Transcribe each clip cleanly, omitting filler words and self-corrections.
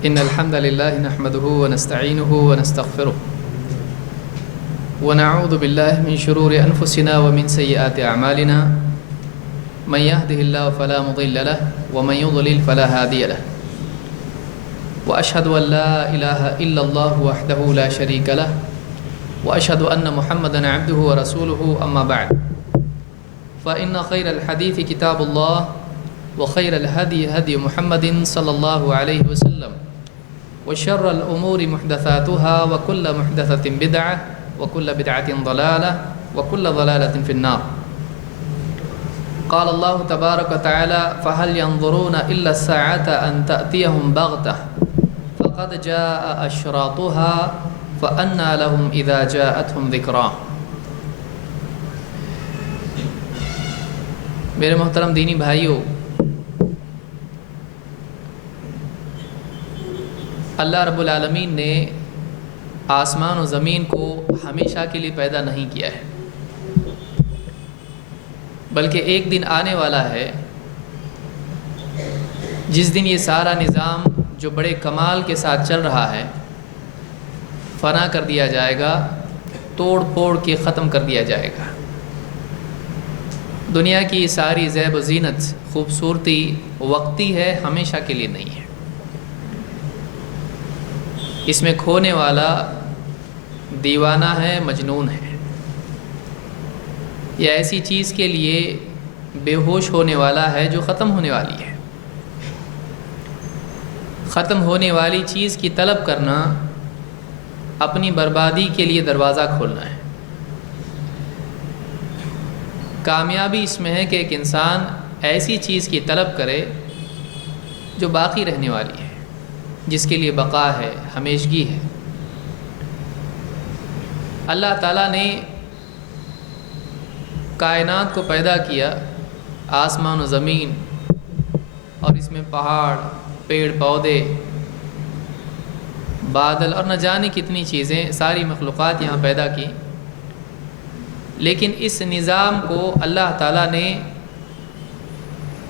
إن الحمد لله نحمده ونستعينه ونستغفره ونعوذ بالله من شرور أنفسنا ومن سيئات أعمالنا من يهده الله فلا مضل له ومن يضلل فلا هادي له وأشهد أن لا إله إلا الله وحده لا شريك له وأشهد أن محمدًا عبده ورسوله أما بعد فإن خير الحديث كتاب الله وخير الهدي هدي محمد صلى الله عليه وسلم وشر الأمور محدثاتها وكل محدثة بدعة وكل بدعة ضلالة وكل ضلالة في النار. قال الله تبارك وتعالى فهل ينظرون إلا الساعة أن تأتيهم بغتة فقد جاء أشراطها فأنى لهم إذا جاءتهم ذكرى. میرے محترم دینی بھائیوں، اللہ رب العالمین نے آسمان و زمین کو ہمیشہ کے لیے پیدا نہیں کیا ہے، بلکہ ایک دن آنے والا ہے جس دن یہ سارا نظام جو بڑے کمال کے ساتھ چل رہا ہے فنا کر دیا جائے گا، توڑ پھوڑ کے ختم کر دیا جائے گا. دنیا کی ساری زیب و زینت، خوبصورتی وقتی ہے، ہمیشہ کے لیے نہیں ہے. اس میں کھونے والا دیوانہ ہے، مجنون ہے، یا ایسی چیز کے لیے بے ہوش ہونے والا ہے جو ختم ہونے والی ہے. ختم ہونے والی چیز کی طلب کرنا اپنی بربادی کے لیے دروازہ کھولنا ہے. کامیابی اس میں ہے کہ ایک انسان ایسی چیز کی طلب کرے جو باقی رہنے والی ہے، جس کے لیے بقا ہے، ہمیشگی ہے. اللہ تعالیٰ نے کائنات کو پیدا کیا، آسمان و زمین، اور اس میں پہاڑ، پیڑ پودے، بادل اور نہ جانے کتنی چیزیں، ساری مخلوقات یہاں پیدا کی. لیکن اس نظام کو اللہ تعالیٰ نے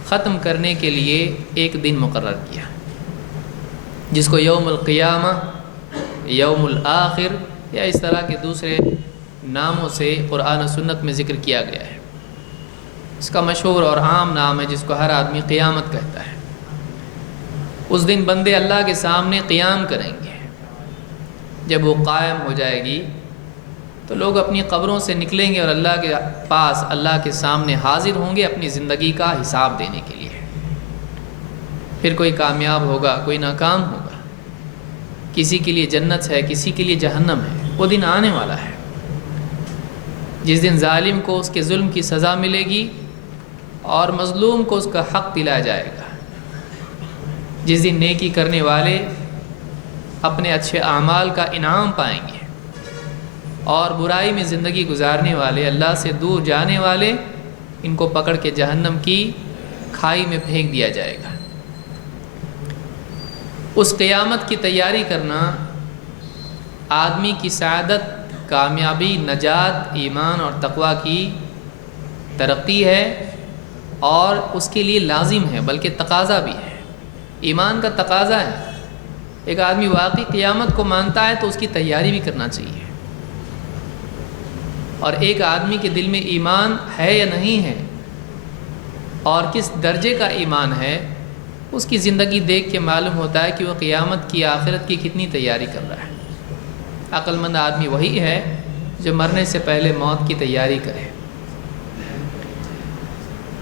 ختم کرنے کے لیے ایک دن مقرر کیا، جس کو یوم القیامہ، یوم الآخر یا اس طرح کے دوسرے ناموں سے قرآن و سنت میں ذکر کیا گیا ہے. اس کا مشہور اور عام نام ہے جس کو ہر آدمی قیامت کہتا ہے. اس دن بندے اللہ کے سامنے قیام کریں گے. جب وہ قائم ہو جائے گی تو لوگ اپنی قبروں سے نکلیں گے اور اللہ کے پاس، اللہ کے سامنے حاضر ہوں گے اپنی زندگی کا حساب دینے کے لیے. پھر کوئی کامیاب ہوگا، کوئی ناکام ہوگا، کسی کے لیے جنت ہے، کسی کے لیے جہنم ہے. وہ دن آنے والا ہے جس دن ظالم کو اس کے ظلم کی سزا ملے گی اور مظلوم کو اس کا حق دلایا جائے گا. جس دن نیکی کرنے والے اپنے اچھے اعمال کا انعام پائیں گے اور برائی میں زندگی گزارنے والے، اللہ سے دور جانے والے، ان کو پکڑ کے جہنم کی کھائی میں پھینک دیا جائے گا. اس قیامت کی تیاری کرنا آدمی کی سعادت، کامیابی، نجات، ایمان اور تقوی کی ترقی ہے اور اس کے لیے لازم ہے، بلکہ تقاضا بھی ہے. ایمان کا تقاضا ہے. ایک آدمی واقعی قیامت کو مانتا ہے تو اس کی تیاری بھی کرنا چاہیے. اور ایک آدمی کے دل میں ایمان ہے یا نہیں ہے اور کس درجے کا ایمان ہے، اس کی زندگی دیکھ کے معلوم ہوتا ہے کہ وہ قیامت کی، آخرت کی کتنی تیاری کر رہا ہے. عقل مند آدمی وہی ہے جو مرنے سے پہلے موت کی تیاری کرے.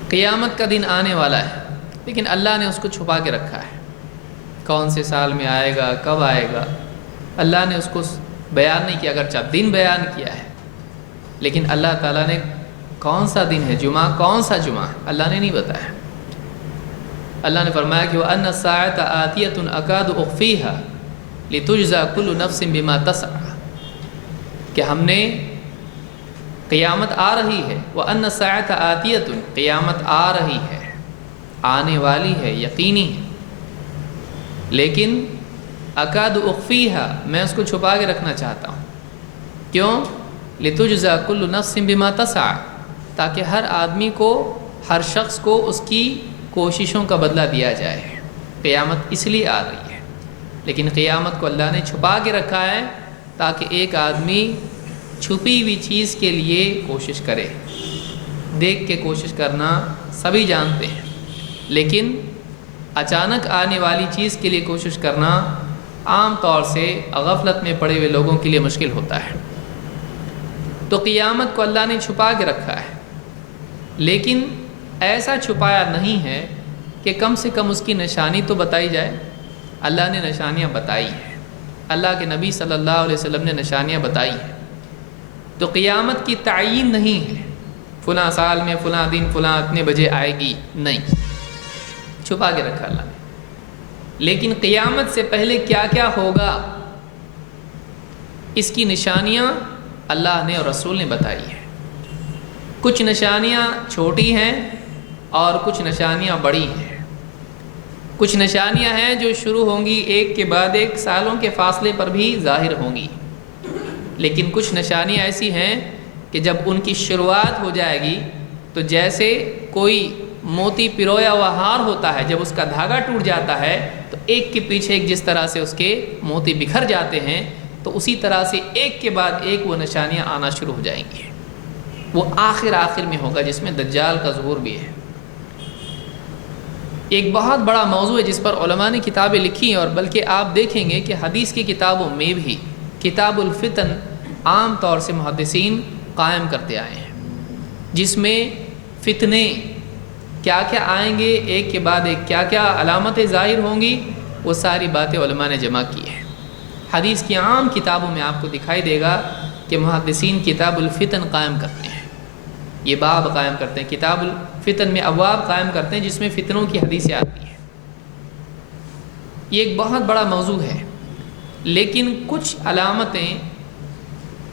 قیامت کا دن آنے والا ہے، لیکن اللہ نے اس کو چھپا کے رکھا ہے. کون سے سال میں آئے گا، کب آئے گا، اللہ نے اس کو بیان نہیں کیا. اگرچہ دن بیان کیا ہے، لیکن اللہ تعالیٰ نے کون سا دن ہے، جمعہ، کون سا جمعہ، اللہ نے نہیں بتایا. اللہ نے فرمایا کہ وَأَنَّ السَّاعَةَ آتِيَةٌ أَكَادُ أُخْفِيهَا لِتُجْزَى كُلُّ نَفْسٍ بِمَا تَسْعَىٰ، کہ ہم نے قیامت آ رہی ہے. وَأَنَّ السَّاعَةَ آتِيَةٌ، قیامت آ رہی ہے، آنے والی ہے، یقینی ہے. لیکن اکاد اخفیہا، میں اس کو چھپا کے رکھنا چاہتا ہوں. کیوں؟ لتجزا کل نفس بما تسعى، تاکہ ہر آدمی کو، ہر شخص کو اس کی کوششوں کا بدلہ دیا جائے. قیامت اس لیے آ رہی ہے. لیکن قیامت کو اللہ نے چھپا کے رکھا ہے تاکہ ایک آدمی چھپی ہوئی چیز کے لیے کوشش کرے۔ دیکھ کے کوشش کرنا سبھی جانتے ہیں، لیکن اچانک آنے والی چیز کے لیے کوشش کرنا عام طور سے غفلت میں پڑے ہوئے لوگوں کے لیے مشکل ہوتا ہے۔ تو قیامت کو اللہ نے چھپا کے رکھا ہے، لیکن ایسا چھپایا نہیں ہے کہ کم سے کم اس کی نشانی تو بتائی جائے۔ اللہ نے نشانیاں بتائی ہیں، اللہ کے نبی صلی اللہ علیہ وسلم نے نشانیاں بتائی ہیں۔ تو قیامت کی تعیین نہیں ہے فلاں سال میں فلاں دن فلاں اتنے بجے آئے گی، نہیں، چھپا کے رکھا اللہ نے۔ لیکن قیامت سے پہلے کیا کیا ہوگا اس کی نشانیاں اللہ نے اور رسول نے بتائی ہیں۔ کچھ نشانیاں چھوٹی ہیں اور کچھ نشانیاں بڑی ہیں۔ کچھ نشانیاں ہیں جو شروع ہوں گی ایک کے بعد ایک سالوں کے فاصلے پر بھی ظاہر ہوں گی، لیکن کچھ نشانیاں ایسی ہیں کہ جب ان کی شروعات ہو جائے گی تو جیسے کوئی موتی پرویا ہوا ہار ہوتا ہے، جب اس کا دھاگا ٹوٹ جاتا ہے تو ایک کے پیچھے ایک جس طرح سے اس کے موتی بکھر جاتے ہیں، تو اسی طرح سے ایک کے بعد ایک وہ نشانیاں آنا شروع ہو جائیں گی۔ وہ آخر میں ہوگا جس میں دجال کا ظہور بھی ہے۔ ایک بہت بڑا موضوع ہے جس پر علماء نے کتابیں لکھی ہیں، اور بلکہ آپ دیکھیں گے کہ حدیث کی کتابوں میں بھی کتاب الفتن عام طور سے محدثین قائم کرتے آئے ہیں، جس میں فتنے کیا کیا آئیں گے، ایک کے بعد ایک کیا کیا علامتیں ظاہر ہوں گی، وہ ساری باتیں علماء نے جمع کی ہیں۔ حدیث کی عام کتابوں میں آپ کو دکھائی دے گا کہ محدثین کتاب الفتن قائم کرتے ہیں، یہ باب قائم کرتے ہیں، کتاب الفتن میں ابواب قائم کرتے ہیں جس میں فتنوں کی حدیثیں آتی ہیں۔ یہ ایک بہت بڑا موضوع ہے، لیکن کچھ علامتیں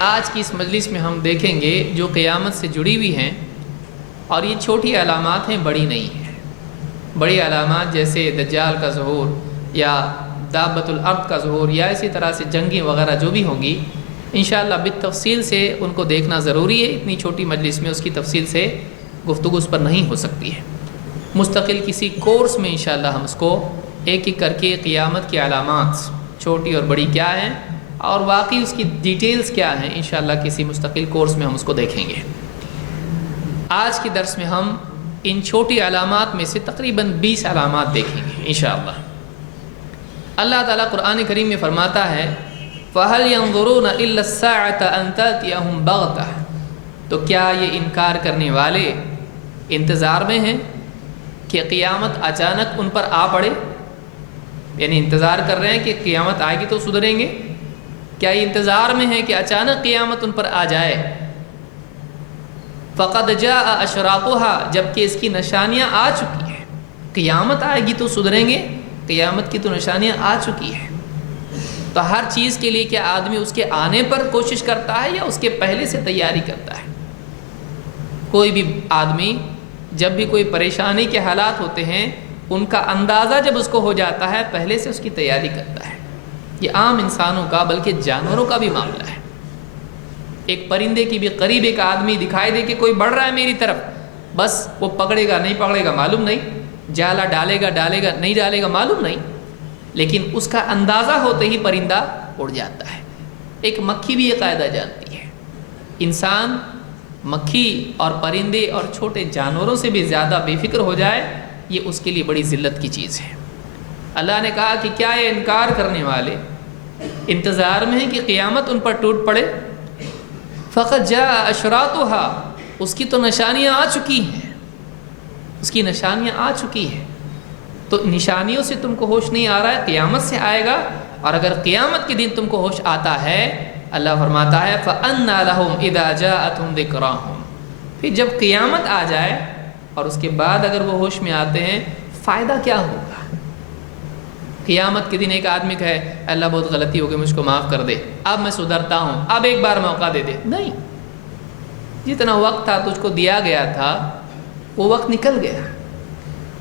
آج کی اس مجلس میں ہم دیکھیں گے جو قیامت سے جڑی ہوئی ہیں، اور یہ چھوٹی علامات ہیں، بڑی نہیں ہیں۔ بڑی علامات جیسے دجال کا ظہور یا دابۃ الارض کا ظہور یا اسی طرح سے جنگیں وغیرہ جو بھی ہوں گی، انشاءاللہ بالتفصیل سے ان کو دیکھنا ضروری ہے۔ اتنی چھوٹی مجلس میں اس کی تفصیل سے گفتگو اس پر نہیں ہو سکتی ہے۔ مستقل کسی کورس میں انشاءاللہ ہم اس کو ایک ایک کر کے قیامت کی علامات چھوٹی اور بڑی کیا ہیں اور واقعی اس کی ڈیٹیلز کیا ہیں، انشاءاللہ کسی مستقل کورس میں ہم اس کو دیکھیں گے۔ آج کے درس میں ہم ان چھوٹی علامات میں سے تقریباً 20 علامات دیکھیں گے انشاءاللہ۔ اللہ تعالیٰ قرآن کریم میں فرماتا ہے فَهَلْ يَنظُرُونَ إِلَّا السَّاعَةَ أَن تَأْتِيَهُمْ بَغْتَةً، تو کیا یہ انکار کرنے والے انتظار میں ہیں کہ قیامت اچانک ان پر آ پڑے؟ یعنی انتظار کر رہے ہیں کہ قیامت آئے گی تو سدھریں گے؟ کیا یہ انتظار میں ہے کہ اچانک قیامت ان پر آ جائے؟ فَقَدْ جَاءَ أَشْرَاطُهَا، جبکہ اس کی نشانیاں آ چکی ہیں۔ قیامت آئے گی تو سدھریں گے، قیامت کی تو نشانیاں آ چکی ہیں۔ تو ہر چیز کے لیے کیا آدمی اس کے آنے پر کوشش کرتا ہے یا اس کے پہلے سے تیاری کرتا ہے؟ کوئی بھی آدمی جب بھی کوئی پریشانی کے حالات ہوتے ہیں، ان کا اندازہ جب اس کو ہو جاتا ہے پہلے سے اس کی تیاری کرتا ہے۔ یہ عام انسانوں کا بلکہ جانوروں کا بھی معاملہ ہے۔ ایک پرندے کی بھی قریب ایک آدمی دکھائی دے کہ کوئی بڑھ رہا ہے میری طرف، بس وہ پکڑے گا نہیں پکڑے گا معلوم نہیں، جالا ڈالے گا نہیں ڈالے گا معلوم نہیں، لیکن اس کا اندازہ ہوتے ہی پرندہ اڑ جاتا ہے۔ ایک مکھی بھی یہ قاعدہ جانتی ہے۔ انسان مکھی اور پرندے اور چھوٹے جانوروں سے بھی زیادہ بے فکر ہو جائے، یہ اس کے لیے بڑی ذلت کی چیز ہے۔ اللہ نے کہا کہ کیا یہ انکار کرنے والے انتظار میں ہیں کہ قیامت ان پر ٹوٹ پڑے؟ فقط جاء اشراطها، اس کی تو نشانیاں آ چکی ہیں، اس کی نشانیاں آ چکی ہیں۔ تو نشانیوں سے تم کو ہوش نہیں آ رہا ہے، قیامت سے آئے گا۔ اور اگر قیامت کے دن تم کو ہوش آتا ہے، اللہ فرماتا ہے فَأَنَّىٰ لَهُمْ إِذَا جَاءَتْهُمْ ذِكْرَاهُمْ، پھر جب قیامت آ جائے اور اس کے بعد اگر وہ ہوش میں آتے ہیں، فائدہ کیا ہوگا؟ قیامت کے دن ایک آدمی کہے اللہ بہت غلطی ہو گئی مجھ کو معاف کر دے، اب میں سدھرتا ہوں، اب ایک بار موقع دے دے، نہیں، جتنا وقت تھا تجھ کو دیا گیا تھا وہ وقت نکل گیا،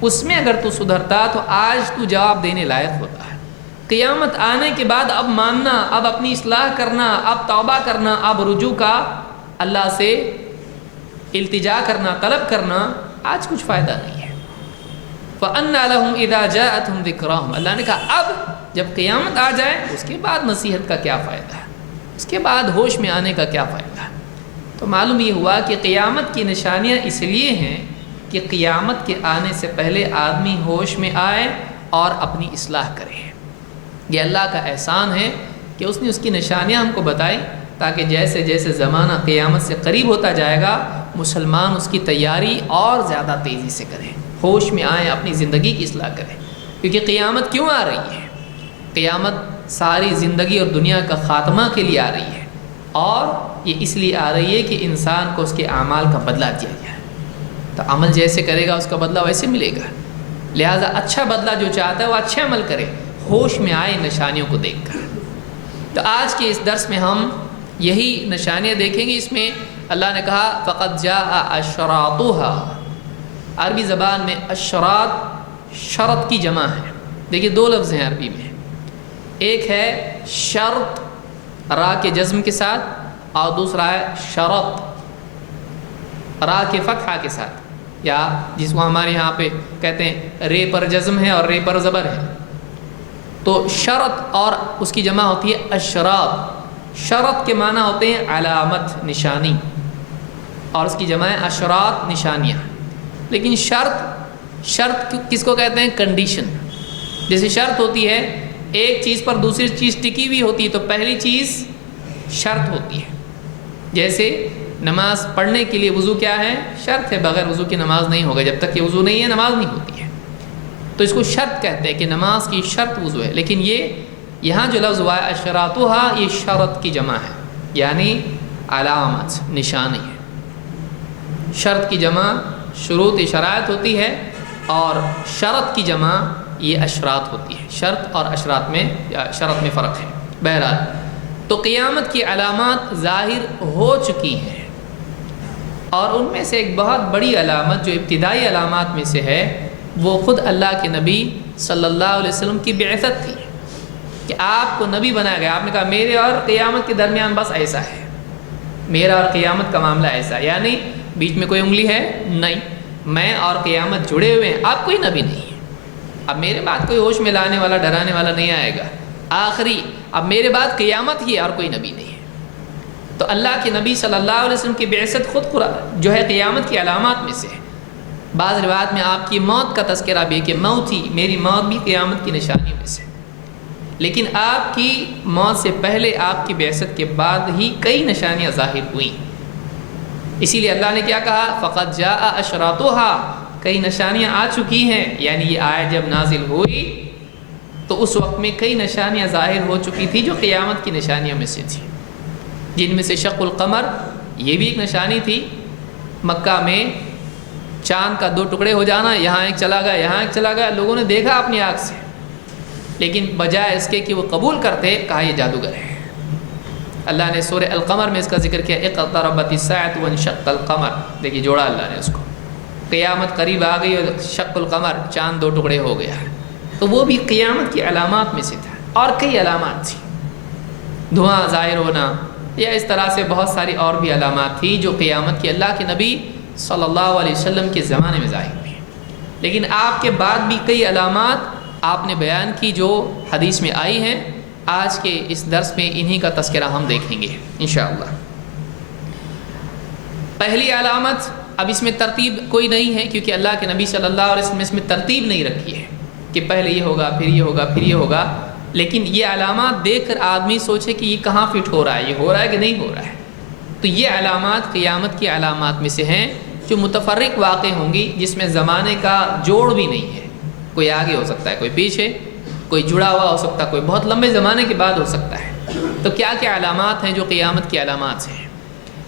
اس میں اگر تو سدھرتا تو آج تو جواب دینے لائق ہوتا ہے۔ قیامت آنے کے بعد اب ماننا، اب اپنی اصلاح کرنا، اب توبہ کرنا، اب رجوع کا اللہ سے التجا کرنا، طلب کرنا، آج کچھ فائدہ نہیں ہے۔ فَأَنَّىٰ لَهُمْ إِذَا جَاءَتْهُمْ ذِكْرَاهُمْ، اللہ نے کہا اب جب قیامت آ جائے اس کے بعد نصیحت کا کیا فائدہ ہے، اس کے بعد ہوش میں آنے کا کیا فائدہ ہے؟ تو معلوم یہ ہوا کہ قیامت کی نشانیاں اس لیے ہیں کہ قیامت کے آنے سے پہلے آدمی ہوش میں آئے اور اپنی اصلاح کرے۔ یہ اللہ کا احسان ہے کہ اس نے اس کی نشانیاں ہم کو بتائی، تاکہ جیسے جیسے زمانہ قیامت سے قریب ہوتا جائے گا مسلمان اس کی تیاری اور زیادہ تیزی سے کریں، ہوش میں آئیں، اپنی زندگی کی اصلاح کریں۔ کیونکہ قیامت کیوں آ رہی ہے؟ قیامت ساری زندگی اور دنیا کا خاتمہ کے لیے آ رہی ہے، اور یہ اس لیے آ رہی ہے کہ انسان کو اس کے اعمال کا بدلہ دیا جائے۔ تو عمل جیسے کرے گا اس کا بدلہ ویسے ملے گا، لہٰذا اچھا بدلہ جو چاہتا ہے وہ اچھے عمل کرے، ہوش میں آئے نشانیوں کو دیکھ کر۔ تو آج کے اس درس میں ہم یہی نشانیاں دیکھیں گے۔ اس میں اللہ نے کہا فقد جاء اشراطها، عربی زبان میں اشراط شرط کی جمع ہے۔ دیکھیے دو لفظ ہیں عربی میں، ایک ہے شرط را کے جزم کے ساتھ، اور دوسرا ہے شرط را کے فتحہ کے ساتھ، یا جس کو ہمارے یہاں پہ کہتے ہیں رے پر جزم ہے اور رے پر زبر ہے۔ تو شرط اور اس کی جمع ہوتی ہے اشراط۔ شرط کے معنی ہوتے ہیں علامت، نشانی، اور اس کی جمع ہے اشراط، نشانیاں۔ لیکن شرط کس کو کہتے ہیں؟ کنڈیشن۔ جیسے شرط ہوتی ہے ایک چیز پر دوسری چیز ٹکی ہوئی ہوتی ہے تو پہلی چیز شرط ہوتی ہے۔ جیسے نماز پڑھنے کے لیے وضو کیا ہے؟ شرط ہے، بغیر وضو کی نماز نہیں ہوگا، جب تک کہ وضو نہیں ہے نماز نہیں ہوتی ہے۔ تو اس کو شرط کہتے ہیں کہ نماز کی شرط وضو ہے۔ لیکن یہ یہاں جو لفظ ہوا ہے اشراطها، یہ شرط کی جمع ہے، یعنی علامت، نشانی ہے۔ شرط کی جمع شروط شرائط ہوتی ہے، اور شرط کی جمع یہ اشراط ہوتی ہے۔ شرط اور اشراط میں فرق ہے۔ بہرحال تو قیامت کی علامات ظاہر ہو چکی ہیں، اور ان میں سے ایک بہت بڑی علامت جو ابتدائی علامات میں سے ہے وہ خود اللہ کے نبی صلی اللہ علیہ وسلم کی بعثت تھی، کہ آپ کو نبی بنایا گیا۔ آپ نے کہا میرے اور قیامت کے درمیان بس ایسا ہے، میرا اور قیامت کا معاملہ ایسا ہے، یعنی بیچ میں کوئی انگلی ہے نہیں، میں اور قیامت جڑے ہوئے ہیں، آپ کوئی نبی نہیں ہے۔ اب میرے بعد کوئی ہوش میں لانے والا، ڈرانے والا نہیں آئے گا، آخری اب میرے بعد قیامت ہی ہے اور کوئی نبی نہیں ہے۔ تو اللہ کے نبی صلی اللہ علیہ وسلم کی بعثت خود جو ہے قیامت کی علامات میں سے ہے۔ بعض روایات میں آپ کی موت کا تذکرہ بھی ہے کہ موت ہی، میری موت بھی قیامت کی نشانیوں میں سے۔ لیکن آپ کی موت سے پہلے، آپ کی بعثت کے بعد ہی کئی نشانیاں ظاہر ہوئیں۔ اسی لیے اللہ نے کیا کہا؟ فقد جاء اشراطها، کئی نشانیاں آ چکی ہیں، یعنی یہ آیت جب نازل ہوئی تو اس وقت میں کئی نشانیاں ظاہر ہو چکی تھی جو قیامت کی نشانیوں میں سے تھی، جن میں سے شق القمر، یہ بھی ایک نشانی تھی۔ مکہ میں چاند کا 2 ٹکڑے ہو جانا، یہاں ایک چلا گیا، یہاں ایک چلا گیا، لوگوں نے دیکھا اپنی آنکھ سے، لیکن بجائے اس کے کہ وہ قبول کرتے، کہا یہ جادوگر ہے۔ اللہ نے سورہ القمر میں اس کا ذکر کیا، اقتربت الساعۃ وانشق القمر، دیکھیے جوڑا اللہ نے اس کو، قیامت قریب آ گئی اور شق القمر، چاند 2 ٹکڑے ہو گیا۔ تو وہ بھی قیامت کی علامات میں سے تھا، اور کئی علامات تھیں، دھواں ظاہر ہونا، یا اس طرح سے بہت ساری اور بھی علامات تھیں جو قیامت کی اللہ کے نبی صلی اللہ علیہ وسلم کے زمانے میں ظاہر ہوئی۔ لیکن آپ کے بعد بھی کئی علامات آپ نے بیان کی جو حدیث میں آئی ہیں۔ آج کے اس درس میں انہی کا تذکرہ ہم دیکھیں گے انشاءاللہ۔ پہلی علامت، اب اس میں ترتیب کوئی نہیں ہے کیونکہ اللہ کے نبی صلی اللہ علیہ وسلم اس میں ترتیب نہیں رکھی ہے کہ پہلے یہ ہوگا، پھر یہ ہوگا، پھر یہ ہوگا، لیکن یہ علامات دیکھ کر آدمی سوچے کہ یہ کہاں فٹ ہو رہا ہے، یہ ہو رہا ہے کہ نہیں ہو رہا ہے۔ تو یہ علامات قیامت کی علامات میں سے ہیں جو متفرق واقع ہوں گی، جس میں زمانے کا جوڑ بھی نہیں ہے، کوئی آگے ہو سکتا ہے، کوئی پیچھے، کوئی جڑا ہوا ہو سکتا ہے، کوئی بہت لمبے زمانے کے بعد ہو سکتا ہے۔ تو کیا کیا علامات ہیں جو قیامت کی علامات ہیں؟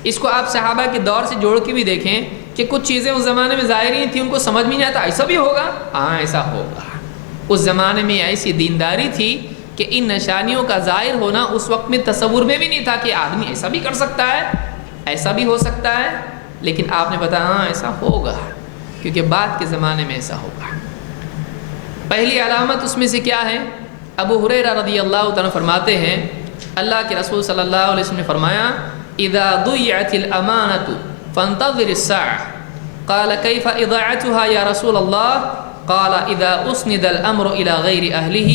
اس کو آپ صحابہ کے دور سے جوڑ کے بھی دیکھیں کہ کچھ چیزیں اس زمانے میں ظاہر ہی تھیں، ان کو سمجھ میں نہیں آتا، ایسا بھی ہوگا؟ ہاں ایسا ہوگا۔ اس زمانے میں ایسی دینداری تھی کہ ان نشانیوں کا ظاہر ہونا اس وقت میں تصور میں بھی نہیں تھا کہ آدمی ایسا بھی کر سکتا ہے، ایسا بھی ہو سکتا ہے، لیکن آپ نے بتایا ہاں ایسا ہوگا، کیونکہ بعد کے زمانے میں ایسا ہوگا۔ پہلی علامت اس میں سے کیا ہے؟ ابو ہریرہ رضی اللہ تعالیٰ فرماتے ہیں اللہ کے رسول صلی اللہ علیہ وسلم نے فرمایا اذا ضيعت الامانة فانتظر الساعة قال كيف اضاعتها يا رسول الله قال اذا اسند الامر الى غير اهله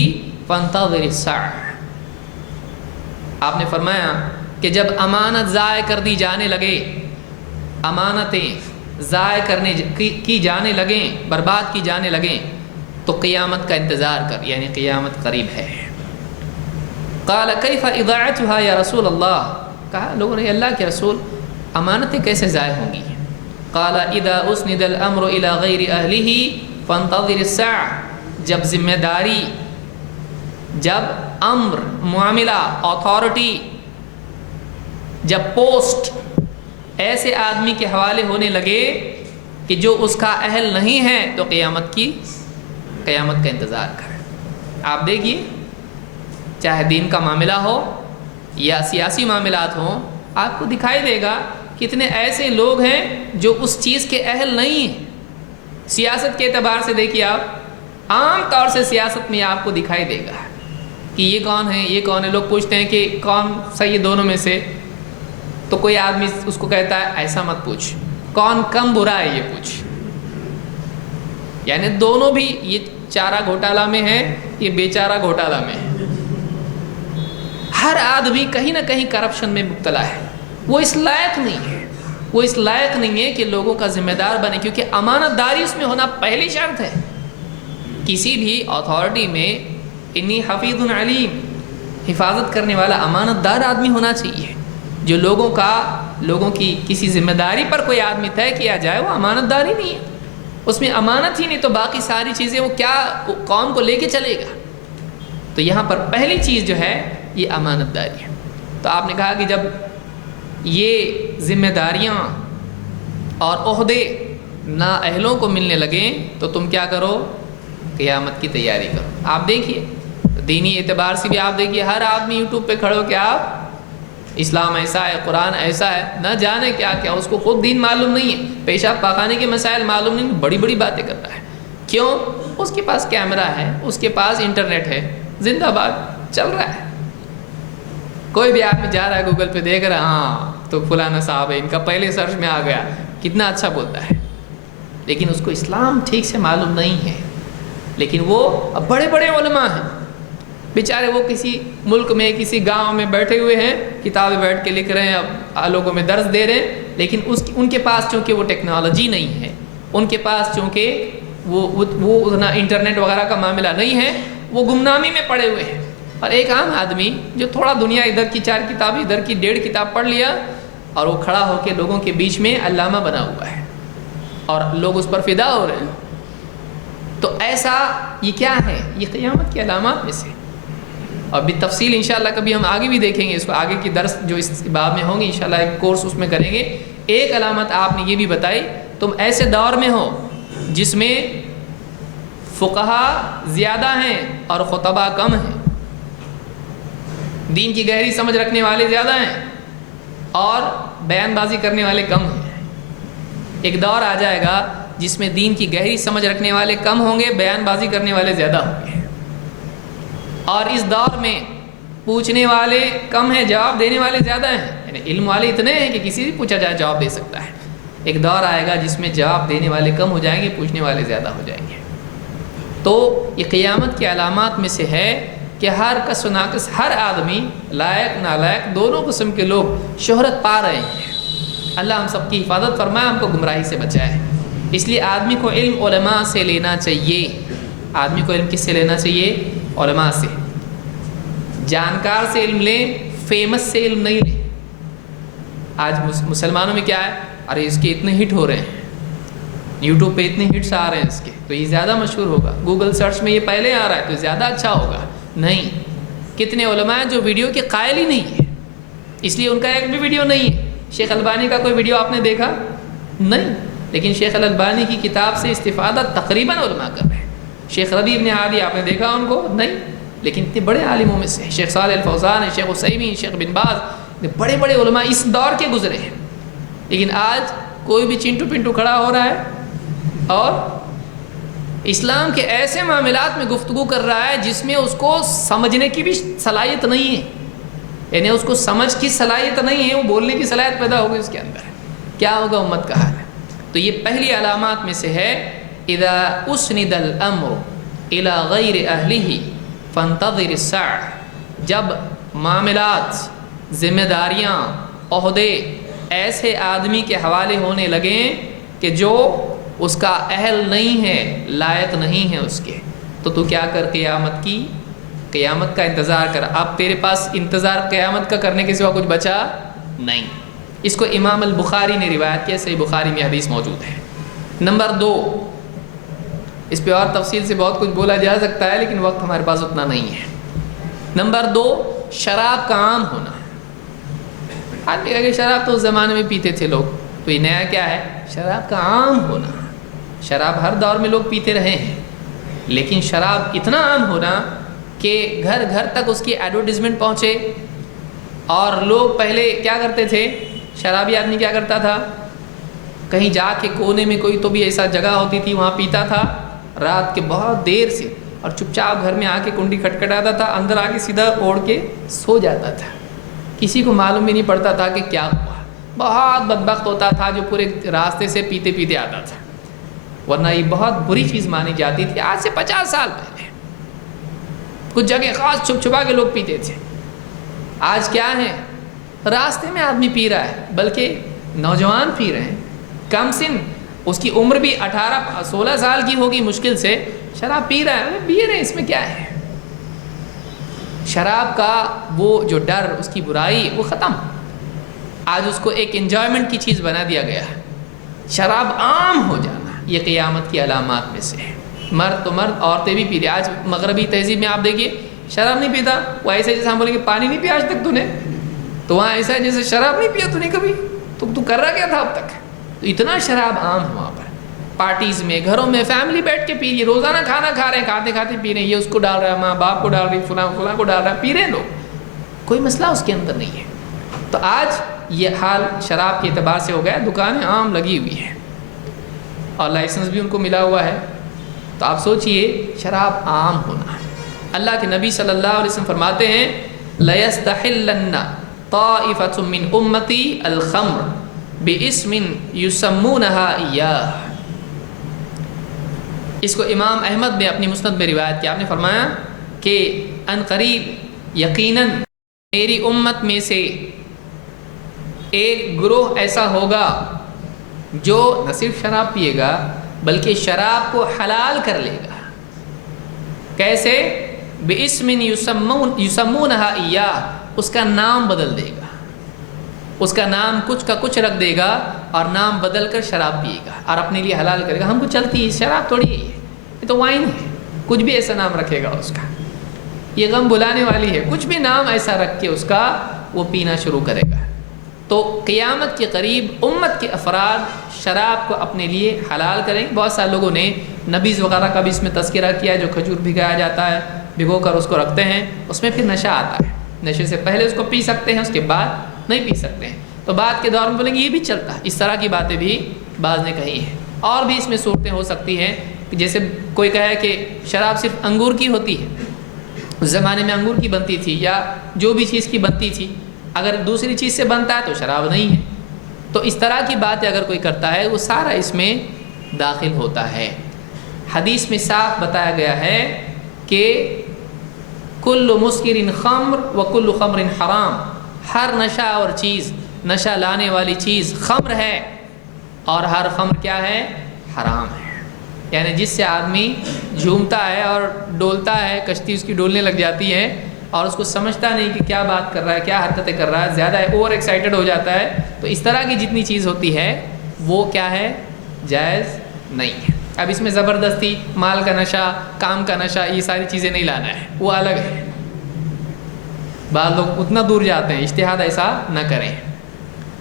فانتظر الساعة. آپ نے فرمایا کہ جب امانت ضائع کر دی جانے لگے، امانتیں ضائع کرنے کی جانے لگیں، برباد کی جانے لگیں، تو قیامت کا انتظار کر، یعنی قیامت قریب ہے. قال کیف اضاعتها یا رسول اللہ، کہا لوگوں نے اللہ کے رسول امانتیں کیسے ضائع ہوں گی؟ قال اذا اسند الامر الى غیر اہلہ فانتظر الساعة، جب ذمہ داری، جب امر، معاملہ، اتھارٹی، جب پوسٹ ایسے آدمی کے حوالے ہونے لگے کہ جو اس کا اہل نہیں ہے، تو قیامت کا انتظار کر. آپ دیکھیے، چاہے دین کا معاملہ ہو یا سیاسی معاملات ہوں، آپ کو دکھائی دے گا کتنے ایسے لوگ ہیں جو اس چیز کے اہل نہیں ہیں. سیاست کے اعتبار سے دیکھیے، آپ عام طور سے سیاست میں آپ کو دکھائی دے گا کہ یہ کون ہے، یہ کون ہے. لوگ پوچھتے ہیں کہ کون صحیح دونوں میں سے، تو کوئی آدمی اس کو کہتا ہے ایسا مت پوچھ، کون کم برا ہے یہ پوچھ. یعنی دونوں بھی، یہ چارہ گھوٹالہ میں ہے، یہ بیچارہ گھوٹالہ میں ہے. ہر آدمی کہیں نہ کہیں کرپشن میں مبتلا ہے. وہ اس لائق نہیں ہے کہ لوگوں کا ذمہ دار بنے، کیونکہ امانت داری اس میں ہونا پہلی شرط ہے. کسی بھی اتھارٹی میں انی حفیظ علیم، حفاظت کرنے والا امانت دار آدمی ہونا چاہیے. جو لوگوں کی کسی ذمہ داری پر کوئی آدمی طے کیا جائے، وہ امانت داری نہیں ہے. اس میں امانت ہی نہیں تو باقی ساری چیزیں وہ کیا قوم کو لے کے چلے گا. تو یہاں پر پہلی چیز جو ہے یہ امانت داری ہے. تو آپ نے کہا کہ جب یہ ذمہ داریاں اور عہدے نااہلوں کو ملنے لگیں تو تم کیا کرو؟ قیامت کی تیاری کرو. آپ دیکھیے دینی اعتبار سے بھی، آپ دیکھیے ہر آدمی یوٹیوب پہ کھڑے ہو کہ آپ اسلام ایسا ہے، قرآن ایسا ہے، نہ جانے کیا کیا. اس کو خود دین معلوم نہیں ہے، پیشاب پاخانے کے مسائل معلوم نہیں، بڑی بڑی باتیں کرتا ہے. کیوں؟ اس کے پاس کیمرہ ہے، اس کے پاس انٹرنیٹ ہے، زندہ باد چل رہا ہے. کوئی بھی آدمی جا رہا ہے گوگل پہ دیکھ رہا ہے، ہاں تو فلانا صاحب ہے، ان کا پہلے سرچ میں آ گیا، کتنا اچھا بولتا ہے. لیکن اس کو اسلام ٹھیک سے معلوم نہیں ہے. لیکن وہ اب بڑے بڑے علماء ہیں بیچارے، وہ کسی ملک میں کسی گاؤں میں بیٹھے ہوئے ہیں، کتابیں بیٹھ کے لکھ رہے ہیں، اب لوگوں میں درس دے رہے ہیں. لیکن ان کے پاس چونکہ وہ ٹیکنالوجی نہیں ہے، ان کے پاس چونکہ وہ اتنا انٹرنیٹ وغیرہ کا معاملہ نہیں ہے، وہ گمنامی میں پڑے ہوئے ہیں. اور ایک عام آدمی جو تھوڑا دنیا ادھر کی 4 کتاب ادھر کی 1.5 کتاب پڑھ لیا، اور وہ کھڑا ہو کے لوگوں کے بیچ میں علامہ بنا ہوا ہے اور لوگ اس پر فدا ہو رہے ہیں. تو ایسا یہ کیا ہے؟ یہ قیامت کی علامات میں سے. اور بھی تفصیل انشاءاللہ کبھی ہم آگے بھی دیکھیں گے اس کو، آگے کی درس جو اس باب میں ہوں گے انشاءاللہ ایک کورس اس میں کریں گے. ایک علامت آپ نے یہ بھی بتائی، تم ایسے دور میں ہو جس میں فقہا زیادہ ہیں اور خطبہ کم ہیں، دین کی گہری سمجھ رکھنے والے زیادہ ہیں اور بیان بازی کرنے والے کم ہیں. ایک دور آ جائے گا جس میں دین کی گہری سمجھ رکھنے والے کم ہوں گے، بیان بازی کرنے والے زیادہ ہوں گے. اور اس دور میں پوچھنے والے کم ہیں، جواب دینے والے زیادہ ہیں. یعنی علم والے اتنے ہیں کہ کسی بھی پوچھا جائے جواب دے سکتا ہے. ایک دور آئے گا جس میں جواب دینے والے کم ہو جائیں گے، پوچھنے والے زیادہ ہو جائیں گے. تو یہ قیامت کی علامات میں سے ہے کہ ہر کس و ناقص، ہر آدمی لائق نالائق دونوں قسم کے لوگ شہرت پا رہے ہیں. اللہ ہم سب کی حفاظت فرمائے، ہم کو گمراہی سے بچائے. اس لیے آدمی کو علم علماء سے لینا چاہیے. آدمی کو علم کس سے لینا چاہیے؟ علماء سے. جانکار سے علم لیں، فیمس سے علم نہیں لیں. آج مسلمانوں میں کیا ہے؟ ارے اس کے اتنے ہٹ ہو رہے ہیں، یوٹیوب پہ اتنے ہٹس آ رہے ہیں اس کے، تو یہ زیادہ مشہور ہوگا. گوگل سرچ میں یہ پہلے آ رہا ہے تو زیادہ اچھا ہوگا. نہیں، کتنے علماء ہیں جو ویڈیو کے قائل ہی نہیں ہے، اس لیے ان کا ایک بھی ویڈیو نہیں ہے. شیخ البانی کا کوئی ویڈیو آپ نے دیکھا؟ نہیں. لیکن شیخ البانی کی کتاب سے استفادہ تقریباً علماء کر رہے ہیں. شیخ ربیع ابن ہادی آپ نے دیکھا ان کو؟ نہیں. لیکن اتنے بڑے عالموں میں سے شیخ صالح الفوزان، شیخ عثیمین، شیخ بن باز، بڑے بڑے علماء اس دور کے گزرے ہیں. لیکن آج کوئی بھی چنٹو پنٹو کھڑا ہو رہا ہے اور اسلام کے ایسے معاملات میں گفتگو کر رہا ہے جس میں اس کو سمجھنے کی بھی صلاحیت نہیں ہے. یعنی اس کو سمجھ کی صلاحیت نہیں ہے، وہ بولنے کی صلاحیت پیدا ہوگی اس کے اندر. کیا ہوگا امت کا حال ہے؟ تو یہ پہلی علامات میں سے ہے، اذا اسند الامر الى غیر اہلہ فانتظر الساعہ، جب معاملات، ذمہ داریاں، عہدے ایسے آدمی کے حوالے ہونے لگیں کہ جو اس کا اہل نہیں ہے، لائق نہیں ہے اس کے، تو کیا کر قیامت کا انتظار کر۔ اب تیرے پاس انتظار قیامت کا کرنے کے سوا کچھ بچا نہیں۔ اس کو امام البخاری نے روایت کیا، صحیح بخاری میں حدیث موجود ہے۔ نمبر 2، اس پہ اور تفصیل سے بہت کچھ بولا جا سکتا ہے لیکن وقت ہمارے پاس اتنا نہیں ہے۔ نمبر 2، شراب کا عام ہونا۔ آدمی کہا کہ شراب تو اس زمانے میں پیتے تھے لوگ، تو یہ نیا کیا ہے؟ شراب کا عام ہونا۔ شراب ہر دور میں لوگ پیتے رہے ہیں، لیکن شراب اتنا عام ہونا کہ گھر گھر تک اس کی ایڈورٹیزمنٹ پہنچے۔ اور لوگ پہلے کیا کرتے تھے، شرابی آدمی کیا کرتا تھا، کہیں جا کے کونے میں کوئی تو بھی ایسا جگہ ہوتی تھی وہاں پیتا تھا رات کے بہت دیر سے، اور چپ چاپ گھر میں آ کے کنڈی کھٹکھٹاتا تھا، اندر آ کے سیدھا اوڑھ کے سو جاتا تھا، کسی کو معلوم بھی نہیں پڑتا تھا کہ کیا ہوا۔ بہت بدبخت ہوتا تھا جو پورے راستے سے پیتے پیتے آتا تھا، ورنہ یہ بہت بری چیز مانی جاتی تھی۔ آج سے 50 سال پہلے کچھ جگہ خاص چھپ چھپا کے لوگ پیتے تھے۔ آج کیا ہے، راستے میں آدمی پی رہا ہے، بلکہ نوجوان پی رہے ہیں، کم سن، اس کی عمر بھی 18-16 سال کی ہوگی مشکل سے، شراب پی رہا ہے، پی رہے ہیں، اس میں کیا ہے؟ شراب کا وہ جو ڈر، اس کی برائی وہ ختم، آج اس کو ایک انجوائمنٹ کی چیز بنا دیا گیا ہے۔ شراب عام ہو جانا یہ قیامت کی علامات میں سے ہے۔ مرد تو مرد، عورتیں بھی پی رہی۔ آج مغربی تہذیب میں آپ دیکھیے شراب نہیں پیتا، وہ ایسے جیسے ہم بولیں گے پانی نہیں پیا آج تک تو نے، تو وہاں ایسا ہے جیسے شراب نہیں پیا تو نے کبھی، تو کر رہا کیا تھا اب تک؟ تو اتنا شراب عام ہے وہاں پر، پارٹیز میں، گھروں میں، فیملی بیٹھ کے پی رہی ہے، روزانہ کھانا کھا رہے ہیں، کھاتے کھاتے پی رہے ہیں، یہ اس کو ڈال رہا ہے، ماں باپ کو ڈال رہی، فلاں کو ڈال رہا ہے، پی رہے ہیں لوگ، کوئی مسئلہ اس کے اندر نہیں ہے۔ تو آج یہ حال شراب کے اعتبار سے ہو گیا، دکانیں عام لگی ہوئی ہیں اور لائسنس بھی ان کو ملا ہوا ہے، تو آپ سوچئے شراب عام ہونا۔ اللہ کے نبی صلی اللہ علیہ وسلم فرماتے ہیں لَيَسْتَحِلَّنَّ طَائِفَةٌ مِّنْ أُمَّتِي الْخَمْرَ بِاسْمٍ يُسَمُّونَهَا إِيَّاهُ۔ اس کو امام احمد نے اپنی مسند میں روایت کیا، آپ نے فرمایا کہ ان قریب یقیناً میری امت میں سے ایک گروہ ایسا ہوگا جو نہ صرف شراب پیے گا بلکہ شراب کو حلال کر لے گا۔ کیسے؟ بِاسْمٍ يُسَمُّونَهَا إِيَّاهُ، اس کا نام بدل دے گا، اس کا نام کچھ کا کچھ رکھ دے گا اور نام بدل کر شراب پیے گا اور اپنے لیے حلال کرے گا۔ ہم کو چلتی ہے شراب تھوڑی ہے، یہ تو وائن ہے، کچھ بھی ایسا نام رکھے گا اس کا، یہ غم بلانے والی ہے، کچھ بھی نام ایسا رکھ کے اس کا وہ پینا شروع کرے گا۔ تو قیامت کے قریب امت کے افراد شراب کو اپنے لیے حلال کریں گے۔ بہت سارے لوگوں نے نبیذ وغیرہ کا بھی اس میں تذکرہ کیا ہے، جو کھجور بھگایا جاتا ہے، بھگو کر اس کو رکھتے ہیں، اس میں پھر نشہ آتا ہے، نشے سے پہلے اس کو پی سکتے ہیں، اس کے بعد نہیں پی سکتے ہیں۔ تو بعد کے دور میں بولیں گے یہ بھی چلتا ہے، اس طرح کی باتیں بھی بعض نے کہی ہیں۔ اور بھی اس میں صورتیں ہو سکتی ہیں، جیسے کوئی کہے کہ شراب صرف انگور کی ہوتی ہے، اس زمانے میں انگور کی بنتی تھی یا جو بھی چیز کی بنتی تھی، اگر دوسری چیز سے بنتا ہے تو شراب نہیں ہے۔ تو اس طرح کی باتیں اگر کوئی کرتا ہے وہ سارا اس میں داخل ہوتا ہے۔ حدیث میں صاف بتایا گیا ہے کہ کل مسکر خمر و کل خمر حرام، ہر نشہ اور چیز، نشہ لانے والی چیز خمر ہے اور ہر خمر کیا ہے؟ حرام ہے۔ یعنی جس سے آدمی جھومتا ہے اور ڈولتا ہے، کشتی اس کی ڈولنے لگ جاتی ہے اور اس کو سمجھتا نہیں کہ کیا بات کر رہا ہے، کیا حرکتیں کر رہا ہے، زیادہ اوور ایکسائٹڈ ہو جاتا ہے، تو اس طرح کی جتنی چیز ہوتی ہے وہ کیا ہے؟ جائز نہیں ہے۔ اب اس میں زبردستی مال کا نشہ، کام کا نشہ، یہ ساری چیزیں نہیں لانا ہے، وہ الگ ہے۔ بعض لوگ اتنا دور جاتے ہیں، اجتہاد ایسا نہ کریں،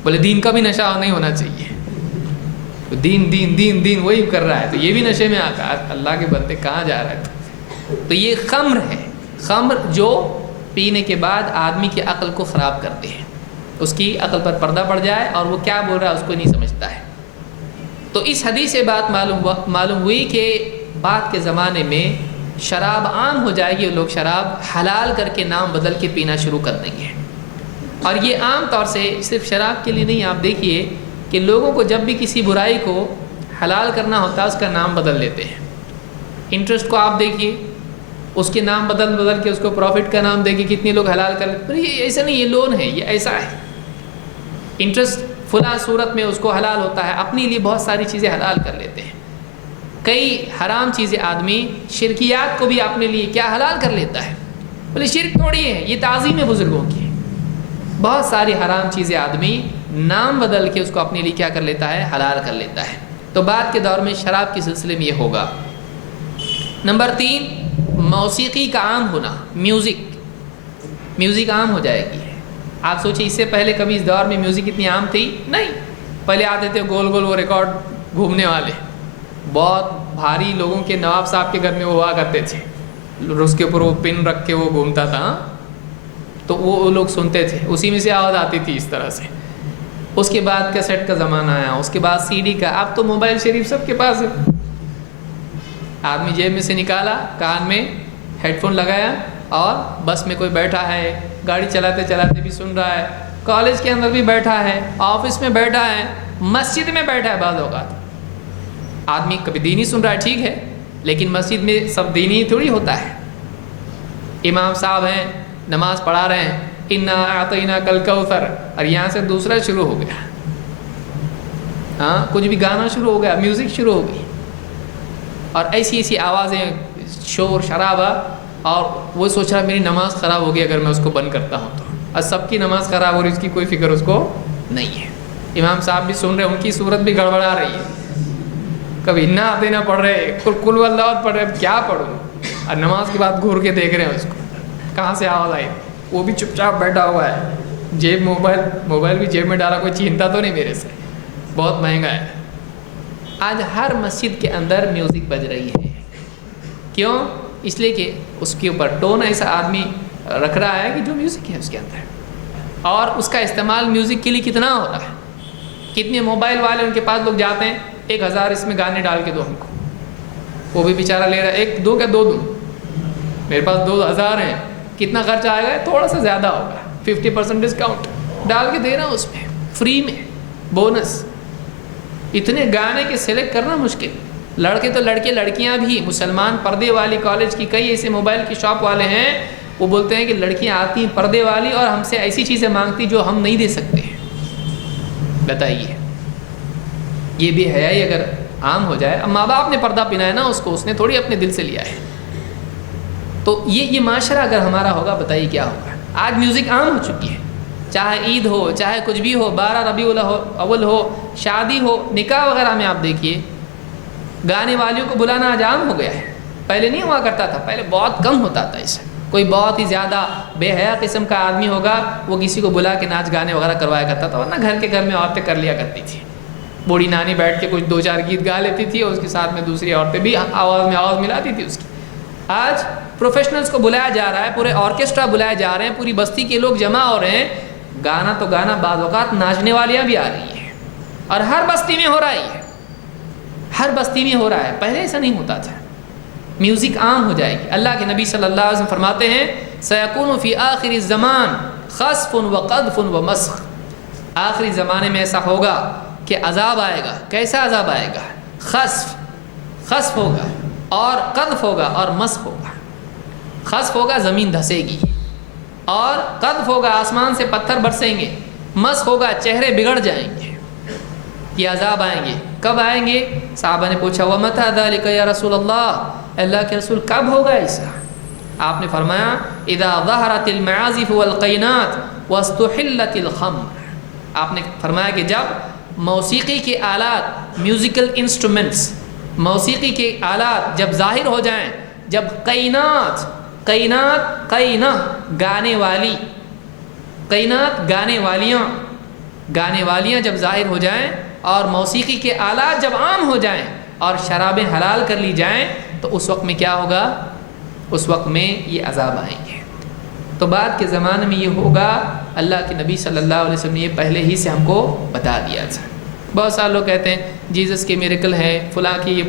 بولے دین کا بھی نشہ نہیں ہونا چاہیے، دین دین دین دین وہی کر رہا ہے تو یہ بھی نشے میں آ کر، اللہ کے بندے کہاں جا رہا ہے؟ تو یہ خمر ہے، خمر جو پینے کے بعد آدمی کی عقل کو خراب کرتے ہیں، اس کی عقل پر پردہ پڑ جائے اور وہ کیا بول رہا ہے اس کو نہیں سمجھتا ہے۔ تو اس حدیث سے بات معلوم ہوئی کہ بعد کے زمانے میں شراب عام ہو جائے گی اور لوگ شراب حلال کر کے نام بدل کے پینا شروع کر دیں گے۔ اور یہ عام طور سے صرف شراب کے لیے نہیں، آپ دیکھیے کہ لوگوں کو جب بھی کسی برائی کو حلال کرنا ہوتا ہے اس کا نام بدل لیتے ہیں۔ انٹرسٹ کو آپ دیکھیے، اس کے نام بدل بدل کے اس کو پروفٹ کا نام دے کے کتنے لوگ حلال کر لیتے. یہ ایسا نہیں, یہ لون ہے, یہ ایسا ہے. انٹرسٹ فلاں صورت میں اس کو حلال ہوتا ہے, اپنے لیے بہت ساری چیزیں حلال کر لیتے ہیں. کئی حرام چیزیں آدمی شرکیات کو بھی اپنے لیے کیا حلال کر لیتا ہے. بولے شرک تھوڑی ہے, یہ تعظیم ہے بزرگوں کی. بہت ساری حرام چیزیں آدمی نام بدل کے اس کو اپنے لیے کیا کر لیتا ہے, حلال کر لیتا ہے. تو بعد کے دور میں شراب کے سلسلے میں یہ ہوگا. نمبر 3, موسیقی کا عام ہونا. میوزک عام ہو جائے گی. آپ سوچیں اس سے پہلے کبھی اس دور میں میوزک اتنی عام تھی نہیں. پہلے آتے تھے گول گول وہ ریکارڈ گھومنے والے, بہت بھاری لوگوں کے, نواب صاحب کے گھر میں وہ ہوا کرتے تھے, اس کے اوپر وہ پن رکھ کے وہ گھومتا تھا, تو وہ لوگ سنتے تھے, اسی میں سے آواز آتی تھی اس طرح سے. اس کے بعد کیسٹ کا زمانہ آیا, اس کے بعد سی ڈی کا. اب تو موبائل شریف سب کے پاس ہے. آدمی جیب میں سے نکالا, کان میں ہیڈ فون لگایا, اور بس میں کوئی بیٹھا ہے, گاڑی چلاتے چلاتے بھی سن رہا ہے, کالج کے اندر بھی بیٹھا ہے, آفس میں بیٹھا ہے, مسجد میں بیٹھا ہے. بعض اوقات آدمی کبھی دینی سن رہا ہے, ٹھیک ہے, لیکن مسجد میں سب دینی تھوڑی ہوتا ہے. امام صاحب ہیں, نماز پڑھا رہے ہیں, انا اعطیناک الکوثر, اور یہاں سے دوسرا شروع ہو گیا. ہاں, کچھ بھی گانا شروع ہو گیا, میوزک شروع ہو گئی, اور ایسی ایسی آوازیں, شور شرابہ. اور وہ سوچ رہا میری نماز خراب ہوگی اگر میں اس کو بند کرتا ہوں تو, اور سب کی نماز خراب ہو رہی, اس کی کوئی فکر اس کو نہیں ہے. امام صاحب بھی سن رہے, ان کی صورت بھی گڑبڑا رہی ہے. کبھی انا اعطیناک پڑھ رہے, کل واللہ پڑھ رہے, کیا پڑھوں, اور نماز کے بعد گھور کے دیکھ رہے ہیں اس کو کہاں سے آواز آئی. وہ بھی چپ چاپ بیٹھا ہوا ہے, جیب موبائل بھی جیب میں ڈالا, کوئی چھینتا تو نہیں میرے سے, بہت مہنگا ہے. آج ہر مسجد کے اندر میوزک بج رہی ہے. کیوں؟ اس لیے کہ اس کے اوپر ٹون ایسا آدمی رکھ رہا ہے کہ جو میوزک ہے اس کے اندر, اور اس کا استعمال میوزک کے لیے کتنا ہو رہا ہے. کتنے موبائل والے ان کے پاس لوگ جاتے ہیں, 1000 اس میں گانے ڈال کے دو ہم کو, وہ بھی بیچارہ لے رہا ہے, 1 2 کیا 2 دوں, میرے پاس 2000 ہیں, کتنا خرچہ آئے گا, تھوڑا سا زیادہ ہوگا, 50% ڈسکاؤنٹ ڈال کے دے رہا ہوں اس میں فری میں, بونس. اتنے گانے کے سلیکٹ کرنا مشکل. لڑکے تو لڑکے, لڑکیاں بھی. مسلمان پردے والی کالج کی کئی ایسے موبائل کی شاپ والے ہیں, وہ بولتے ہیں کہ لڑکیاں آتی ہیں پردے والی اور ہم سے ایسی چیزیں مانگتی جو ہم نہیں دے سکتے ہیں. بتائیے, یہ بھی حیائی اگر عام ہو جائے. اب ماں باپ نے پردہ پہنایا نا اس کو, اس نے تھوڑی اپنے دل سے لیا ہے. تو یہ معاشرہ اگر ہمارا ہوگا, بتائیے کیا ہوگا. آج میوزک عام ہو چکی ہے, چاہے عید ہو, چاہے کچھ بھی ہو, 12 ربیع الاول ہو, شادی ہو, نکاح وغیرہ میں آپ دیکھیے گانے والیوں کو بلانا آج عام ہو گیا ہے. پہلے نہیں ہوا کرتا تھا, پہلے بہت کم ہوتا تھا. اسے کوئی بہت ہی زیادہ بے حیا قسم کا آدمی ہوگا, وہ کسی کو بلا کے ناچ گانے وغیرہ کروایا کرتا تھا, ورنہ گھر کے گھر میں عورتیں کر لیا کرتی تھی. بوڑھی نانی بیٹھ کے کچھ 2-4 گیت گا لیتی تھی, اور اس کے ساتھ میں دوسری عورتیں بھی آواز میں آواز ملاتی تھی اس کی. آج پروفیشنلز کو بلایا جا رہا ہے, پورے آرکیسٹرا بلائے جا رہے ہیں, پوری بستی کے لوگ جمع ہو رہے ہیں. گانا تو گانا, بعض اوقات ناچنے والیاں بھی آ رہی ہیں, اور ہر بستی میں ہو رہا ہے, ہر بستی میں ہو رہا ہے. پہلے ایسا نہیں ہوتا تھا. میوزک عام ہو جائے گی. اللہ کے نبی صلی اللہ علیہ وسلم فرماتے ہیں, سیکون فی آخر الزمان خسف و قذف و مسخ. آخری زمانے میں ایسا ہوگا کہ عذاب آئے گا. کیسا عذاب آئے گا؟ خسف ہوگا, اور قذف ہوگا, اور مسخ ہوگا. خسف ہوگا, زمین دھسے گی, اور قذف ہوگا, آسمان سے پتھر برسیں گے. مسخ ہوگا, چہرے بگڑ جائیں گے. یہ عذاب آئیں گے. کب آئیں گے؟ صحابہ نے پوچھا, وَمَتَى ذَلِكَ یا رسول اللہ, اللہ کے رسول کب ہوگا ایسا؟ آپ نے فرمایا, اذا ظہرت المعازف والقینات واستحلت الخمر. آپ نے فرمایا کہ جب موسیقی کے آلات, میوزیکل انسٹرومنٹس, موسیقی کے آلات جب ظاہر ہو جائیں, جب قینات گانے والی, قینات گانے والیاں جب ظاہر ہو جائیں, اور موسیقی کے آلات جب عام ہو جائیں, اور شرابیں حلال کر لی جائیں, تو اس وقت میں کیا ہوگا؟ اس وقت میں یہ عذاب آئیں گے. تو بعد کے زمانے میں یہ ہوگا. اللہ کے نبی صلی اللہ علیہ وسلم نے یہ پہلے ہی سے ہم کو بتا دیا تھا. بہت سارے لوگ کہتے ہیں جیزس کے میریکل ہیں, فلاں کی یہ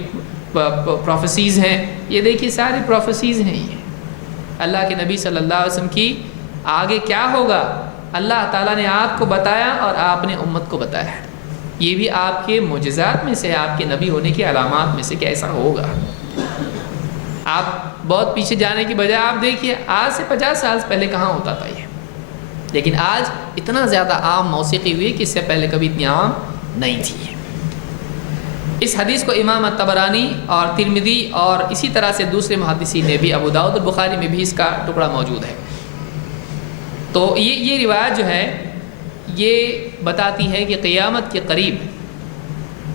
پروفیسیز ہیں. یہ دیکھیے ساری پروفیسیز ہیں. یہ اللہ کے نبی صلی اللہ علیہ وسلم کی آگے کیا ہوگا اللہ تعالیٰ نے آپ کو بتایا, اور آپ نے امت کو بتایا. یہ بھی آپ کے معجزات میں سے, آپ کے نبی ہونے کی علامات میں سے کہ ایسا ہوگا. آپ بہت پیچھے جانے کی بجائے آپ دیکھیے آج سے 50 سال پہلے کہاں ہوتا تھا یہ، لیکن آج اتنا زیادہ عام موسیقی ہوئی کہ اس سے پہلے کبھی اتنی عام نہیں تھی۔ اس حدیث کو امام الطبرانی اور ترمذی اور اسی طرح سے دوسرے محدثین نے بھی، ابو داؤد اور بخاری میں بھی اس کا ٹکڑا موجود ہے۔ تو یہ روایت جو ہے یہ بتاتی ہے کہ قیامت کے قریب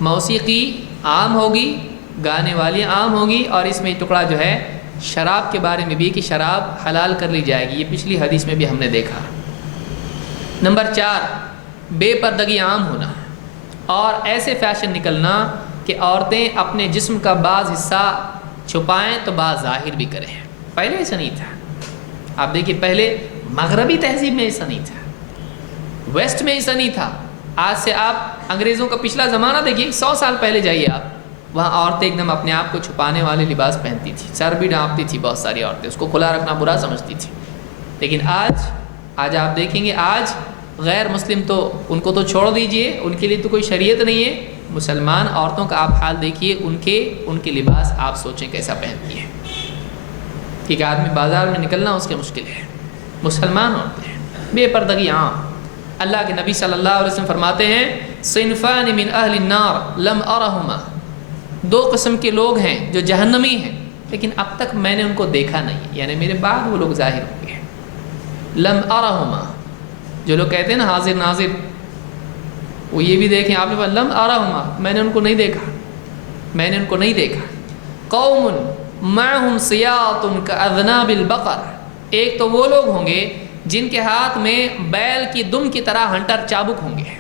موسیقی عام ہوگی، گانے والی عام ہوگی، اور اس میں ٹکڑا جو ہے شراب کے بارے میں بھی کہ شراب حلال کر لی جائے گی، یہ پچھلی حدیث میں بھی ہم نے دیکھا۔ نمبر 4، بے پردگی عام ہونا اور ایسے فیشن نکلنا کہ عورتیں اپنے جسم کا بعض حصہ چھپائیں تو بعض ظاہر بھی کریں۔ پہلے ایسا نہیں تھا، آپ دیکھیے پہلے مغربی تہذیب میں ایسا نہیں تھا، ویسٹ میں ایسا نہیں تھا۔ آج سے آپ انگریزوں کا پچھلا زمانہ دیکھیے، 100 سال پہلے جائیے آپ، وہاں عورتیں ایک دم اپنے آپ کو چھپانے والے لباس پہنتی تھی، سر بھی ڈھانپتی تھی، بہت ساری عورتیں اس کو کھلا رکھنا برا سمجھتی تھی۔ لیکن آج آپ دیکھیں گے، آج غیر مسلم تو ان کو تو چھوڑ دیجئے، ان کے لیے تو کوئی شریعت نہیں ہے، مسلمان عورتوں کا آپ حال دیکھیے، ان کے لباس آپ سوچیں کیسا پہنتی ہیں، کہ آدمی بازار میں نکلنا اس کے مشکل ہے۔ مسلمان عورتیں بے پردگی عام۔ اللہ کے نبی صلی اللہ علیہ وسلم فرماتے ہیں صنفان من اہل النار لم ارہما، 2 قسم کے لوگ ہیں جو جہنمی ہیں لیکن اب تک میں نے ان کو دیکھا نہیں، یعنی میرے بعد وہ لوگ ظاہر ہوں گے۔ لم ارہما، جو لوگ کہتے ہیں نا حاضر ناظر، وہ یہ بھی دیکھیں، آپ نے کہا لم ارہما، میں نے ان کو نہیں دیکھا۔ قوم معہم سیاط کاذناب البقر، ایک تو وہ لوگ ہوں گے جن کے ہاتھ میں بیل کی دم کی طرح ہنٹر چابک ہوں گے،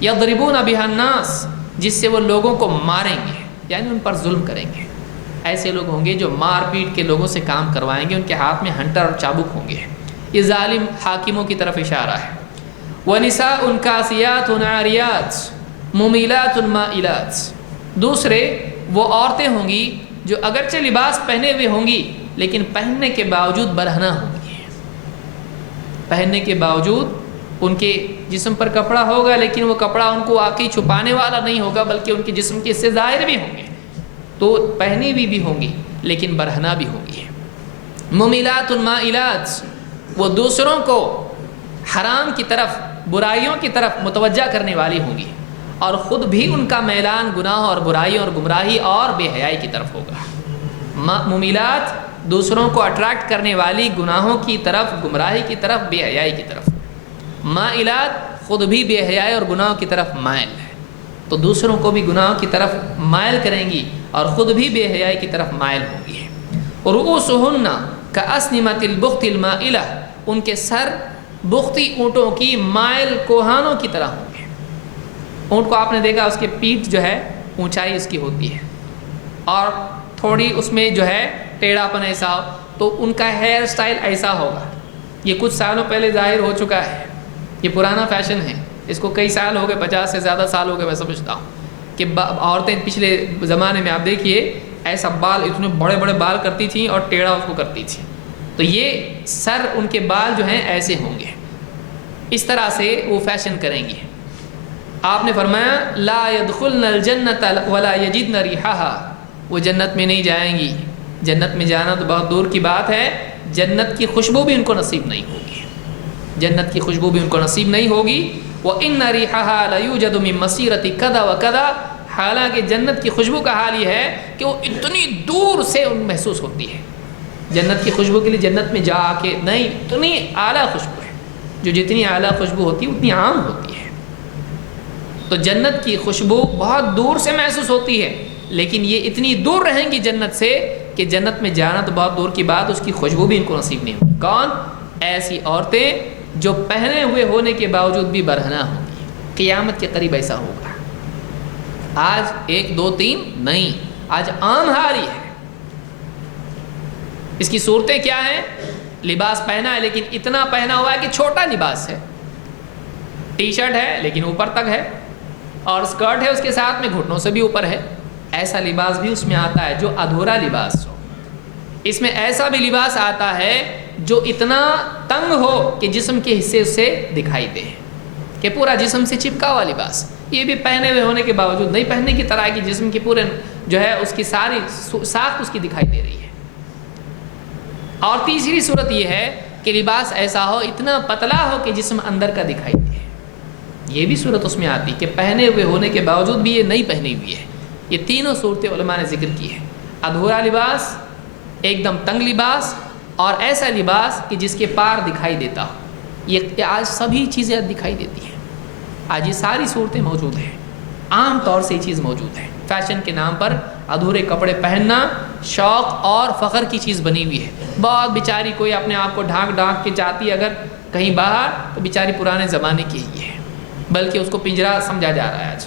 یضربون بها الناس، جس سے وہ لوگوں کو ماریں گے، یعنی ان پر ظلم کریں گے۔ ایسے لوگ ہوں گے جو مار پیٹ کے لوگوں سے کام کروائیں گے، ان کے ہاتھ میں ہنٹر اور چابک ہوں گے۔ یہ ظالم حاکموں کی طرف اشارہ ہے۔ وَنِسَاءٌ كَاسِيَاتٌ عَارِيَاتٌ مُمِيلَاتٌ مَائِلَاتٌ، دوسرے وہ عورتیں ہوں گی جو اگرچہ لباس پہنے ہوئے ہوں گی لیکن پہننے کے باوجود برہنہ ہوں گی، پہننے کے باوجود ان کے جسم پر کپڑا ہوگا لیکن وہ کپڑا ان کو واقعی چھپانے والا نہیں ہوگا، بلکہ ان کے جسم کے حصے ظاہر بھی ہوں گے، تو پہنی بھی ہوں گی لیکن برہنہ بھی ہوں گی۔ ممیلات مائلات، وہ دوسروں کو حرام کی طرف، برائیوں کی طرف متوجہ کرنے والی ہوں گی، اور خود بھی ان کا میلان گناہ اور برائی اور گمراہی اور بے حیائی کی طرف ہوگا۔ ممیلات، دوسروں کو اٹریکٹ کرنے والی گناہوں کی طرف، گمراہی کی طرف، بے حیائی کی طرف۔ مائلات، خود بھی بے حیائی اور گناہوں کی طرف مائل ہے، تو دوسروں کو بھی گناہوں کی طرف مائل کریں گی اور خود بھی بے حیائی کی طرف مائل ہوں گی۔ رؤوسہن کأسنمۃ البخت المائلہ، ان کے سر بختی اونٹوں کی مائل کوہانوں کی طرح ہوں گے۔ اونٹ کو آپ نے دیکھا، اس کے پیٹھ جو ہے اونچائی اس کی ہوتی ہے اور تھوڑی اس میں جو ہے ٹیڑھا پن ایسا ہو، تو ان کا ہیئر سٹائل ایسا ہوگا۔ یہ کچھ سالوں پہلے ظاہر ہو چکا ہے، یہ پرانا فیشن ہے، اس کو کئی سال ہو گئے، 50 سے زیادہ سال ہو گئے میں سمجھتا ہوں کہ عورتیں پچھلے زمانے میں آپ دیکھیے ایسا بال، اتنے بڑے بڑے بال کرتی تھیں اور ٹیڑھا اس کو کرتی تھیں، تو یہ سر ان کے بال جو ہیں ایسے ہوں گے، اس طرح سے وہ فیشن کریں گی۔ آپ نے فرمایا لا يدخلن الجنت ولا یجدن ریحھا، وہ جنت میں نہیں جائیں گی، جنت میں جانا تو بہت دور کی بات ہے، جنت کی خوشبو بھی ان کو نصیب نہیں ہوگی، جنت کی خوشبو بھی ان کو نصیب نہیں ہوگی۔ وَإِنَّ رِيحَهَا لَيُوجَدُ مِن مَّسِيرَةِ كَذَا وَكَذَا، حالانکہ جنت کی خوشبو کا حال یہ ہے کہ وہ اتنی دور سے محسوس ہوتی ہے۔ جنت کی خوشبو کے لیے جنت میں جا کے نہیں، اتنی اعلیٰ خوشبو ہے، جو جتنی اعلیٰ خوشبو ہوتی ہے اتنی عام ہوتی ہے، تو جنت کی خوشبو بہت دور سے محسوس ہوتی ہے، لیکن یہ اتنی دور رہیں گی جنت سے کہ جنت میں جانا تو بہت دور کی بات، اس کی خوشبو بھی ان کو نصیب نہیں ہوگی۔ کون؟ ایسی عورتیں جو پہنے ہوئے ہونے کے باوجود بھی برہنہ ہوں گی۔ قیامت کے قریب ایسا ہوگا۔ آج 1 2 3 نہیں، آج عام حال ہی ہے۔ اس کی صورتیں کیا ہیں؟ لباس پہنا ہے لیکن اتنا پہنا ہوا ہے کہ چھوٹا لباس ہے، ٹی شرٹ ہے لیکن اوپر تک ہے، اور اسکرٹ ہے اس کے ساتھ میں گھٹنوں سے بھی اوپر ہے، ایسا لباس بھی اس میں آتا ہے جو ادھورا لباس ہو۔ اس میں ایسا بھی لباس آتا ہے جو اتنا تنگ ہو کہ جسم کے حصے اس سے دکھائی دے، کہ پورا جسم سے چپکا ہوا لباس، یہ بھی پہنے ہوئے ہونے کے باوجود نہیں پہننے کی طرح کہ جسم کی پورے جو ہے اس کی ساری ساخت اس کی دکھائی دے رہی ہے۔ اور تیسری صورت یہ ہے کہ لباس ایسا ہو اتنا پتلا ہو کہ جسم اندر کا دکھائی دے، یہ بھی صورت اس میں آتی کہ پہنے ہوئے ہونے کے باوجود بھی یہ نہیں پہنی ہوئی ہے۔ یہ تینوں صورتیں علماء نے ذکر کی ہے، ادھورا لباس، ایک دم تنگ لباس، اور ایسا لباس کہ جس کے پار دکھائی دیتا ہو۔ یہ آج سبھی چیزیں دکھائی دیتی ہیں، آج یہ ساری صورتیں موجود ہیں، عام طور سے یہ چیز موجود ہے۔ فیشن کے نام پر ادھورے کپڑے پہننا شوق اور فخر کی چیز بنی ہوئی ہے۔ بہت بیچاری کوئی اپنے آپ کو ڈھانک ڈھانک کے جاتی ہے اگر کہیں باہر، تو بیچاری پرانے زمانے کی ہی ہے، بلکہ اس کو پنجرا سمجھا جا رہا ہے آج،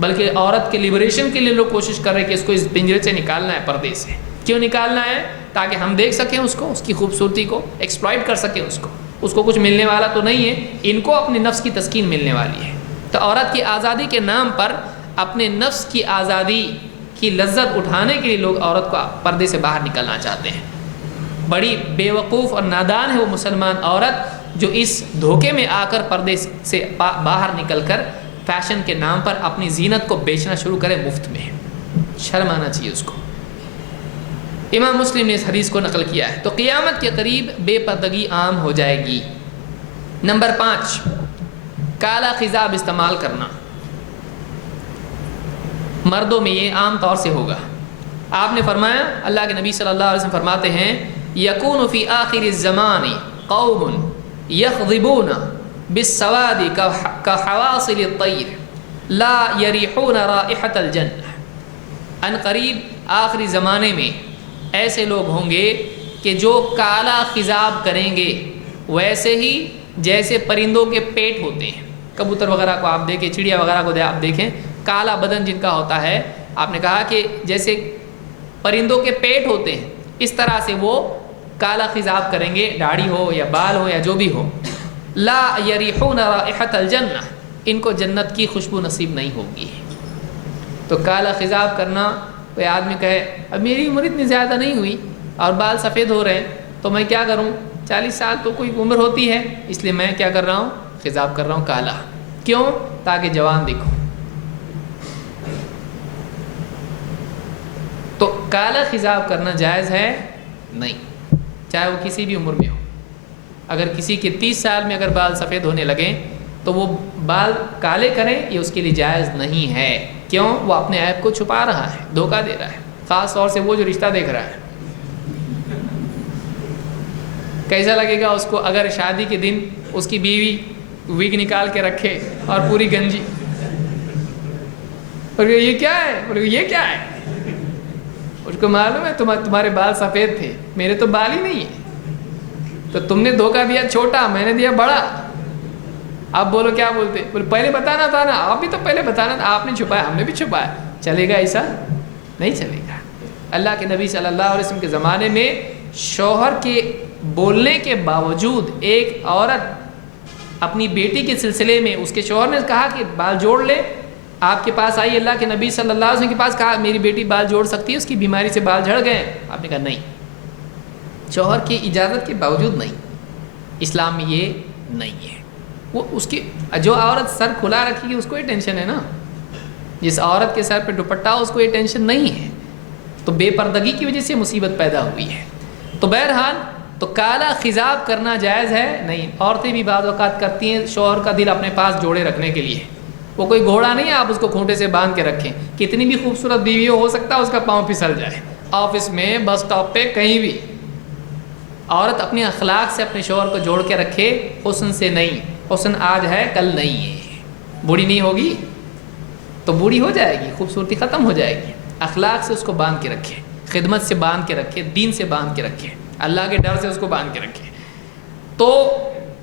بلکہ عورت کے لبریشن کے لیے لوگ کوشش کر رہے ہیں کہ اس کو اس پنجرے سے نکالنا ہے، پردے سے۔ کیوں نکالنا ہے؟ تاکہ ہم دیکھ سکیں اس کو، اس کی خوبصورتی کو ایکسپلائٹ کر سکیں، اس کو کچھ ملنے والا تو نہیں ہے، ان کو اپنے نفس کی تسکین ملنے والی ہے۔ تو عورت کی آزادی کے نام پر اپنے نفس کی آزادی کی لذت اٹھانے کے لیے لوگ عورت کو پردے سے باہر نکالنا چاہتے ہیں۔ بڑی بے وقوف اور نادان ہے وہ مسلمان عورت جو اس دھوکے میں آ کر پردے سے باہر نکل کر فیشن کے نام پر اپنی زینت کو بیچنا شروع کرے مفت میں۔ شرم آنا چاہیے اس کو۔ امام مسلم نے اس حدیث کو نقل کیا ہے۔ تو قیامت کے قریب بے پردگی عام ہو جائے گی۔ نمبر 5، کالا خضاب استعمال کرنا۔ مردوں میں یہ عام طور سے ہوگا۔ آپ نے فرمایا، اللہ کے نبی صلی اللہ علیہ وسلم فرماتے ہیں، یکون فی آخر الزمان قوم یخضبون بالسواد کحواصل الطیر لا یریحون رائحۃ الجنہ۔ ان قریب آخری زمانے میں ایسے لوگ ہوں گے کہ جو کالا خضاب کریں گے، ویسے ہی جیسے پرندوں کے پیٹ ہوتے ہیں۔ کبوتر وغیرہ کو آپ دیکھیں، چڑیا وغیرہ کو آپ دیکھیں، کالا بدن جن کا ہوتا ہے، آپ نے کہا کہ جیسے پرندوں کے پیٹ ہوتے ہیں، اس طرح سے وہ کالا خضاب کریں گے، داڑھی ہو یا بال ہو یا جو بھی ہو۔ لا یریحون رائحۃ الجنہ، ان کو جنت کی خوشبو نصیب نہیں ہوگی۔ تو کالا خضاب کرنا، کوئی آدمی کہے اب میری عمر اتنی زیادہ نہیں ہوئی اور بال سفید ہو رہے ہیں تو میں کیا کروں، 40 سال تو کوئی عمر ہوتی ہے، اس لیے میں کیا کر رہا ہوں، خضاب کر رہا ہوں کالا۔ کیوں؟ تاکہ جوان دکھوں۔ تو کالا خضاب کرنا جائز ہے نہیں، چاہے وہ کسی بھی عمر میں ہو۔ اگر کسی کے 30 سال میں اگر بال سفید ہونے لگیں تو وہ بال کالے کریں، یہ اس کے لیے جائز نہیں ہے۔ کیوں؟ وہ اپنے عیب کو چھپا رہا ہے، دھوکہ دے رہا ہے، خاص طور سے وہ جو رشتہ دیکھ رہا ہے۔ کیسا لگے گا اس کو اگر شادی کے دن اس کی بیوی وگ نکال کے رکھے اور پوری گنجی، اور یہ کیا ہے، اور یہ کیا ہے؟ اس کو معلوم ہے تمہارے بال سفید تھے، میرے تو بال ہی نہیں ہے، تو تم نے دھوکہ دیا چھوٹا، میں نے دیا بڑا۔ آپ بولو کیا بولتے، بولے پہلے بتانا تھا نا، آپ بھی تو پہلے بتانا تھا، آپ نے چھپایا، ہم نے بھی چھپایا۔ چلے گا ایسا؟ نہیں چلے گا۔ اللہ کے نبی صلی اللہ علیہ وسلم کے زمانے میں شوہر کے بولنے کے باوجود ایک عورت اپنی بیٹی کے سلسلے میں، اس کے شوہر نے کہا کہ بال جوڑ لے، آپ کے پاس آئی، اللہ کے نبی صلی اللہ علیہ وسلم کے پاس، کہا میری بیٹی بال جوڑ سکتی ہے، اس کی بیماری سے بال جھڑ گئے۔ آپ نے کہا نہیں، شوہر کی اجازت کے باوجود نہیں، اسلام میں یہ نہیں ہے۔ وہ اس کی جو عورت سر کھلا رکھے گی اس کو یہ ٹینشن ہے نا، جس عورت کے سر پہ دوپٹہ ہو اس کو یہ ٹینشن نہیں ہے۔ تو بے پردگی کی وجہ سے مصیبت پیدا ہوئی ہے۔ تو بہرحال تو کالا خضاب کرنا جائز ہے نہیں۔ عورتیں بھی بعض اوقات کرتی ہیں شوہر کا دل اپنے پاس جوڑے رکھنے کے لیے۔ وہ کوئی گھوڑا نہیں ہے آپ اس کو کھونٹے سے باندھ کے رکھیں، کتنی بھی خوبصورت بیوی ہو سکتا ہے اس کا پاؤں پھسل جائے، آفس میں، بس اسٹاپ پہ، کہیں بھی۔ عورت اپنے اخلاق سے اپنے شوہر کو جوڑ کے رکھے، حسن سے نہیں۔ حسن آج ہے کل نہیں ہے، بوڑھی نہیں ہوگی تو بوڑھی ہو جائے گی، خوبصورتی ختم ہو جائے گی۔ اخلاق سے اس کو باندھ کے رکھے، خدمت سے باندھ کے رکھے، دین سے باندھ کے رکھے، اللہ کے ڈر سے اس کو باندھ کے رکھے۔ تو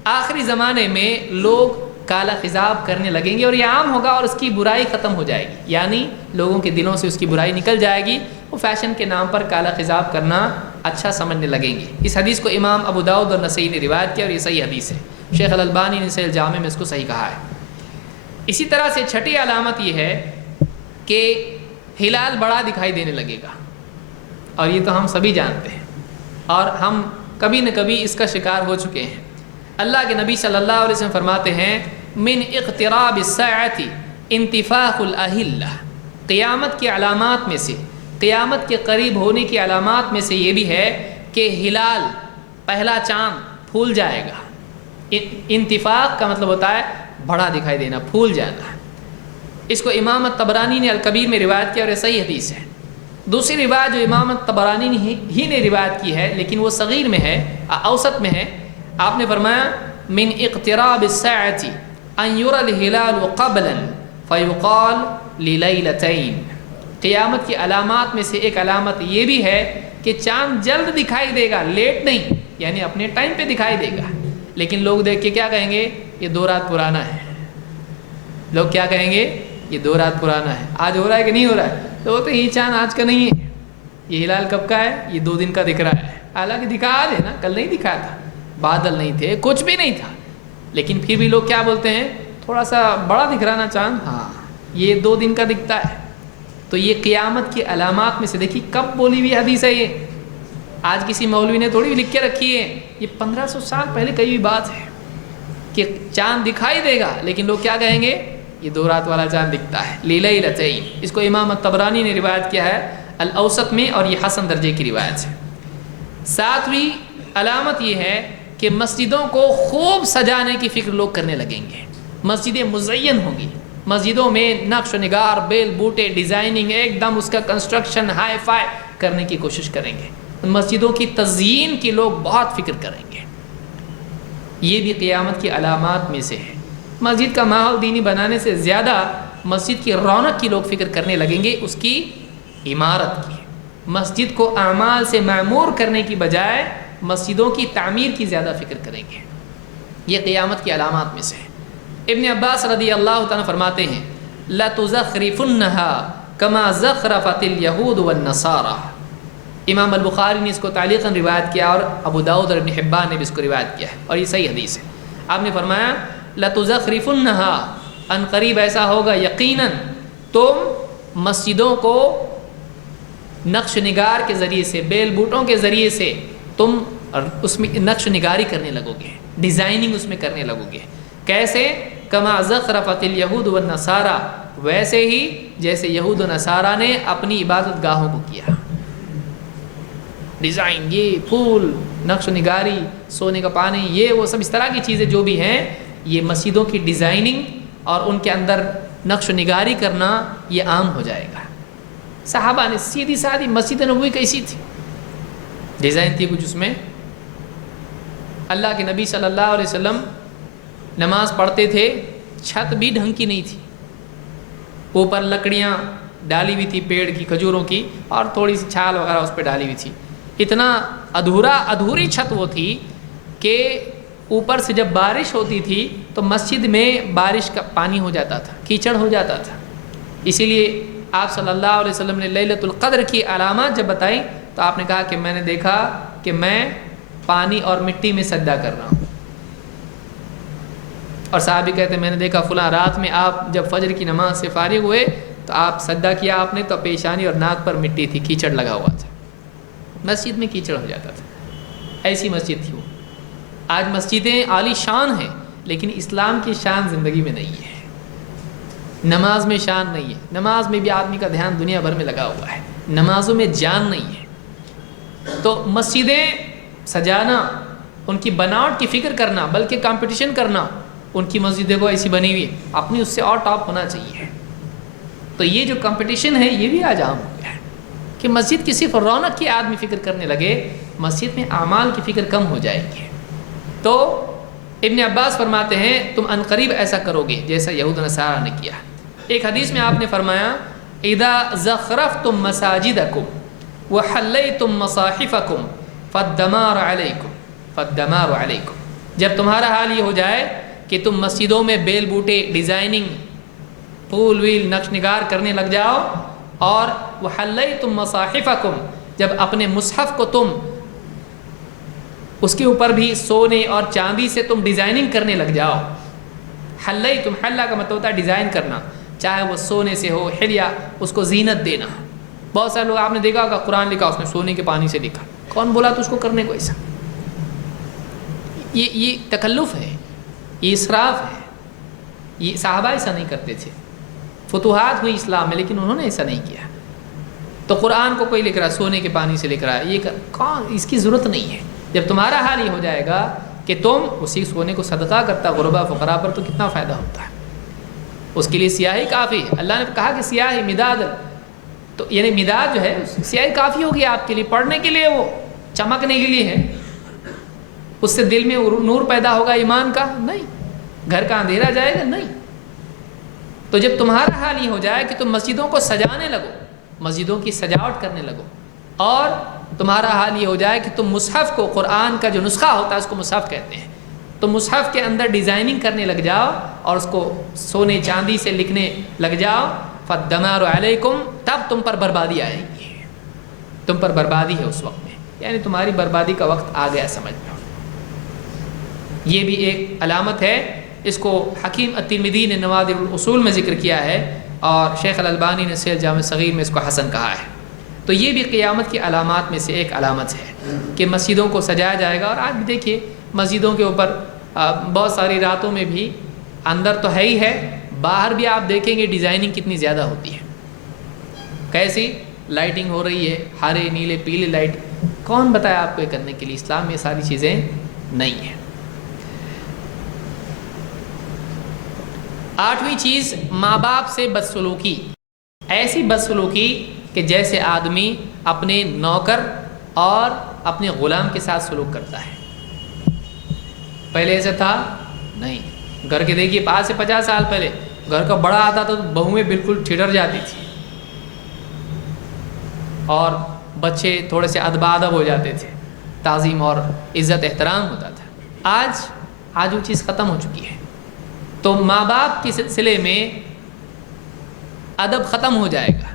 آخری زمانے میں لوگ کالا خضاب کرنے لگیں گے اور یہ عام ہوگا اور اس کی برائی ختم ہو جائے گی، یعنی لوگوں کے دلوں سے اس کی برائی نکل جائے گی، وہ فیشن کے نام پر کالا خضاب کرنا اچھا سمجھنے لگیں گے۔ اس حدیث کو امام ابو داؤد اور نسائی نے روایت کیا اور یہ صحیح حدیث ہے۔ شیخ الالبانی نے صحیح الجامع میں اس کو صحیح کہا ہے۔ اسی طرح سے چھٹی علامت یہ ہے کہ ہلال بڑا دکھائی دینے لگے گا، اور یہ تو ہم سبھی جانتے ہیں اور ہم کبھی نہ کبھی اس کا شکار ہو چکے ہیں۔ اللہ کے نبی صلی اللہ علیہ وسلم فرماتے ہیں، من اقتراب الساعۃ انتفاخ الاہلہ، قیامت کی علامات میں سے، قیامت کے قریب ہونے کی علامات میں سے یہ بھی ہے کہ ہلال پہلا چاند پھول جائے گا. انتفاق کا مطلب ہوتا ہے بڑا دکھائی دینا، پھول جانا. اس کو امام طبرانی نے الکبیر میں روایت کیا اور یہ صحیح حدیث ہے. دوسری روایت جو امام طبرانی ہی نے روایت کی ہے لیکن وہ صغیر میں ہے، اوسط میں ہے. آپ نے فرمایا من اقتراب الساعة ان يرى الهلال قبلا فيقال لليلتين. قیامت کی علامات میں سے ایک علامت یہ بھی ہے کہ چاند جلد دکھائی دے گا، لیٹ نہیں، یعنی اپنے ٹائم پہ دکھائی دے گا. لیکن لوگ دیکھ کے کیا کہیں گے؟ یہ 2 رات پرانا ہے. لوگ کیا کہیں گے؟ یہ 2 رات پرانا ہے. آج ہو رہا ہے کہ نہیں ہو رہا ہے؟ تو وہ تو یہ چاند آج کا نہیں ہے، یہ ہلال کب کا ہے؟ یہ 2 دن کا دکھ رہا ہے. حالانکہ دکھا آج ہے نا، کل نہیں دکھا تھا، بادل نہیں تھے، کچھ بھی نہیں تھا. لیکن پھر بھی لوگ کیا بولتے ہیں؟ تھوڑا سا بڑا دکھ رہا نا چاند، ہاں یہ 2 دن کا دکھتا ہے. تو یہ قیامت کی علامات میں سے دیکھیے کب بولی ہوئی حدیث ہے. یہ آج کسی مولوی نے تھوڑی لکھ کے رکھی ہے، یہ 1500 سال پہلے کہی ہوئی بات ہے کہ چاند دکھائی دے گا. لیکن لوگ کیا کہیں گے؟ یہ 2 رات والا چاند دکھتا ہے. لیلتین. اس کو امام طبرانی نے روایت کیا ہے الاوسط میں اور یہ حسن درجے کی روایت ہے. 7ویں علامت یہ ہے کہ مسجدوں کو خوب سجانے کی فکر لوگ کرنے لگیں گے. مسجدیں مزین ہوں گی، مسجدوں میں نقش و نگار، بیل بوٹے، ڈیزائننگ، ایک دم اس کا کنسٹرکشن ہائی فائی کرنے کی کوشش کریں گے. مسجدوں کی تزئین کی لوگ بہت فکر کریں گے. یہ بھی قیامت کی علامات میں سے ہے. مسجد کا ماحول دینی بنانے سے زیادہ مسجد کی رونق کی لوگ فکر کرنے لگیں گے، اس کی عمارت کی. مسجد کو اعمال سے معمور کرنے کی بجائے مسجدوں کی تعمیر کی زیادہ فکر کریں گے. یہ قیامت کی علامات میں سے ہے. ابن عباس رضی اللہ تعالیٰ فرماتے ہیں لَتُزَخْرِفُنَّهَا كَمَا زَخْرَفَتِ الْيَهُودُ وَالنَّصَارَى. امام البخاری نے اس کو تعلیقاً روایت کیا اور ابو داؤد اور ابن حبان نے بھی اس کو روایت کیا ہے اور یہ صحیح حدیث ہے. آپ نے فرمایا لَتُزَخْرِفُنَّهَا، ان قریب ایسا ہوگا یقیناً تم مسجدوں کو نقش نگار کے ذریعے سے، بیل بوٹوں کے ذریعے سے تم اس میں نقش نگاری کرنے لگو گے، ڈیزائننگ اس میں کرنے لگو گے. کیسے؟ کما زخرفت الیہود والنصارى، ویسے ہی جیسے یہود و نصارہ نے اپنی عبادت گاہوں کو کیا. ڈیزائن، یہ پھول، نقش و نگاری، سونے کا پانی، یہ وہ سب اس طرح کی چیزیں جو بھی ہیں، یہ مسجدوں کی ڈیزائننگ اور ان کے اندر نقش و نگاری کرنا یہ عام ہو جائے گا. صحابہ نے سیدھی سادھی مسجد نبوی کیسی تھی؟ ڈیزائن تھی کچھ اس میں. اللہ کے نبی صلی اللہ علیہ وسلم نماز پڑھتے تھے، چھت بھی ڈھنگ کی نہیں تھی، اوپر لکڑیاں ڈالی ہوئی تھی پیڑ کی، کھجوروں کی، اور تھوڑی سی چھال وغیرہ اس پہ ڈالی ہوئی تھی. اتنا ادھوری چھت وہ تھی کہ اوپر سے جب بارش ہوتی تھی تو مسجد میں بارش کا پانی ہو جاتا تھا، کیچڑ ہو جاتا تھا. اسی لیے آپ صلی اللہ علیہ وسلم نے لیلۃ القدر کی علامات جب بتائی تو آپ نے کہا کہ میں نے دیکھا کہ میں پانی اور مٹی میں سجدہ کر رہا ہوں. اور صحابی کہتے ہیں میں نے دیکھا فلاں رات میں آپ جب فجر کی نماز سے فارغ ہوئے تو آپ سجدہ کیا آپ نے تو پیشانی اور ناک پر مٹی تھی، کیچڑ لگا ہوا تھا، مسجد میں کیچڑ ہو جاتا تھا. ایسی مسجد تھی وہ. آج مسجدیں عالی شان ہیں لیکن اسلام کی شان زندگی میں نہیں ہے، نماز میں شان نہیں ہے. نماز میں بھی آدمی کا دھیان دنیا بھر میں لگا ہوا ہے، نمازوں میں جان نہیں ہے. تو مسجدیں سجانا، ان کی بناوٹ کی فکر کرنا، بلکہ کمپٹیشن کرنا، ان کی مسجدیں کو ایسی بنی ہوئی ہے، اپنی اس سے اور ٹاپ ہونا چاہیے. تو یہ جو کمپٹیشن ہے یہ بھی آج عام ہو گیا ہے کہ مسجد کی صرف رونق کی آدمی فکر کرنے لگے، مسجد میں اعمال کی فکر کم ہو جائے گی. تو ابن عباس فرماتے ہیں تم عنقریب ایسا کرو گے جیسا یہود و نصارہ نے کیا. ایک حدیث میں آپ نے فرمایا اذا زخرفتم مساجدکم وحلیتم مصاحفکم فالدمار علیکم. جب تمہارا حال یہ ہو جائے کہ تم مسجدوں میں بیل بوٹے، ڈیزائننگ، پھول ویل، نقش نگار کرنے لگ جاؤ، اور وحلیتم مصاحفکم، جب اپنے مصحف کو تم اس کے اوپر بھی سونے اور چاندی سے تم ڈیزائننگ کرنے لگ جاؤ. حلیتم، حلہ کا مطلب ہوتا ہے ڈیزائن کرنا، چاہے وہ سونے سے ہو، حلیہ اس کو زینت دینا. بہت سارے لوگ آپ نے دیکھا ہوگا قرآن لکھا اس نے سونے کے پانی سے لکھا، کون بولا تو اس کو کرنے کو ایسا؟ یہ تکلف ہے، یہ اسراف ہے. یہ صحابہ ایسا نہیں کرتے تھے. فتوحات ہوئی اسلام میں لیکن انہوں نے ایسا نہیں کیا. تو قرآن کو کوئی لکھ رہا ہے سونے کے پانی سے لکھ رہا ہے، یہ کون، اس کی ضرورت نہیں ہے. جب تمہارا حال یہ ہو جائے گا کہ تم اسی سونے کو صدقہ کرتا غربا فقراء پر، تو کتنا فائدہ ہوتا ہے. اس کے لیے سیاہی کافی ہے. اللہ نے کہا کہ سیاہی مداد، تو یعنی مداد جو ہے سیاہی کافی ہوگی آپ کے لیے، پڑھنے کے لیے، وہ چمکنے کے لیے ہے. اس سے دل میں نور پیدا ہوگا ایمان کا؟ نہیں. گھر کا اندھیرا جائے گا؟ نہیں. تو جب تمہارا حال یہ ہو جائے کہ تم مسجدوں کو سجانے لگو، مسجدوں کی سجاوٹ کرنے لگو، اور تمہارا حال یہ ہو جائے کہ تم مصحف کو، قرآن کا جو نسخہ ہوتا ہے اس کو مصحف کہتے ہیں، تو مصحف کے اندر ڈیزائننگ کرنے لگ جاؤ اور اس کو سونے چاندی سے لکھنے لگ جاؤ، فالدمار علیکم، تب تم پر بربادی آئے گی. تم پر بربادی ہے اس وقت میں، یعنی تمہاری بربادی کا وقت آ گیا، سمجھ لو. یہ بھی ایک علامت ہے. اس کو حکیم الترمذی نے نوادر الاصول میں ذکر کیا ہے، اور شیخ الالبانی نے صحیح الجامع الصغیر میں اس کو حسن کہا ہے. تو یہ بھی قیامت کی علامات میں سے ایک علامت ہے کہ مسجدوں کو سجایا جائے گا. اور آج بھی دیکھیے مسجدوں کے اوپر بہت ساری راتوں میں بھی، اندر تو ہے ہی ہے، باہر بھی آپ دیکھیں گے ڈیزائننگ کتنی زیادہ ہوتی ہے. کیسی لائٹنگ ہو رہی ہے، ہرے نیلے پیلے لائٹ. کون بتایا آپ کو یہ کرنے کے لیے؟ اسلام میں یہ ساری چیزیں نہیں ہیں. 8ویں چیز، ماں باپ سے بدسلوکی. ایسی بدسلوکی کہ جیسے آدمی اپنے نوکر اور اپنے غلام کے ساتھ سلوک کرتا ہے. پہلے ایسا تھا نہیں. گھر کے دیکھیے 5 سے 50 سال پہلے گھر کا بڑا آتا تھا تو بہویں بالکل ٹھٹر جاتی تھی اور بچے تھوڑے سے ادب ادب ہو جاتے تھے، تعظیم اور عزت احترام ہوتا تھا. آج وہ چیز ختم ہو چکی ہے. تو ماں باپ کے سلسلے میں ادب ختم ہو جائے گا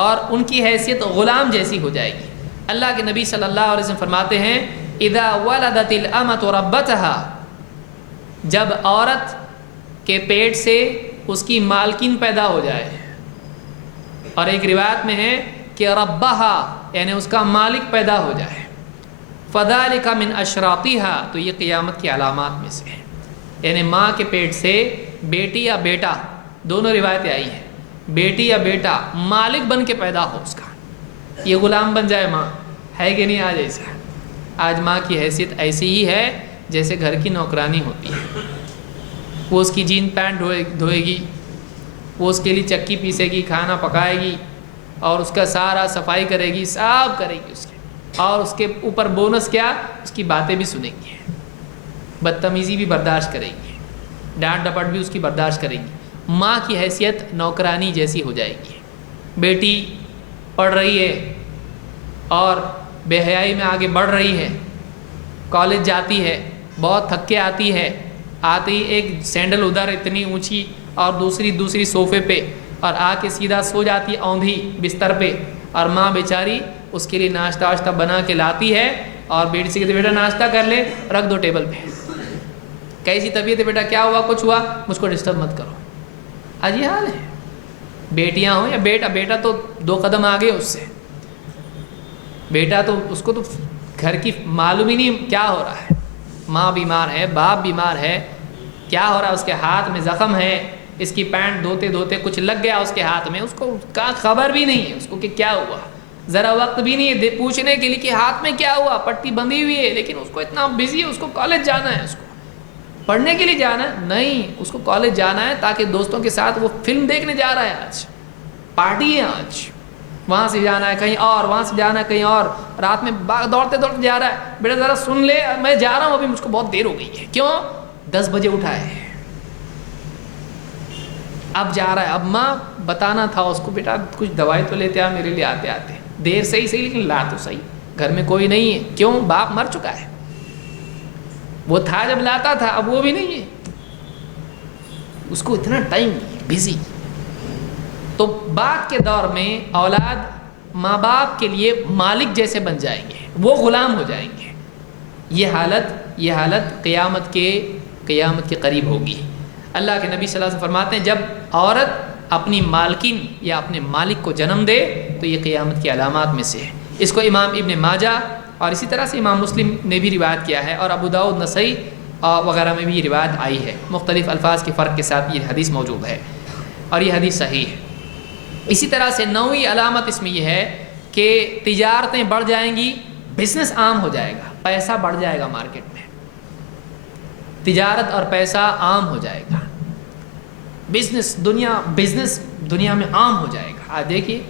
اور ان کی حیثیت غلام جیسی ہو جائے گی. اللہ کے نبی صلی اللہ علیہ وسلم فرماتے ہیں اذا ولدت الامۃ ربتها، جب عورت کے پیٹ سے اس کی مالکن پیدا ہو جائے، اور ایک روایت میں ہے کہ ربہا یعنی اس کا مالک پیدا ہو جائے، فذلک من اشراطها، تو یہ قیامت کی علامات میں سے ہے. یعنی ماں کے پیٹ سے بیٹی یا بیٹا، دونوں روایتیں آئی ہیں، بیٹی یا بیٹا مالک بن کے پیدا ہو اس کا، یہ غلام بن جائے. ماں ہے کہ نہیں آج ایسا؟ آج ماں کی حیثیت ایسی ہی ہے جیسے گھر کی نوکرانی ہوتی ہے. وہ اس کی جین پینٹ دھوئے گی، وہ اس کے لیے چکی پیسے گی، کھانا پکائے گی، اور اس کا سارا صفائی کرے گی، صاف کرے گی اس کے، اور اس کے اوپر بونس کیا، اس کی باتیں بھی سنیں گی، بدتمیزی بھی برداشت کرے گی، ڈانٹ ڈپٹ بھی اس کی برداشت کرے گی. ماں کی حیثیت نوکرانی جیسی ہو جائے گی. بیٹی پڑھ رہی ہے اور بے حیائی میں آگے بڑھ رہی ہے، کالج جاتی ہے، بہت تھک کے آتی ہے، آتے ہی ایک سینڈل ادھر اتنی اونچی اور دوسری صوفے پہ، اور آ کے سیدھا سو جاتی ہے اوندھی بستر پہ، اور ماں بیچاری اس کے لیے ناشتہ واشتہ بنا کے لاتی ہے، اور بیٹی سے کہتے بیٹا ناشتہ کر لے، رکھ دو ٹیبل پہ. کیسی طبیعت ہے بیٹا، کیا ہوا، کچھ ہوا، مجھ کو ڈسٹرب مت کرو. آج یہ حال ہے. بیٹیاں ہوں یا بیٹا تو 2 قدم آگے اس سے. بیٹا تو اس کو تو گھر کی معلوم ہی نہیں کیا ہو رہا ہے. ماں بیمار ہے، باپ بیمار ہے، کیا ہو رہا ہے، اس کے ہاتھ میں زخم ہے، اس کی پینٹ دھوتے کچھ لگ گیا اس کے ہاتھ میں، اس کو کا خبر بھی نہیں ہے اس کو کہ کیا ہوا. ذرا وقت بھی نہیں ہے پوچھنے کے لیے کہ ہاتھ میں کیا ہوا، پٹی بندھی ہوئی ہے، لیکن اس کو اتنا بزی ہے، اس کو کالج جانا ہے، اس کو پڑھنے کے لیے جانا ہے. نہیں، اس کو کالج جانا ہے تاکہ دوستوں کے ساتھ وہ فلم دیکھنے جا رہا ہے، آج پارٹی ہے، آج وہاں سے جانا ہے کہیں اور، وہاں سے جانا ہے کہیں اور، رات میں دوڑتے جا رہا ہے. بیٹا ذرا سن لے، میں جا رہا ہوں، ابھی مجھ کو بہت دیر ہو گئی ہے. کیوں؟ 10 بجے اٹھا ہے، اب جا رہا ہے. اب ماں بتانا تھا اس کو بیٹا کچھ دوائی تو لیتے آ میرے لیے، آتے دیر صحیح لیکن لا تو صحیح، گھر میں کوئی نہیں ہے. کیوں؟ باپ مر چکا ہے. وہ تھا جب لاتا تھا، اب وہ بھی نہیں ہے، اس کو اتنا ٹائم بزی. تو بعد کے دور میں اولاد ماں باپ کے لیے مالک جیسے بن جائیں گے، وہ غلام ہو جائیں گے. یہ حالت قیامت کے قریب ہوگی. اللہ کے نبی صلی اللہ علیہ وسلم فرماتے ہیں جب عورت اپنی مالکن یا اپنے مالک کو جنم دے تو یہ قیامت کی علامات میں سے ہے. اس کو امام ابن ماجہ اور اسی طرح سے امام مسلم نے بھی روایت کیا ہے، اور ابو داؤد، نسائی وغیرہ میں بھی یہ روایت آئی ہے. مختلف الفاظ کے فرق کے ساتھ یہ حدیث موجود ہے، اور یہ حدیث صحیح ہے. اسی طرح سے 9ویں علامت اس میں یہ ہے کہ تجارتیں بڑھ جائیں گی، بزنس عام ہو جائے گا، پیسہ بڑھ جائے گا مارکیٹ میں، تجارت اور پیسہ عام ہو جائے گا، بزنس دنیا میں عام ہو جائے گا۔ آج دیکھیے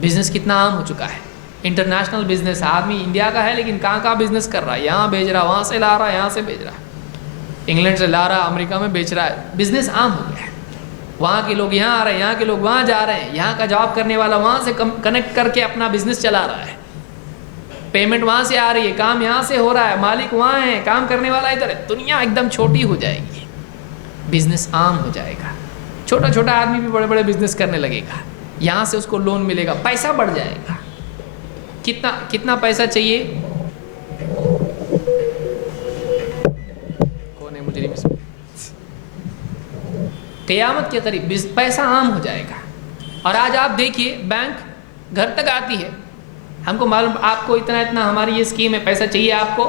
بزنس کتنا عام ہو چکا ہے، انٹرنیشنل بزنس، آدمی انڈیا کا ہے لیکن کہاں بزنس کر رہا ہے، یہاں بیچ رہا، وہاں سے لا رہا، یہاں سے بیچ رہا، انگلینڈ سے لا رہا، امریکہ میں بیچ رہا ہے، بزنس عام ہو گیا ہے۔ وہاں کے لوگ یہاں آ رہے ہیں، یہاں کے لوگ وہاں جا رہے ہیں، یہاں کا جاب کرنے والا وہاں سے کنیکٹ کر کے اپنا بزنس چلا رہا ہے، پیمنٹ وہاں سے آ رہی ہے، کام یہاں سے ہو رہا ہے، مالک وہاں ہے، کام کرنے والا ادھر ہے، دنیا ایک دم چھوٹی ہو جائے گی، بزنس عام ہو جائے گا، چھوٹا چھوٹا آدمی بھی بڑے بڑے بزنس کرنے لگے گا، یہاں سے اس کو لون ملے گا، پیسہ بڑھ جائے گا۔ کتنا پیسہ چاہیے؟ کون ہے مجرم اس میں؟ قیامت کے قریب پیسہ عام ہو جائے گا۔ اور آج آپ دیکھیے بینک گھر تک آتی ہے، ہم کو معلوم آپ کو اتنا ہماری یہ اسکیم ہے، پیسہ چاہیے آپ کو،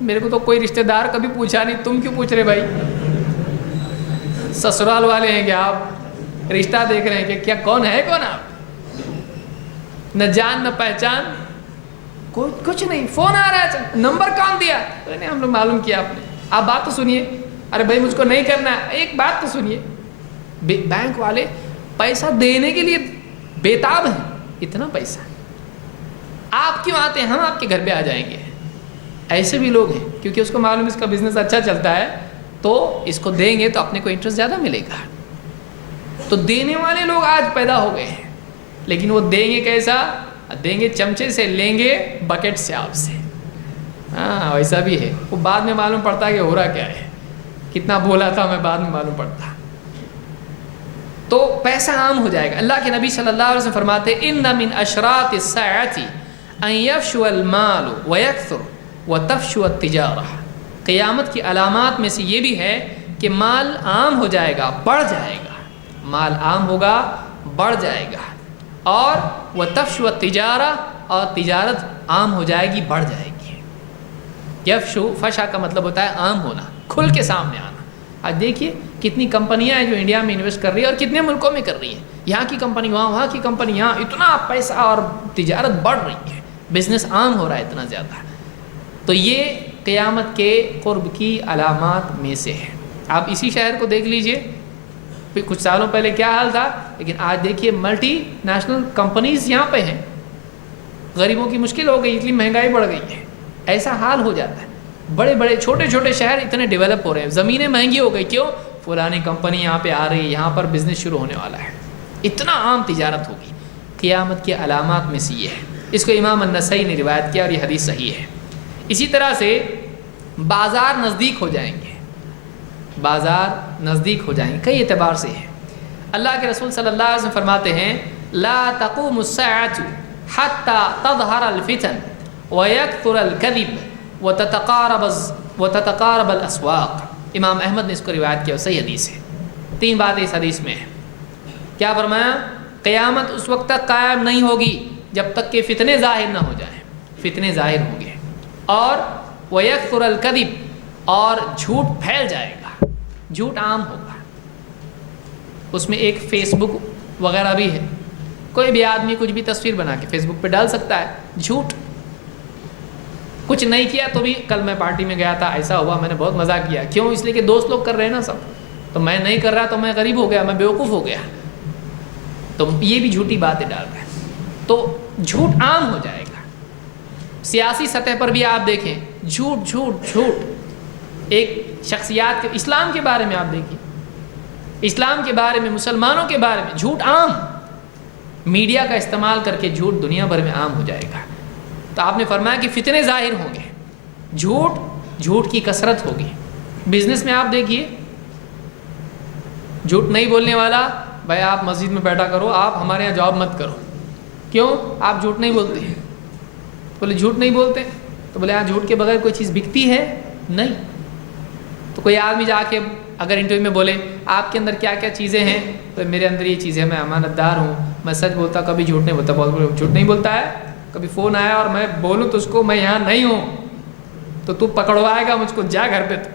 میرے کو تو کوئی رشتہ دار کبھی پوچھا نہیں، تم کیوں پوچھ رہے بھائی؟ سسرال والے ہیں کیا آپ؟ رشتہ دیکھ رہے ہیں کہ کیا کون ہے کون آپ؟ نہ جان نہ پہچان، کچھ نہیں، فون آ رہا ہے، نمبر کون دیا؟ نہیں ہم نے معلوم کیا آپ نے، آپ بات تو سنیے، ارے بھائی مجھ کو نہیں کرنا ہے، ایک بات تو سنیے، بینک والے پیسہ دینے کے لیے بےتاب ہیں، اتنا پیسہ آپ کیوں آتے ہیں، ہم آپ کے گھر پہ آ جائیں گے، ایسے بھی لوگ ہیں، کیونکہ اس کو معلوم اس کا بزنس اچھا چلتا ہے تو اس کو دیں گے تو اپنے کو انٹرسٹ زیادہ ملے گا، تو دینے والے لوگ آج پیدا ہو گئے ہیں، لیکن وہ دیں گے کیسا؟ دیں گے چمچے سے، لیں گے بکٹ سے آپ سے، ہاں ویسا بھی ہے، وہ بعد میں معلوم پڑتا ہے کہ ہو رہا کیا ہے، کتنا بولا تھا میں بعد میں معلوم پڑتا۔ تو پیسہ عام ہو جائے گا۔ اللہ کے نبی صلی اللہ علیہ وسلم فرماتے ان من اشراط الساعۃ ان یفشو المال ویکثر وتفشو التجارہ، قیامت کی علامات میں سے یہ بھی ہے کہ مال عام ہو جائے گا، بڑھ جائے گا، مال عام ہوگا، بڑھ جائے گا، اور وتفشو التجارہ، اور تجارت عام ہو جائے گی، بڑھ جائے گی۔ یفشو، فشا کا مطلب ہوتا ہے عام ہونا، کھل کے سامنے آنا۔ آج دیکھیے کتنی کمپنیاں ہیں جو انڈیا میں انویسٹ کر رہی ہے اور کتنے ملکوں میں کر رہی ہیں، یہاں کی کمپنی وہاں، وہاں کی کمپنی یہاں، اتنا پیسہ اور تجارت بڑھ رہی ہے، بزنس عام ہو رہا ہے اتنا زیادہ۔ تو یہ قیامت کے قرب کی علامات میں سے ہے۔ آپ اسی شہر کو دیکھ لیجئے، کچھ سالوں پہلے کیا حال تھا، لیکن آج دیکھیے ملٹی نیشنل کمپنیز یہاں پہ ہیں، غریبوں کی مشکل ہو گئی، اتنی مہنگائی بڑھ گئی ہے، ایسا حال ہو جاتا ہے، بڑے بڑے چھوٹے چھوٹے شہر اتنے ڈیولپ ہو رہے ہیں، زمینیں مہنگی ہو گئی، کیوں؟ فلانی کمپنی یہاں پہ آ رہی ہے، یہاں پر بزنس شروع ہونے والا ہے، اتنا عام تجارت ہوگی۔ قیامت کی علامات میں سے یہ ہے، اس کو امام النسائی نے روایت کیا اور یہ حدیث صحیح ہے۔ اسی طرح سے بازار نزدیک ہو جائیں گے، بازار نزدیک ہو جائیں گے، کئی اعتبار سے ہے۔ اللہ کے رسول صلی اللہ علیہ وسلم فرماتے ہیں لا تقوم الساعۃ حتى تظهر الفتن ويكثر الكذب وتتقارب الاسواق۔ امام احمد نے اس کو روایت کیا، صحیح حدیث ہے۔ تین باتیں اس حدیث میں ہیں۔ کیا فرمایا؟ قیامت اس وقت تک قائم نہیں ہوگی جب تک کہ فتنے ظاہر نہ ہو جائیں، فتنے ظاہر ہوں گے، اور وَيَكْثُرَ الْكَذِبُ، اور جھوٹ پھیل جائے گا، جھوٹ عام ہوگا۔ اس میں ایک فیس بک وغیرہ بھی ہے، کوئی بھی آدمی کچھ بھی تصویر بنا کے فیس بک پہ ڈال سکتا ہے، جھوٹ۔ کچھ نہیں کیا تو بھی کل میں پارٹی میں گیا تھا، ایسا ہوا، میں نے بہت مزہ کیا، کیوں؟ اس لیے کہ دوست لوگ کر رہے ہیں نا سب، تو میں نہیں کر رہا تو میں غریب ہو گیا، میں بیوقوف ہو گیا، تو یہ بھی جھوٹی باتیں ڈال رہے ہیں، تو جھوٹ عام ہو جائے گا۔ سیاسی سطح پر بھی آپ دیکھیں، جھوٹ جھوٹ جھوٹ، ایک شخصیات کے، اسلام کے بارے میں آپ دیکھیں، اسلام کے بارے میں، مسلمانوں کے بارے میں جھوٹ عام، میڈیا کا استعمال کر کے جھوٹ دنیا بھر میں عام ہو جائے گا۔ تو آپ نے فرمایا کہ فتنے ظاہر ہوں گے، جھوٹ کی کثرت ہوگی۔ بزنس میں آپ دیکھیے، جھوٹ نہیں بولنے والا، بھائی آپ مسجد میں بیٹھا کرو، آپ ہمارے یہاں جاب مت کرو، کیوں؟ آپ جھوٹ نہیں بولتے ہیں۔ بولے جھوٹ نہیں بولتے، تو بولے ہاں جھوٹ کے بغیر کوئی چیز بکتی ہے؟ نہیں۔ تو کوئی آدمی جا کے اگر انٹرویو میں بولے آپ کے اندر کیا کیا چیزیں ہیں، تو میرے اندر یہ چیزیں، میں امانت دار ہوں، میں سچ بولتا، کبھی جھوٹ نہیں بولتا، بہت جھوٹ نہیں بولتا ہے، کبھی فون آیا اور میں بولوں تو اس کو میں یہاں نہیں ہوں تو پکڑوائے گا مجھ کو، جا گھر پہ۔ تو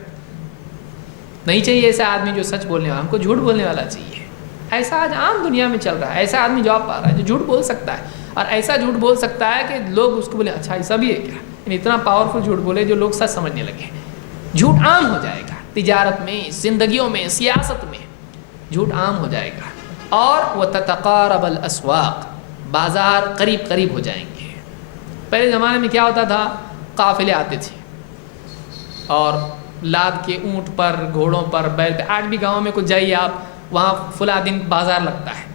نہیں چاہیے ایسا آدمی جو سچ بولنے والا، ہم کو جھوٹ بولنے والا چاہیے۔ ایسا آج عام دنیا میں چل رہا ہے، ایسا آدمی جاب پا رہا ہے جو جھوٹ بول سکتا ہے، اور ایسا جھوٹ بول سکتا ہے کہ لوگ اس کو بولے اچھا ایسا بھی ہے کیا، اتنا پاورفل جھوٹ بولے جو لوگ سچ سمجھنے لگے. جھوٹ عام ہو جائے گا تجارت میں, زندگیوں میں, سیاست میں جھوٹ عام ہو جائے گا. اور وتتقارب الاسواق, بازار قریب قریب ہو جائیں گے. پہلے زمانے میں کیا ہوتا تھا, قافلے آتے تھے اور لاد کے اونٹ پر, گھوڑوں پر, بیل پہ. آج بھی گاؤں میں کچھ جائیے آپ, وہاں فلاں دن بازار لگتا ہے,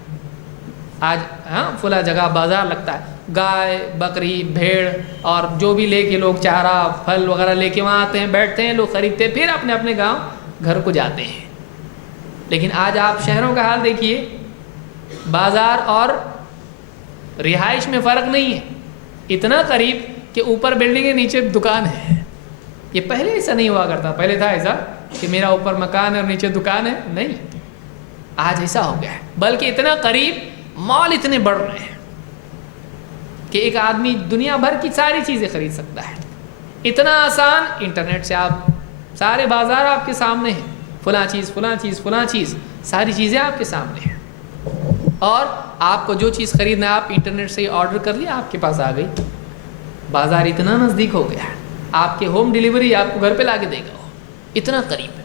آج ہاں فلاں جگہ بازار لگتا ہے. گائے, بکری, بھیڑ اور جو بھی لے کے لوگ چارہ پھل وغیرہ لے کے وہاں آتے ہیں, بیٹھتے ہیں, لوگ خریدتے ہیں, پھر اپنے اپنے گاؤں گھر کو جاتے ہیں. لیکن آج آپ شہروں کا حال دیکھیے, بازار اور رہائش میں فرق نہیں ہے, اتنا قریب کہ اوپر بلڈنگ ہے, نیچے دکان ہے. یہ پہلے ایسا نہیں ہوا کرتا. پہلے تھا ایسا کہ میرا اوپر مکان ہے اور نیچے دکان ہے, نہیں. آج ایسا ہو گیا ہے, بلکہ اتنا قریب, مال اتنے بڑھ رہے ہیں کہ ایک آدمی دنیا بھر کی ساری چیزیں خرید سکتا ہے. اتنا آسان, انٹرنیٹ سے آپ سارے بازار آپ کے سامنے ہیں, فلاں چیز فلاں چیز فلاں چیز, ساری چیزیں آپ کے سامنے ہیں. اور آپ کو جو چیز خریدنا ہے آپ انٹرنیٹ سے آرڈر کر لیا, آپ کے پاس آ گئی. بازار اتنا نزدیک ہو گیا ہے, آپ کے ہوم ڈیلیوری آپ کو گھر پہ لا کے دے گا, وہ اتنا قریب ہے.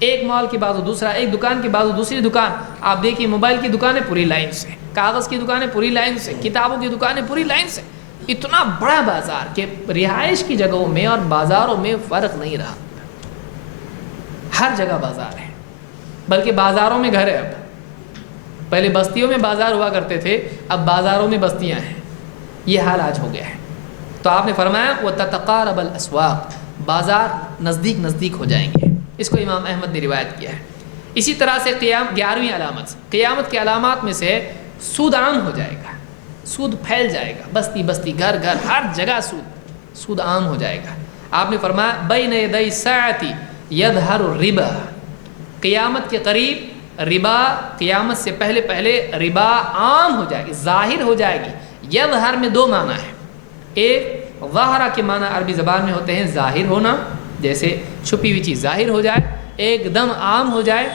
ایک مال کے بازو دوسرا, ایک دکان کے بازو دوسری دکان. آپ دیکھیے موبائل کی دکانیں پوری لائن سے, کاغذ کی دکانیں پوری لائن سے, کتابوں کی دکانیں پوری لائن سے. اتنا بڑا بازار کہ رہائش کی جگہوں میں اور بازاروں میں فرق نہیں رہا, ہر جگہ بازار ہے. بلکہ بازاروں میں گھر ہے. اب پہلے بستیوں میں بازار ہوا کرتے تھے, اب بازاروں میں بستیاں ہیں. یہ حال آج ہو گیا ہے. تو آپ نے فرمایا وتتقارب الاسواق, بازار نزدیک نزدیک ہو جائیں گے. اس کو امام احمد نے روایت کیا ہے. اسی طرح سے 11ویں علامت, قیامت کے علامات میں سے سود عام ہو جائے گا, سود پھیل جائے گا, بستی بستی, گھر گھر, ہر جگہ سود عام ہو جائے گا. آپ نے فرمایا بین یدی الساعۃ یظہر الربا, قیامت کے قریب ربا, قیامت سے پہلے پہلے ربا عام ہو جائے گی, ظاہر ہو جائے گی. یظہر میں دو معنی ہے. ایک ظاہرہ کے معنی عربی زبان میں ہوتے ہیں ظاہر ہونا, جیسے چھپی ہوئی چیز ظاہر ہو جائے, ایک دم عام ہو جائے.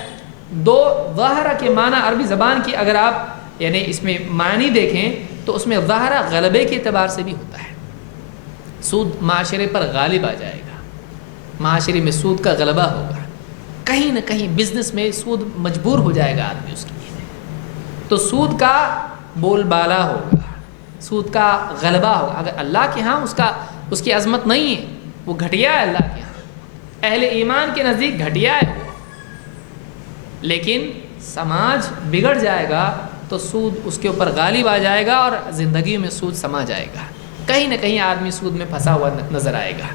دو ظاہرہ کے معنی عربی زبان کی اگر آپ یعنی اس میں معنی دیکھیں تو اس میں ظاہرہ غلبے کے اعتبار سے بھی ہوتا ہے. سود معاشرے پر غالب آ جائے گا, معاشرے میں سود کا غلبہ ہوگا, کہیں نہ کہیں بزنس میں سود مجبور ہو جائے گا آدمی اس کے لیے. تو سود کا بول بالا ہوگا, سود کا غلبہ ہوگا. اگر اللہ کے ہاں اس کی عظمت نہیں ہے, وہ گھٹیا ہے اللہ کے ہاں, اہل ایمان کے نزدیک گھٹیا ہے وہ, لیکن سماج بگڑ جائے گا تو سود اس کے اوپر غالب آ جائے گا اور زندگی میں سود سما جائے گا. کہیں نہ کہیں آدمی سود میں پھنسا ہوا نظر آئے گا.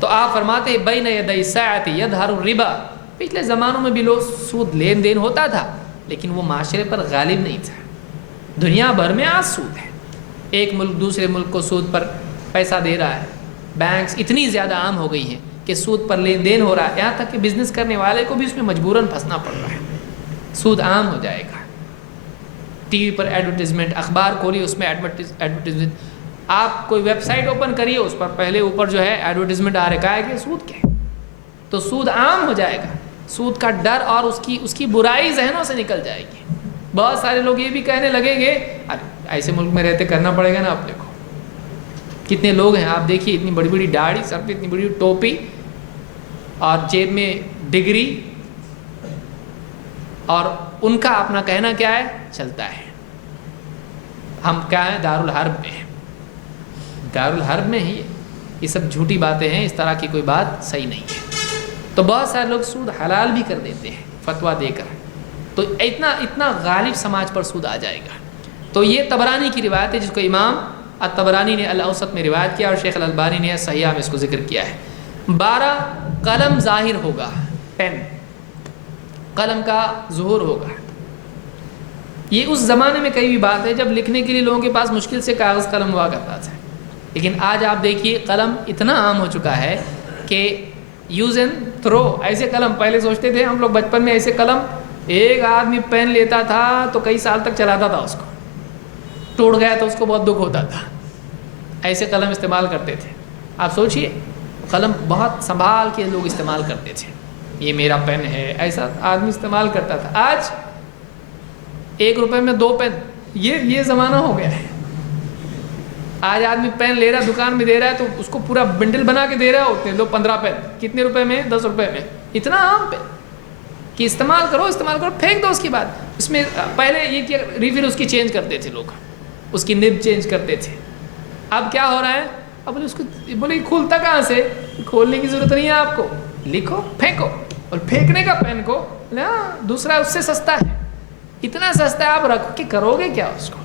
تو آپ فرماتے ہیں بین یدی الساعۃ یظہر الربا, پچھلے زمانوں میں بھی لوگ سود لین دین ہوتا تھا لیکن وہ معاشرے پر غالب نہیں تھا. دنیا بھر میں آج سود ہے, ایک ملک دوسرے ملک کو سود پر پیسہ دے رہا ہے. بینکس اتنی زیادہ عام ہو گئی ہیں کہ سود پر لین دین ہو رہا ہے, یہاں تک کہ بزنس کرنے والے کو بھی اس میں مجبوراً پھنسنا پڑ رہا ہے. سود عام ہو جائے گا. ٹی وی پر ایڈورٹیزمنٹ, اخبار کھولیے اس میں ایڈورٹیزمنٹ, آپ کوئی ویب سائٹ اوپن کریے اس پر پہلے اوپر جو ہے ایڈورٹیزمنٹ آ رکھا ہے کہ سود کیا ہے. تو سود عام ہو جائے گا. سود کا ڈر اور اس کی برائی ذہنوں سے نکل جائے گی. بہت سارے لوگ یہ بھی کہنے لگیں گے ارے ایسے ملک میں رہتے کرنا پڑے گا نا اپنے کو. کتنے لوگ ہیں آپ دیکھیے, اتنی بڑی بڑی داڑھی, سر پہ اتنی بڑی ٹوپی اور جیب میں ڈگری, اور ان کا اپنا کہنا کیا ہے, چلتا ہے ہم کیا ہیں دارالحرب میں ہیں. دارالحرب میں ہی یہ سب جھوٹی باتیں ہیں, اس طرح کی کوئی بات صحیح نہیں ہے. تو بہت سارے لوگ سود حلال بھی کر دیتے ہیں فتویٰ دے کر. تو اتنا غالب سماج پر سود آ جائے گا. تو یہ طبرانی کی روایت ہے جس کو امام الطبرانی نے الاوسط میں روایت کیا اور شیخ الالبانی نے صحیحہ میں اس کو ذکر کیا ہے. 12 قلم ظاہر ہوگا, پین قلم کا ظہور ہوگا. یہ اس زمانے میں کئی بھی بات ہے جب لکھنے کے لیے لوگوں کے پاس مشکل سے کاغذ قلم ہوا کرتا تھا. لیکن آج آپ دیکھیے قلم اتنا عام ہو چکا ہے کہ یوز اینڈ تھرو, ایسے قلم پہلے سوچتے تھے ہم لوگ بچپن میں, ایسے قلم ایک آدمی پین لیتا تھا تو کئی سال تک چلاتا تھا, اس کو ٹوٹ گیا تو اس کو بہت دکھ ہوتا تھا. ایسے قلم استعمال کرتے تھے. آپ سوچئے قلم بہت سنبھال کے لوگ استعمال کرتے تھے, یہ میرا پین ہے, ایسا آدمی استعمال کرتا تھا. آج 1 روپے میں 2 پین, یہ زمانہ ہو گیا ہے. آج آدمی پین لے رہا ہے دکان میں دے رہا ہے تو اس کو پورا بنڈل بنا کے دے رہا ہے، اتنے لو 15 پین، کتنے روپے میں؟ 10 روپے میں، اتنا عام پین کہ استعمال کرو پھینک دو اس کے بعد. اس میں پہلے یہ کہ ریفل اس کی چینج کرتے تھے لوگ، اس کی نب چینج کرتے تھے. اب کیا ہو رہا ہے؟ اب بولے اس کو بولے کھولتا کہاں سے؟ کھولنے کی ضرورت نہیں ہے آپ کو، لکھو پھینکو. اور پھینکنے کا پین کو دوسرا اس سے سستا ہے، اتنا سستا ہے آپ رکھ کے کرو گے کیا اس کو؟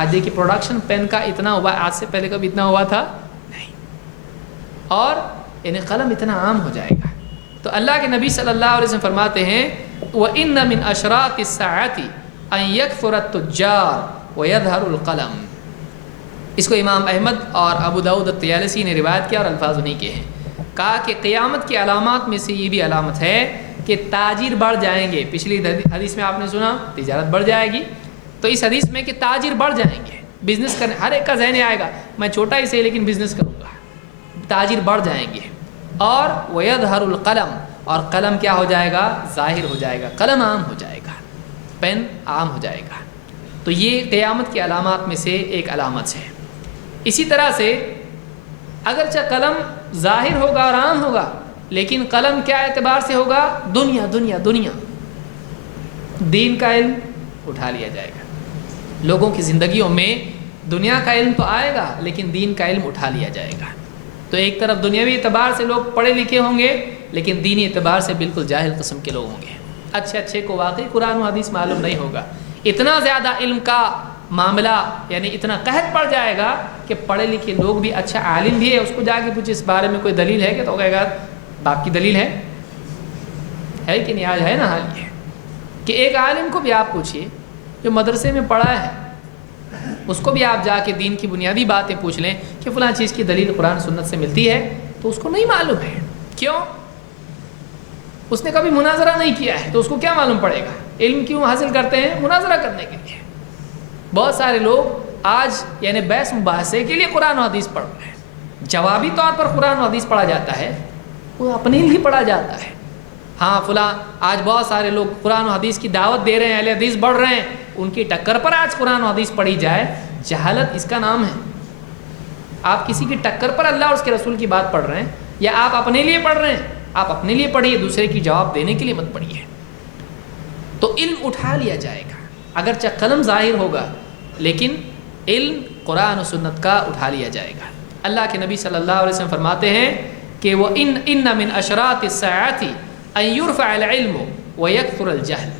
آج دیکھیے پروڈکشن پین کا اتنا ہوا، آج سے پہلے کبھی اتنا ہوا تھا نہیں. اور یعنی قلم اتنا عام ہو جائے گا. تو اللہ کے نبی صلی اللہ علیہ وسلم فرماتے ہیں وَإِنَّ مِنْ أَشْرَاطِ السَّاعَةِ أَنْ يَكْثُرَ التُّجَّارُ وَيَظْهَرُ الْقَلَمُ. اس کو امام احمد اور ابو داؤد الطیالسی نے روایت کیا اور الفاظ انہی کے ہیں. کہا کہ قیامت کی علامات میں سے یہ بھی علامت ہے کہ تاجر بڑھ جائیں گے. پچھلی حدیث میں آپ نے سنا تجارت بڑھ جائے گی، تو اس حدیث میں کہ تاجر بڑھ جائیں گے، بزنس کرنے ہر ایک کا ذہن آئے گا میں چھوٹا ہی سے لیکن بزنس کروں گا. تاجر بڑھ جائیں گے. اور وَيَظْهَرُ الْقَلَمُ، اور قلم کیا ہو جائے گا؟ ظاہر ہو جائے گا، قلم عام ہو جائے گا، پین عام ہو جائے گا. تو یہ قیامت کی علامات میں سے ایک علامت ہے. اسی طرح سے اگرچہ قلم ظاہر ہوگا اور عام ہوگا، لیکن قلم کیا اعتبار سے ہوگا؟ دنیا دنیا دنیا. دین کا علم اٹھا لیا جائے گا. لوگوں کی زندگیوں میں دنیا کا علم تو آئے گا لیکن دین کا علم اٹھا لیا جائے گا. تو ایک طرف دنیاوی اعتبار سے لوگ پڑھے لکھے ہوں گے لیکن دینی اعتبار سے بالکل جاہل قسم کے لوگ ہوں گے. اچھے کو واقعی قرآن و حدیث معلوم نہیں ہوگا. اتنا زیادہ علم کا معاملہ یعنی اتنا قحط پڑ جائے گا کہ پڑھے لکھے لوگ بھی، اچھا عالم بھی ہے، اس کو جا کے پوچھے اس بارے میں کوئی دلیل ہے کہ تو کہے گا باپ کی دلیل ہے کہ نہیں؟ آج ہے نا حال یہ کہ ایک عالم کو بھی آپ پوچھیے جو مدرسے میں پڑھا ہے، اس کو بھی آپ جا کے دین کی بنیادی باتیں پوچھ لیں کہ فلاں چیز کی دلیل قرآن سنت سے ملتی ہے، تو اس کو نہیں معلوم ہے. کیوں؟ اس نے کبھی مناظرہ نہیں کیا ہے، تو اس کو کیا معلوم پڑے گا؟ علم کیوں حاصل کرتے ہیں؟ مناظرہ کرنے کے لیے. بہت سارے لوگ آج یعنی بحث مباحثے کے لیے قرآن و حدیث پڑھ رہے ہیں. جوابی طور پر قرآن و حدیث پڑھا جاتا ہے، وہ اپنے لیے پڑھا جاتا ہے. ہاں فلاں آج بہت سارے لوگ قرآن و حدیث کی دعوت دے رہے ہیں، اہل حدیث بڑھ رہے ہیں، ان کی ٹکر پر آج قرآن و حدیث پڑھی جائے، جہالت اس کا نام ہے. آپ کسی کی ٹکر پر اللہ اور اس کے رسول کی بات پڑھ رہے ہیں یا آپ اپنے لیے پڑھ رہے ہیں؟ آپ اپنے لیے پڑھیے، دوسرے کی جواب دینے کے لیے مت پڑھیے. تو علم اٹھا لیا جائے گا، اگرچہ قلم ظاہر ہوگا لیکن علم قرآن و سنت کا اٹھا لیا جائے گا. اللہ کے نبی صلی اللہ علیہ وسلم فرماتے ہیں کہ وہ ان من اشراط الساعۃ ان یرفع العلم ویکثر الجہل.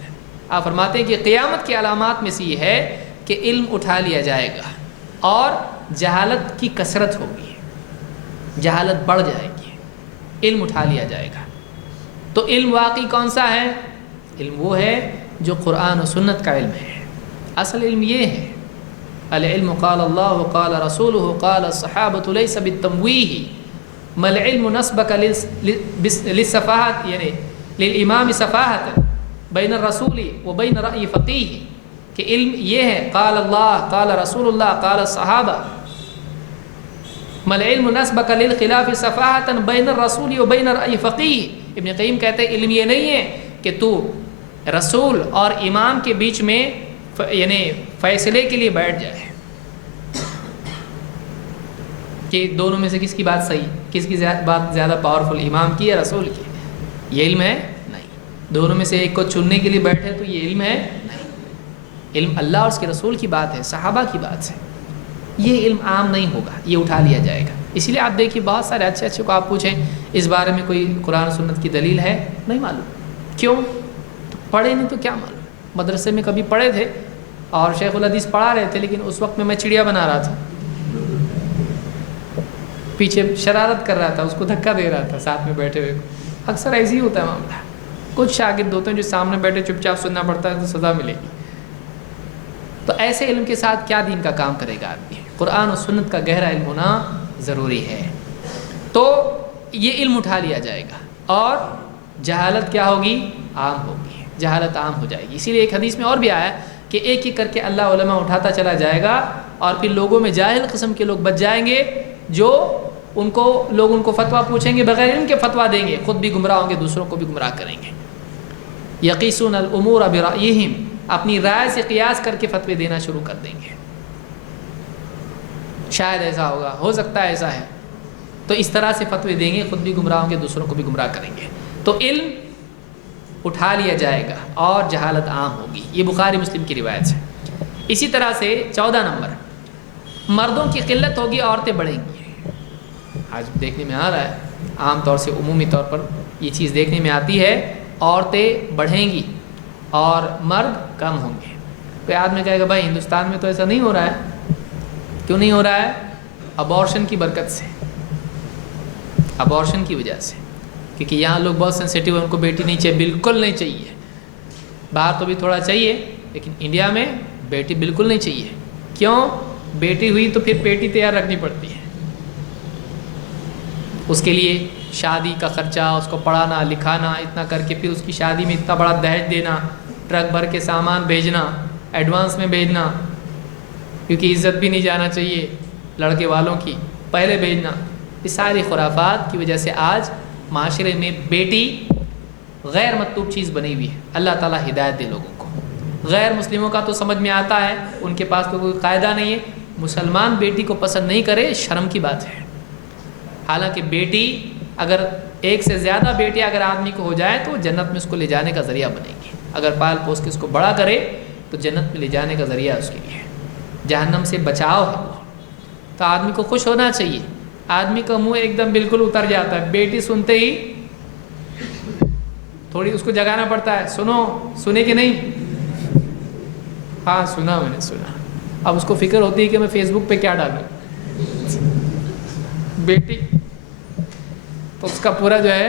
آپ فرماتے ہیں کہ قیامت کی علامات میں سے یہ ہے کہ علم اٹھا لیا جائے گا اور جہالت کی کثرت ہوگی، جہالت بڑھ جائے گی، علم اٹھا لیا جائے گا. تو علم واقعی کون سا ہے؟ علم وہ ہے جو قرآن و سنت کا علم ہے. اصل علم یہ ہے العلم قال اللہ قال رسولہ قال الصحابۃ لیس بالتمویہ ما العلم نسبک للصفاحۃ یعنی للامام صفاحۃ بین الرسول و بین رأی فقیہ. کہ علم یہ ہے قال اللہ قال رسول اللہ قال الصحابہ. ما العلم نسبک للخلاف صفاحۃ بین الرسول و بین رأی فقیہ. ابن قیم کہتے ہیں علم یہ نہیں ہے کہ تو رسول اور امام کے بیچ میں یعنی فیصلے کے لیے بیٹھ جائے کہ دونوں میں سے کس کی بات صحیح، کس کی بات زیادہ پاورفل، امام کی یا رسول کی. یہ علم ہے؟ نہیں. دونوں میں سے ایک کو چننے کے لیے بیٹھے تو یہ علم ہے؟ نہیں. علم اللہ اور اس کے رسول کی بات ہے، صحابہ کی بات ہے. یہ علم عام نہیں ہوگا، یہ اٹھا لیا جائے گا. اسی لیے آپ دیکھیے بہت سارے اچھے کو آپ پوچھیں اس بارے میں کوئی قرآن سنت کی دلیل ہے؟ نہیں معلوم. کیوں؟ تو پڑھے نہیں تو کیا معلوم. مدرسے میں کبھی پڑھے تھے اور شیخ الحدیث پڑھا رہے تھے لیکن اس وقت میں چڑیا بنا رہا تھا، پیچھے شرارت کر رہا تھا، اس کو دھکا دے رہا تھا ساتھ میں بیٹھے ہوئے. اکثر ایسے ہی ہوتا ہے معاملہ. کچھ شاگرد ہوتے ہیں جو سامنے بیٹھے چپ چاپ سننا پڑتا ہے تو سزا ملے گی. تو ایسے علم کے ساتھ کیا دین کا کام کرے گا آدمی؟ قرآن و سنت کا گہرا علم ہونا ضروری ہے. تو یہ علم اٹھا لیا جائے گا اور جہالت کیا ہوگی؟ عام ہوگی، جہالت عام ہو جائے گی. اسی لیے ایک حدیث میں اور بھی آیا کہ ایک ایک کر کے اللہ علماء اٹھاتا چلا جائے گا اور پھر لوگوں میں جاہل قسم کے لوگ بچ جائیں گے جو لوگ ان کو فتویٰ پوچھیں گے، بغیر علم کے فتویٰ دیں گے، خود بھی گمراہ ہوں گے، دوسروں کو بھی گمراہ کریں گے. یقیسون الامور برأیہم، اپنی رائے سے قیاس کر کے فتوے دینا شروع کر دیں گے. شاید ایسا ہوگا، ہو سکتا ہے ایسا ہے، تو اس طرح سے فتوے دیں گے، خود بھی گمراہ ہوں گے، دوسروں کو بھی گمراہ کریں گے۔ تو علم اٹھا لیا جائے گا اور جہالت عام ہوگی، یہ بخاری مسلم کی روایت ہے۔ اسی طرح سے 14 نمبر، مردوں کی قلت ہوگی، عورتیں بڑھیں گی۔ آج دیکھنے میں آ رہا ہے، عام طور سے عمومی طور پر یہ چیز دیکھنے میں آتی ہے، عورتیں بڑھیں گی اور مرد کم ہوں گے۔ کوئی آدمی کہے گا بھائی ہندوستان میں تو ایسا نہیں ہو رہا ہے، کیوں نہیں ہو رہا ہے؟ ابارشن کی برکت سے، ابارشن کی وجہ سے، کیونکہ یہاں لوگ بہت سینسیٹیو ہیں، ان کو بیٹی نہیں چاہیے، بالکل نہیں چاہیے۔ باہر تو بھی تھوڑا چاہیے، لیکن انڈیا میں بیٹی بالکل نہیں چاہیے۔ کیوں؟ بیٹی ہوئی تو پھر بیٹی تیار رکھنی پڑتی ہے، اس کے لیے شادی کا خرچہ، اس کو پڑھانا لکھانا، اتنا کر کے پھر اس کی شادی میں اتنا بڑا دہیج دینا، ٹرک بھر کے سامان بھیجنا، ایڈوانس میں بھیجنا، کیونکہ عزت بھی نہیں جانا چاہیے لڑکے والوں کی، پہلے بھیجنا۔ اس ساری خرافات کی وجہ سے آج معاشرے میں بیٹی غیر مطلوب چیز بنی ہوئی ہے۔ اللہ تعالیٰ ہدایت دے لوگوں کو۔ غیر مسلموں کا تو سمجھ میں آتا ہے، ان کے پاس تو کوئی قاعدہ نہیں ہے، مسلمان بیٹی کو پسند نہیں کرے، شرم کی بات ہے۔ حالانکہ بیٹی اگر ایک سے زیادہ بیٹی اگر آدمی کو ہو جائے تو جنت میں اس کو لے جانے کا ذریعہ بنے گی۔ اگر پال پوس کے اس کو بڑا کرے تو جنت میں لے جانے کا ذریعہ اس کے لیے، جہنم سے بچاؤ ہے وہ۔ تو آدمی کو خوش ہونا چاہیے۔ آدمی کا منہ ایک دم بالکل اتر جاتا ہے، بیٹی سنتے ہی تھوڑی اس کو جگانا پڑتا ہے، سنو، سنے کہ نہیں؟ ہاں سنا، میں نے سنا۔ اب اس کو فکر ہوتی ہے کہ میں فیس بک پہ کیا ڈالوں۔ بیٹی تو اس کا پورا جو ہے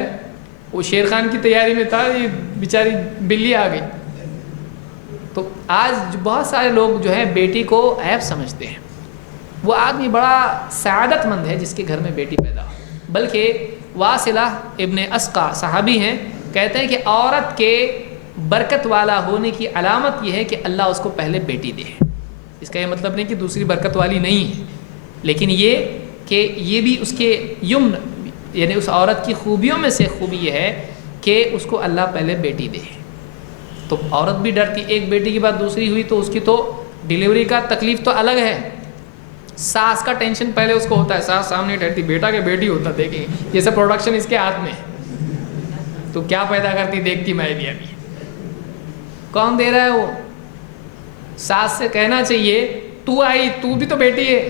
وہ شیر خان کی تیاری میں تھا، یہ بیچاری بلی آ گئی۔ تو آج بہت سارے لوگ جو ہے بیٹی کو عیب سمجھتے ہیں۔ وہ آدمی بڑا سعادت مند ہے جس کے گھر میں بیٹی پیدا ہو۔ بلکہ واصلہ ابن اسقع صحابی ہیں، کہتے ہیں کہ عورت کے برکت والا ہونے کی علامت یہ ہے کہ اللہ اس کو پہلے بیٹی دے۔ اس کا یہ مطلب نہیں کہ دوسری برکت والی نہیں ہے، لیکن یہ کہ یہ بھی اس کے یمن، یعنی اس عورت کی خوبیوں میں سے خوبی یہ ہے کہ اس کو اللہ پہلے بیٹی دے۔ تو عورت بھی ڈرتی، ایک بیٹی کے بعد دوسری ہوئی تو اس کی تو ڈیلیوری کا تکلیف تو الگ ہے۔ ساس کا ٹینشن پہلے اس کو ہوتا ہے، ساس سامنے ٹھہرتی، بیٹا کہ بیٹی ہوتا، دیکھیں جیسے پروڈکشن اس کے ہاتھ میں تو کیا پیدا کرتی، دیکھتی میں بھی ابھی کون دے رہا ہے۔ وہ ساس سے کہنا چاہیے تو آئی، تو بھی تو بیٹی ہے،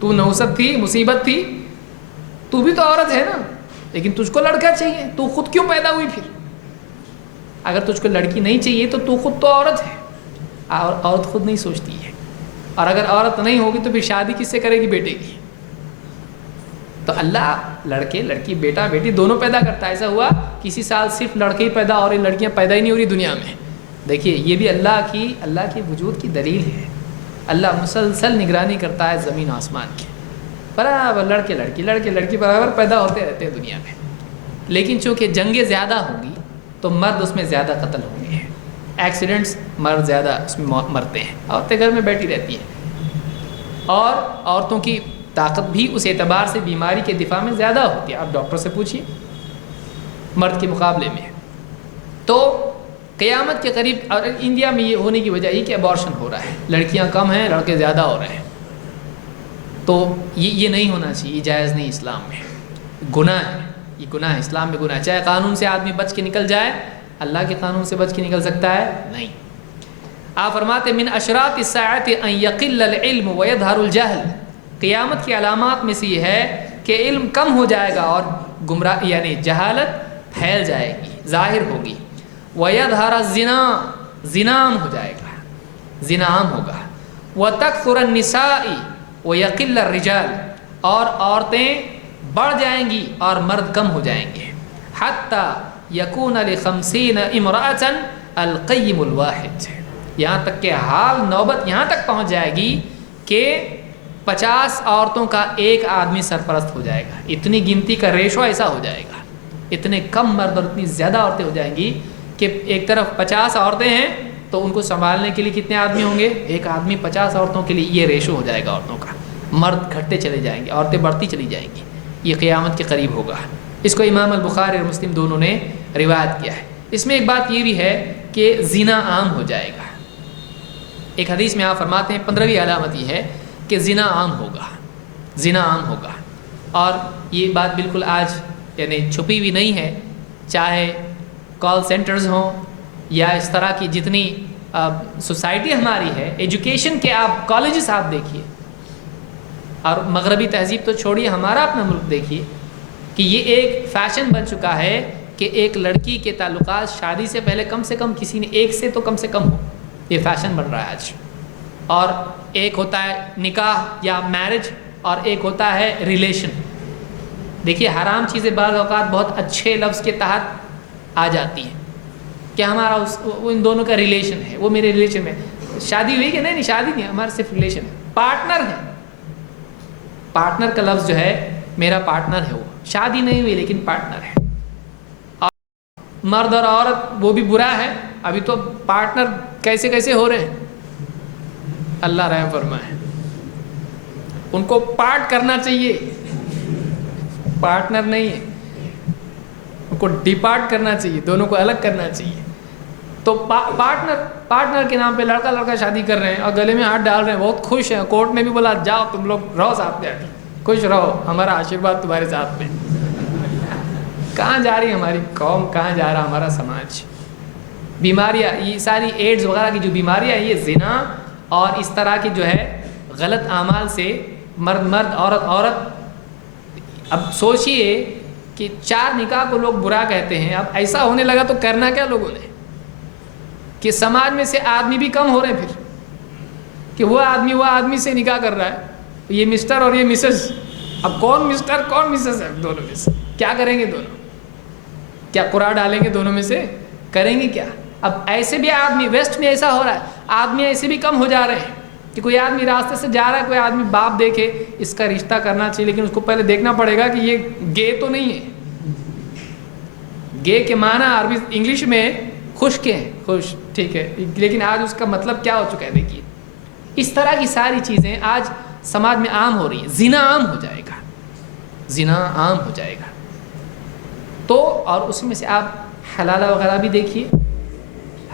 تو نوست تھی، مصیبت تھی، تو بھی تو عورت ہے نا، لیکن تجھ کو لڑکا چاہیے، تو خود کیوں پیدا ہوئی؟ پھر اگر تجھ کو لڑکی نہیں چاہیے تو خود تو عورت ہے، اور عورت خود نہیں سوچتی ہے۔ اور اگر عورت نہیں ہوگی تو پھر شادی کس سے کرے گی؟ بیٹے کی۔ تو اللہ لڑکے لڑکی، بیٹا بیٹی دونوں پیدا کرتا ہے۔ ایسا ہوا کسی سال صرف لڑکے ہی پیدا ہو رہے، لڑکیاں پیدا ہی نہیں ہو رہی دنیا میں۔ دیکھیے یہ بھی اللہ کی وجود کی دلیل ہے۔ اللہ مسلسل نگرانی کرتا ہے زمین آسمان کی، برابر لڑکے لڑکی برابر پیدا ہوتے رہتے ہیں دنیا میں۔ لیکن چونکہ جنگیں زیادہ ہوں گی تو مرد اس میں زیادہ قتل ہوں گے، ایکسیڈنٹس مرد زیادہ اس میں مرتے ہیں، عورتیں گھر میں بیٹھی رہتی ہیں۔ اور عورتوں کی طاقت بھی اس اعتبار سے بیماری کے دفاع میں زیادہ ہوتی ہے، آپ ڈاکٹر سے پوچھیے، مرد کے مقابلے میں۔ تو قیامت کے قریب، اور انڈیا میں یہ ہونے کی وجہ یہ کہ ابارشن ہو رہا ہے، لڑکیاں کم ہیں، لڑکے زیادہ ہو رہے ہیں۔ تو یہ نہیں ہونا چاہیے، یہ جائز نہیں، اسلام میں گناہ ہے، یہ گناہ ہے، اسلام میں گناہ ہے۔ چاہے قانون سے آدمی بچ کے نکل جائے، اللہ کے قانون سے بچ کے نکل سکتا ہے؟ نہیں۔ آپ فرماتے من اشراط الساعۃ ان یقل العلم ویظہر الجہل، قیامت کی علامات میں سے یہ ہے کہ علم کم ہو جائے گا اور گمراہ یعنی جہالت پھیل جائے گی، ظاہر ہوگی۔ ویظہر الزنا، زنا عام ہو جائے گا، زنا عام ہوگا۔ وتکثر النساء ویقل الرجال، اور عورتیں بڑھ جائیں گی اور مرد کم ہو جائیں گے۔ حتی یکون ل50 امرأۃ القیم الواحد، یہاں تک کہ حال نوبت یہاں تک پہنچ جائے گی کہ 50 عورتوں کا ایک آدمی سرپرست ہو جائے گا۔ اتنی گنتی کا ریشو ایسا ہو جائے گا، اتنے کم مرد اور اتنی زیادہ عورتیں ہو جائیں گی کہ ایک طرف 50 عورتیں ہیں تو ان کو سنبھالنے کے لیے کتنے آدمی ہوں گے؟ ایک آدمی 50 عورتوں کے لیے، یہ ریشو ہو جائے گا عورتوں کا۔ مرد گھٹتے چلے جائیں گے، عورتیں بڑھتی چلی جائیں گی۔ یہ قیامت کے قریب ہوگا۔ اس کو امام البخاری اور مسلم دونوں نے روایت کیا ہے۔ اس میں ایک بات یہ بھی ہے کہ زنا عام ہو جائے گا۔ ایک حدیث میں آپ فرماتے ہیں 15ویں علامت یہ ہے کہ زنا عام ہوگا، زنا عام ہوگا. اور یہ بات بالکل آج یعنی چھپی ہوئی نہیں ہے، چاہے کال سینٹرز ہوں یا اس طرح کی جتنی سوسائٹی ہماری ہے، ایجوکیشن کے آپ کالجز آپ دیکھیے، اور مغربی تہذیب تو چھوڑیے، ہمارا اپنا ملک دیکھیے کہ یہ ایک فیشن بن چکا ہے کہ ایک لڑکی کے تعلقات شادی سے پہلے کم سے کم کسی نے ایک سے تو کم سے کم ہو. یہ فیشن بن رہا ہے آج. اور ایک ہوتا ہے نکاح یا میرج اور ایک ہوتا ہے ریلیشن. دیکھیے حرام چیزیں بعض اوقات بہت اچھے لفظ کے تحت آ جاتی ہیں کہ ہمارا ان دونوں کا ریلیشن ہے، وہ میرے ریلیشن میں شادی ہوئی کہ نہیں شادی نہیں، ہمارا صرف ریلیشن ہے، پارٹنر ہے. پارٹنر کا لفظ جو ہے میرا پارٹنر ہے، وہ شادی نہیں ہوئی لیکن پارٹنر ہے. اور مرد اور عورت وہ بھی برا ہے. ابھی تو پارٹنر کیسے کیسے ہو رہے ہیں، اللہ رحم فرمائے. ان کو پارٹ کرنا چاہیے، پارٹنر نہیں ہے، ان کو ڈیپارٹ کرنا چاہیے، دونوں کو الگ کرنا چاہیے. تو پارٹنر کے نام پہ لڑکا شادی کر رہے ہیں اور گلے میں ہاتھ ڈال رہے ہیں، بہت خوش ہیں. کورٹ میں بھی بولا جاؤ تم لوگ رہو ساتھ میں، خوش رہو، ہمارا آشیرواد تمہارے ساتھ میں. کہاں جا رہی ہماری قوم، کہاں جا رہا ہمارا سماج؟ بیماریاں، یہ ساری ایڈز وغیرہ کی جو بیماریاں، یہ زنا اور اس طرح کی جو ہے غلط اعمال سے مرد عورت. اب سوچئے کہ 4 نکاح کو لوگ برا کہتے ہیں. اب ایسا ہونے لگا تو کرنا کیا لوگوں نے کہ سماج میں سے آدمی بھی کم ہو رہے ہیں پھر، کہ وہ آدمی سے نکاح کر رہا ہے، یہ مسٹر اور یہ مسز. اب کون مسٹر کون مسز ہے دونوں میں سے؟ کیا کریں گے دونوں؟ کیا قرآن ڈالیں گے دونوں میں سے؟ کریں گے کیا؟ اب ایسے بھی آدمی ویسٹ میں ایسا ہو رہا ہے، آدمی ایسے بھی کم ہو جا رہے ہیں کہ کوئی آدمی راستے سے جا رہا ہے، کوئی آدمی باپ دیکھے اس کا رشتہ کرنا چاہیے، لیکن اس کو پہلے دیکھنا پڑے گا کہ یہ گے تو نہیں ہے. گے کے معنی عربی انگلش میں خشک ہیں، خوش ٹھیک ہے، لیکن آج اس کا مطلب کیا ہو چکا ہے. دیکھیے اس طرح کی ساری چیزیں آج سماج میں عام ہو رہی ہیں. زنا عام ہو جائے گا، زنا عام ہو جائے گا. تو اور اس میں سے آپ حلالہ وغیرہ بھی دیکھیے،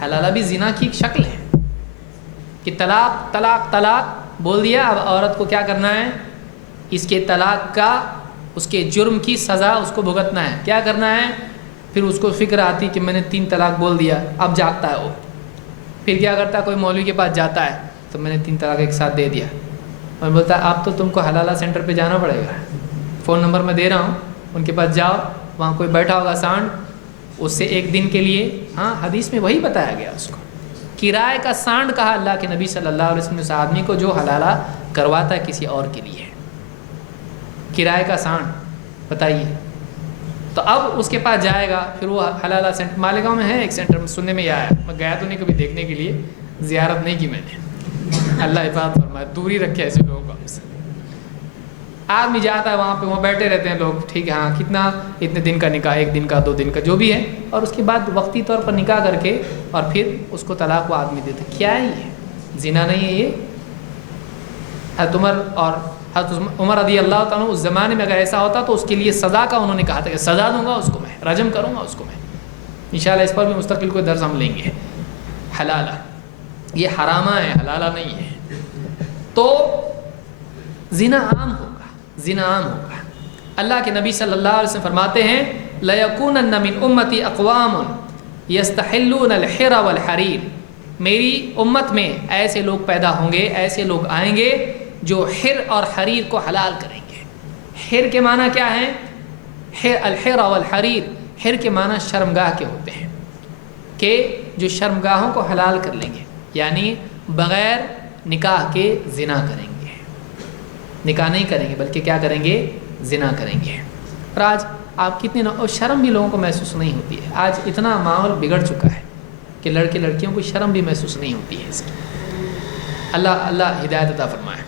حلالہ بھی زنا کی ایک شکل ہے کہ طلاق بول دیا. اب عورت کو کیا کرنا ہے؟ اس کے طلاق کا، اس کے جرم کی سزا اس کو بھگتنا ہے. کیا کرنا ہے؟ پھر اس کو فکر آتی کہ میں نے 3 طلاق بول دیا. اب جاگتا ہے وہ، پھر کیا کرتا ہے؟ کوئی مولوی کے پاس جاتا ہے تو میں نے 3 طلاق ایک ساتھ دے دیا، اور بولتا ہے اب تو تم کو حلالہ سینٹر پہ جانا پڑے گا، فون نمبر میں دے رہا ہوں، ان کے پاس جاؤ، وہاں کوئی بیٹھا ہوگا سانڈ، اس سے 1 دن کے لیے، ہاں حدیث میں وہی بتایا گیا اس کو، کرائے کا سانڈ کہا اللہ کے نبی صلی اللہ علیہ وسلم نے اس آدمی کو جو حلالہ کرواتا ہے کسی اور کے لیے. کرائے کا سانڈ بتائیے. تو اب اس کے پاس جائے گا، پھر وہ حلالہ سینٹر مالیگاؤں میں ہے ایک سینٹر، میں سننے میں یہ آیا، میں گیا تو نہیں کبھی دیکھنے کے لیے، زیارت نہیں کی میں نے، اللہ حفاظت فرمائے، دوری رکھے ایسے لوگوں کو ہم سے. آدمی جاتا ہے وہاں پہ، وہاں بیٹھے رہتے ہیں لوگ، ٹھیک ہے ہاں کتنا، اتنے دن کا نکاح، 1 دن کا 2 دن کا جو بھی ہے، اور اس کے بعد وقتی طور پر نکاح کر کے اور پھر اس کو طلاق وہ آدمی دیتے. کیا ہے یہ؟ زنا نہیں ہے یہ؟ حضرت عمر اور حضرت عمر رضی اللہ تعالیٰ اس زمانے میں اگر ایسا ہوتا تو اس کے لیے سزا کا انہوں نے کہا تھا کہ سزا دوں گا اس کو، میں رجم کروں گا اس کو میں. انشاءاللہ اس پر بھی مستقل کوئی درس ہم لیں گے. حلالہ یہ حرامہ ہے، حلالہ نہیں ہے. تو زنا عام ہوگا، زنا عام ہوگا. اللہ کے نبی صلی اللہ علیہ وسلم فرماتے ہیں لَيَكُونَنَّ مِنْ أُمَّتِي أَقْوَامٌ يَسْتَحِلُّونَ الْحِرَ وَالْحَرِيرَ. میری امت میں ایسے لوگ پیدا ہوں گے، ایسے لوگ آئیں گے جو حر اور حریر کو حلال کریں گے. حر کے معنی کیا ہے؟ الحر والحریر، حر کے معنی شرمگاہ کے ہوتے ہیں، کہ جو شرمگاہوں کو حلال کر لیں گے، یعنی بغیر نکاح کے زنا کریں گے. نکاح نہیں کریں گے بلکہ کیا کریں گے؟ زنا کریں گے. اور آج آپ کتنے اور شرم بھی لوگوں کو محسوس نہیں ہوتی ہے. آج اتنا ماحول بگڑ چکا ہے کہ لڑکے لڑکیوں کو شرم بھی محسوس نہیں ہوتی ہے اس کی. اللہ ہدایت عطا فرمائے.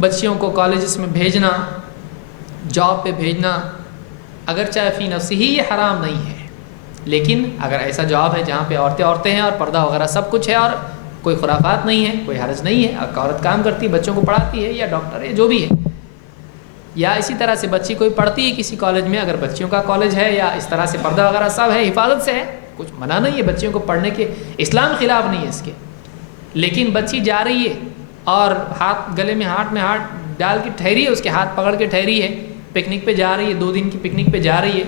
بچیوں کو کالجز میں بھیجنا، جاب پہ بھیجنا، اگرچہ فی نفسی ہی یہ حرام نہیں ہے، لیکن اگر ایسا جاب ہے جہاں پہ عورتیں ہیں اور پردہ وغیرہ سب کچھ ہے اور کوئی خرافات نہیں ہے، کوئی حرج نہیں ہے، عورت کام کرتی ہے، بچوں کو پڑھاتی ہے، یا ڈاکٹر ہے، جو بھی ہے، یا اسی طرح سے بچی کوئی پڑھتی ہے کسی کالج میں، اگر بچیوں کا کالج ہے یا اس طرح سے پردہ وغیرہ سب ہے، حفاظت سے ہے، کچھ منع نہیں ہے بچیوں کو پڑھنے کے، اسلام خلاف نہیں ہے اس کے. لیکن بچی جا رہی ہے اور ہاتھ گلے میں ہاتھ ڈال کے ٹھہری ہے، اس کے ہاتھ پکڑ کے ٹھہری ہے، پکنک پہ جا رہی ہے، 2 دن کی پکنک پہ جا رہی ہے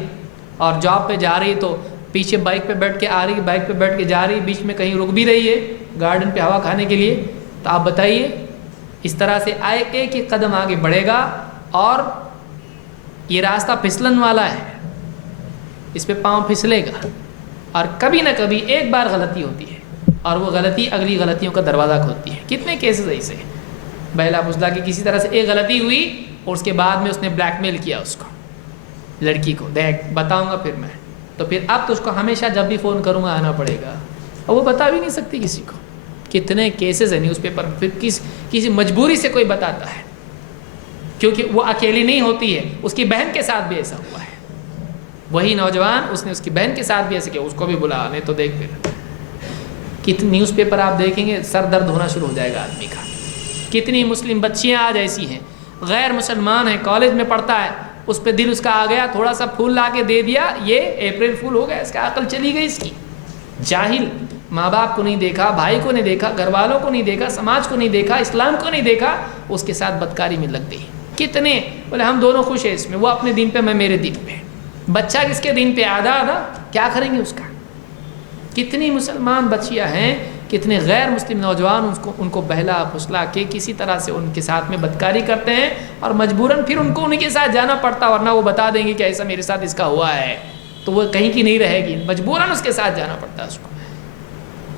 اور جاب پہ جا رہی ہے، تو پیچھے بائک پہ بیٹھ کے آ رہی ہے، بائک پہ بیٹھ کے جا رہی ہے، بیچ میں کہیں رک بھی رہی ہے گارڈن پہ ہوا کھانے کے لیے، تو آپ بتائیے اس طرح سے ایک ایک قدم آگے بڑھے گا اور یہ راستہ پھسلن والا ہے، اس پہ پاؤں پھسلے گا اور کبھی نہ کبھی ایک بار غلطی ہوتی ہے اور وہ غلطی اگلی غلطیوں کا دروازہ کھولتی ہے۔ کتنے کیسز ایسے ہیں، بہلا فضلہ کی کسی طرح سے ایک غلطی ہوئی اور اس کے بعد میں اس نے بلیک میل کیا اس کو، لڑکی کو، دیکھ بتاؤں گا پھر میں، تو پھر اب تو اس کو ہمیشہ جب بھی فون کروں گا آنا پڑے گا، اور وہ بتا بھی نہیں سکتی کسی کو۔ کتنے کیسز ہیں نیوز پیپر میں، پھر کسی مجبوری سے کوئی بتاتا ہے، کیونکہ وہ اکیلی نہیں ہوتی ہے، اس کی بہن کے ساتھ بھی ایسا ہوا ہے، وہی نوجوان اس نے اس کی بہن کے ساتھ بھی ایسا کیا، اس کو بھی بلا، نہیں تو دیکھ پھر کتنے نیوز پیپر آپ دیکھیں گے سر درد ہونا شروع ہو جائے گا آدمی کا۔ کتنی مسلم بچیاں آج ایسی ہیں، غیر مسلمان ہیں، کالج میں پڑھتا ہے، اس پہ دل اس کا آ گیا، تھوڑا سا پھول لا کے دے دیا، یہ اپریل فول ہو گیا، اس کا عقل چلی گئی اس کی، جاہل، ماں باپ کو نہیں دیکھا، بھائی کو نہیں دیکھا، گھر والوں کو نہیں دیکھا، سماج کو نہیں دیکھا، اسلام کو نہیں دیکھا، اس کے ساتھ بدکاری میں لگ گئی۔ کتنے بولے ہم دونوں خوش ہیں اس میں، وہ اپنے دین پہ میں میرے دین پہ، بچہ کس کے دین پہ، آدھا کیا کریں گے اس کا۔ کتنی مسلمان بچیاں ہیں، کتنے غیر مسلم نوجوان ان کو بہلا پھسلا کے کسی طرح سے ان کے ساتھ میں بدکاری کرتے ہیں اور مجبوراً پھر ان کو ان کے ساتھ جانا پڑتا، ورنہ وہ بتا دیں گے کہ ایسا میرے ساتھ اس کا ہوا ہے، تو وہ کہیں کی نہیں رہے گی، مجبوراً اس کے ساتھ جانا پڑتا ہے اس کو۔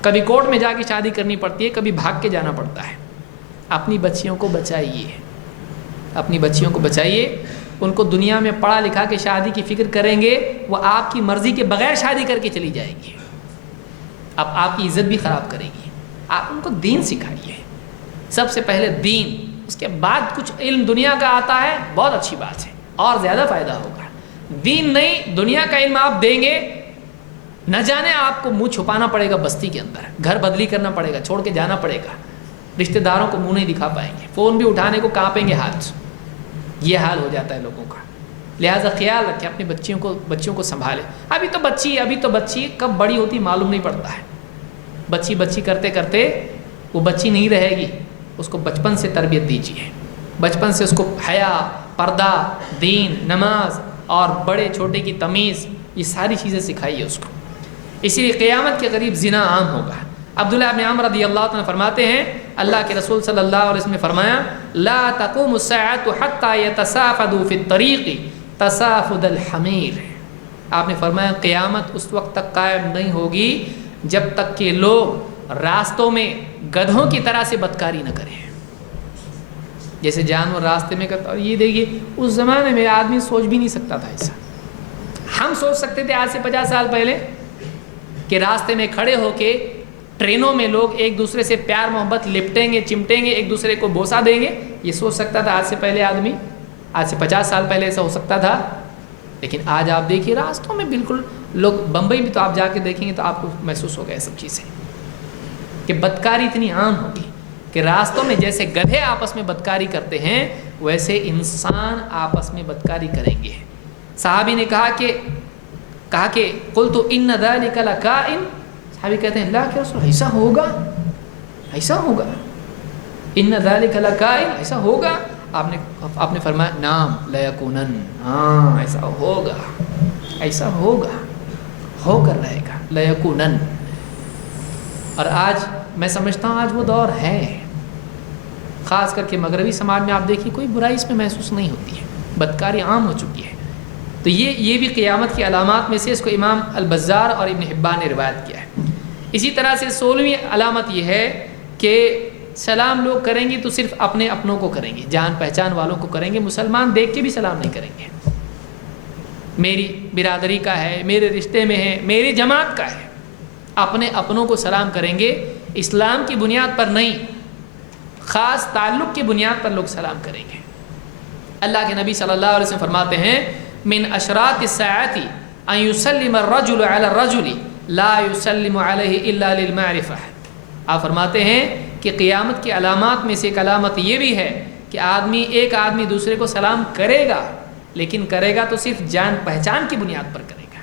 کبھی کورٹ میں جا کے شادی کرنی پڑتی ہے، کبھی بھاگ کے جانا پڑتا ہے۔ اپنی بچیوں کو بچائیے، اپنی بچیوں کو بچائیے، ان کو دنیا میں پڑھا لکھا کے شادی کی فکر کریں گے، وہ آپ کی مرضی کے بغیر شادی کر کے چلی جائے گی، اب آپ کی عزت بھی خراب کرے گی۔ آپ ان کو دین سکھائیے، سب سے پہلے دین، اس کے بعد کچھ علم دنیا کا آتا ہے، بہت اچھی بات ہے، اور زیادہ فائدہ ہوگا۔ دین نہیں، دنیا کا علم آپ دیں گے، نہ جانے آپ کو منہ چھپانا پڑے گا بستی کے اندر، گھر بدلی کرنا پڑے گا، چھوڑ کے جانا پڑے گا، رشتہ داروں کو منہ نہیں دکھا پائیں گے، فون بھی اٹھانے کو کانپیں گے ہاتھ، یہ حال ہو جاتا ہے لوگوں کا۔ لہٰذا خیال رکھیں، اپنے بچیوں کو سنبھالیں۔ ابھی تو بچی کب بڑی ہوتی معلوم نہیں پڑتا ہے، بچی کرتے کرتے وہ بچی نہیں رہے گی، اس کو بچپن سے تربیت دیجیے، بچپن سے اس کو حیا، پردہ، دین، نماز اور بڑے چھوٹے کی تمیز، یہ ساری چیزیں سکھائیے اس کو۔ اسی لیے قیامت کے قریب زنا عام ہوگا۔ عبداللہ بن عمر رضی اللہ عنہ فرماتے ہیں، اللہ کے رسول صلی اللہ علیہ وسلم نے فرمایا، لا تقوم الساعة حتى يتسافدوا في الطريق تسافد الحمیر۔ آپ نے فرمایا قیامت اس وقت تک قائم نہیں ہوگی جب تک کہ لوگ راستوں میں گدھوں کی طرح سے بدکاری نہ کریں، جیسے جانور راستے میں کرتا۔ اور یہ دیکھیے اس زمانے میں آدمی سوچ بھی نہیں سکتا تھا ایسا، ہم سوچ سکتے تھے آج سے 50 سال پہلے کہ راستے میں کھڑے ہو کے ٹرینوں میں لوگ ایک دوسرے سے پیار محبت لپٹیں گے، چمٹیں گے، ایک دوسرے کو بوسہ دیں گے، یہ سوچ سکتا تھا آج سے پہلے آدمی؟ آج سے 50 سال پہلے ایسا ہو سکتا تھا؟ لیکن آج آپ دیکھیے راستوں میں بالکل لوگ، بمبئی میں تو آپ جا کے دیکھیں گے تو آپ کو محسوس ہوگا یہ سب چیزیں، کہ بدکاری اتنی عام ہوگی کہ راستوں میں جیسے گدھے آپس میں بدکاری کرتے ہیں ویسے انسان آپس میں بدکاری کریں گے۔ صحابی نے کہا کہ قلت ان ذلک لکائن، صحابی کہتے ہیں اللہ کے رسول ایسا ہوگا ان ذلک لکائن، ایسا ہوگا؟ آپ نے فرمایا نعم لیکونن، ہاں ایسا ہوگا، ہو کر رہے گا، لیکونن۔ اور آج میں سمجھتا ہوں آج وہ دور ہے، خاص کر کے مغربی سماج میں آپ دیکھیے کوئی برائی اس میں محسوس نہیں ہوتی ہے، بدکاری عام ہو چکی ہے۔ تو یہ بھی قیامت کی علامات میں سے اس کو امام البزار اور ابن حبان نے روایت کیا ہے۔ اسی طرح سے 16ویں علامت یہ ہے کہ سلام لوگ کریں گے تو صرف اپنوں کو کریں گے، جان پہچان والوں کو کریں گے، مسلمان دیکھ کے بھی سلام نہیں کریں گے۔ میری برادری کا ہے، میرے رشتے میں ہے، میری جماعت کا ہے، اپنوں کو سلام کریں گے، اسلام کی بنیاد پر نہیں، خاص تعلق کی بنیاد پر لوگ سلام کریں گے۔ اللہ کے نبی صلی اللہ علیہ وسلم فرماتے ہیں من اشراط الساعۃ ان یسلم الرجل علی الرجل لا یسلم علیہ الا للمعرفہ۔ آپ فرماتے ہیں کہ قیامت کی علامات میں سے ایک علامت یہ بھی ہے کہ ایک آدمی دوسرے کو سلام کرے گا، لیکن کرے گا تو صرف جان پہچان کی بنیاد پر کرے گا،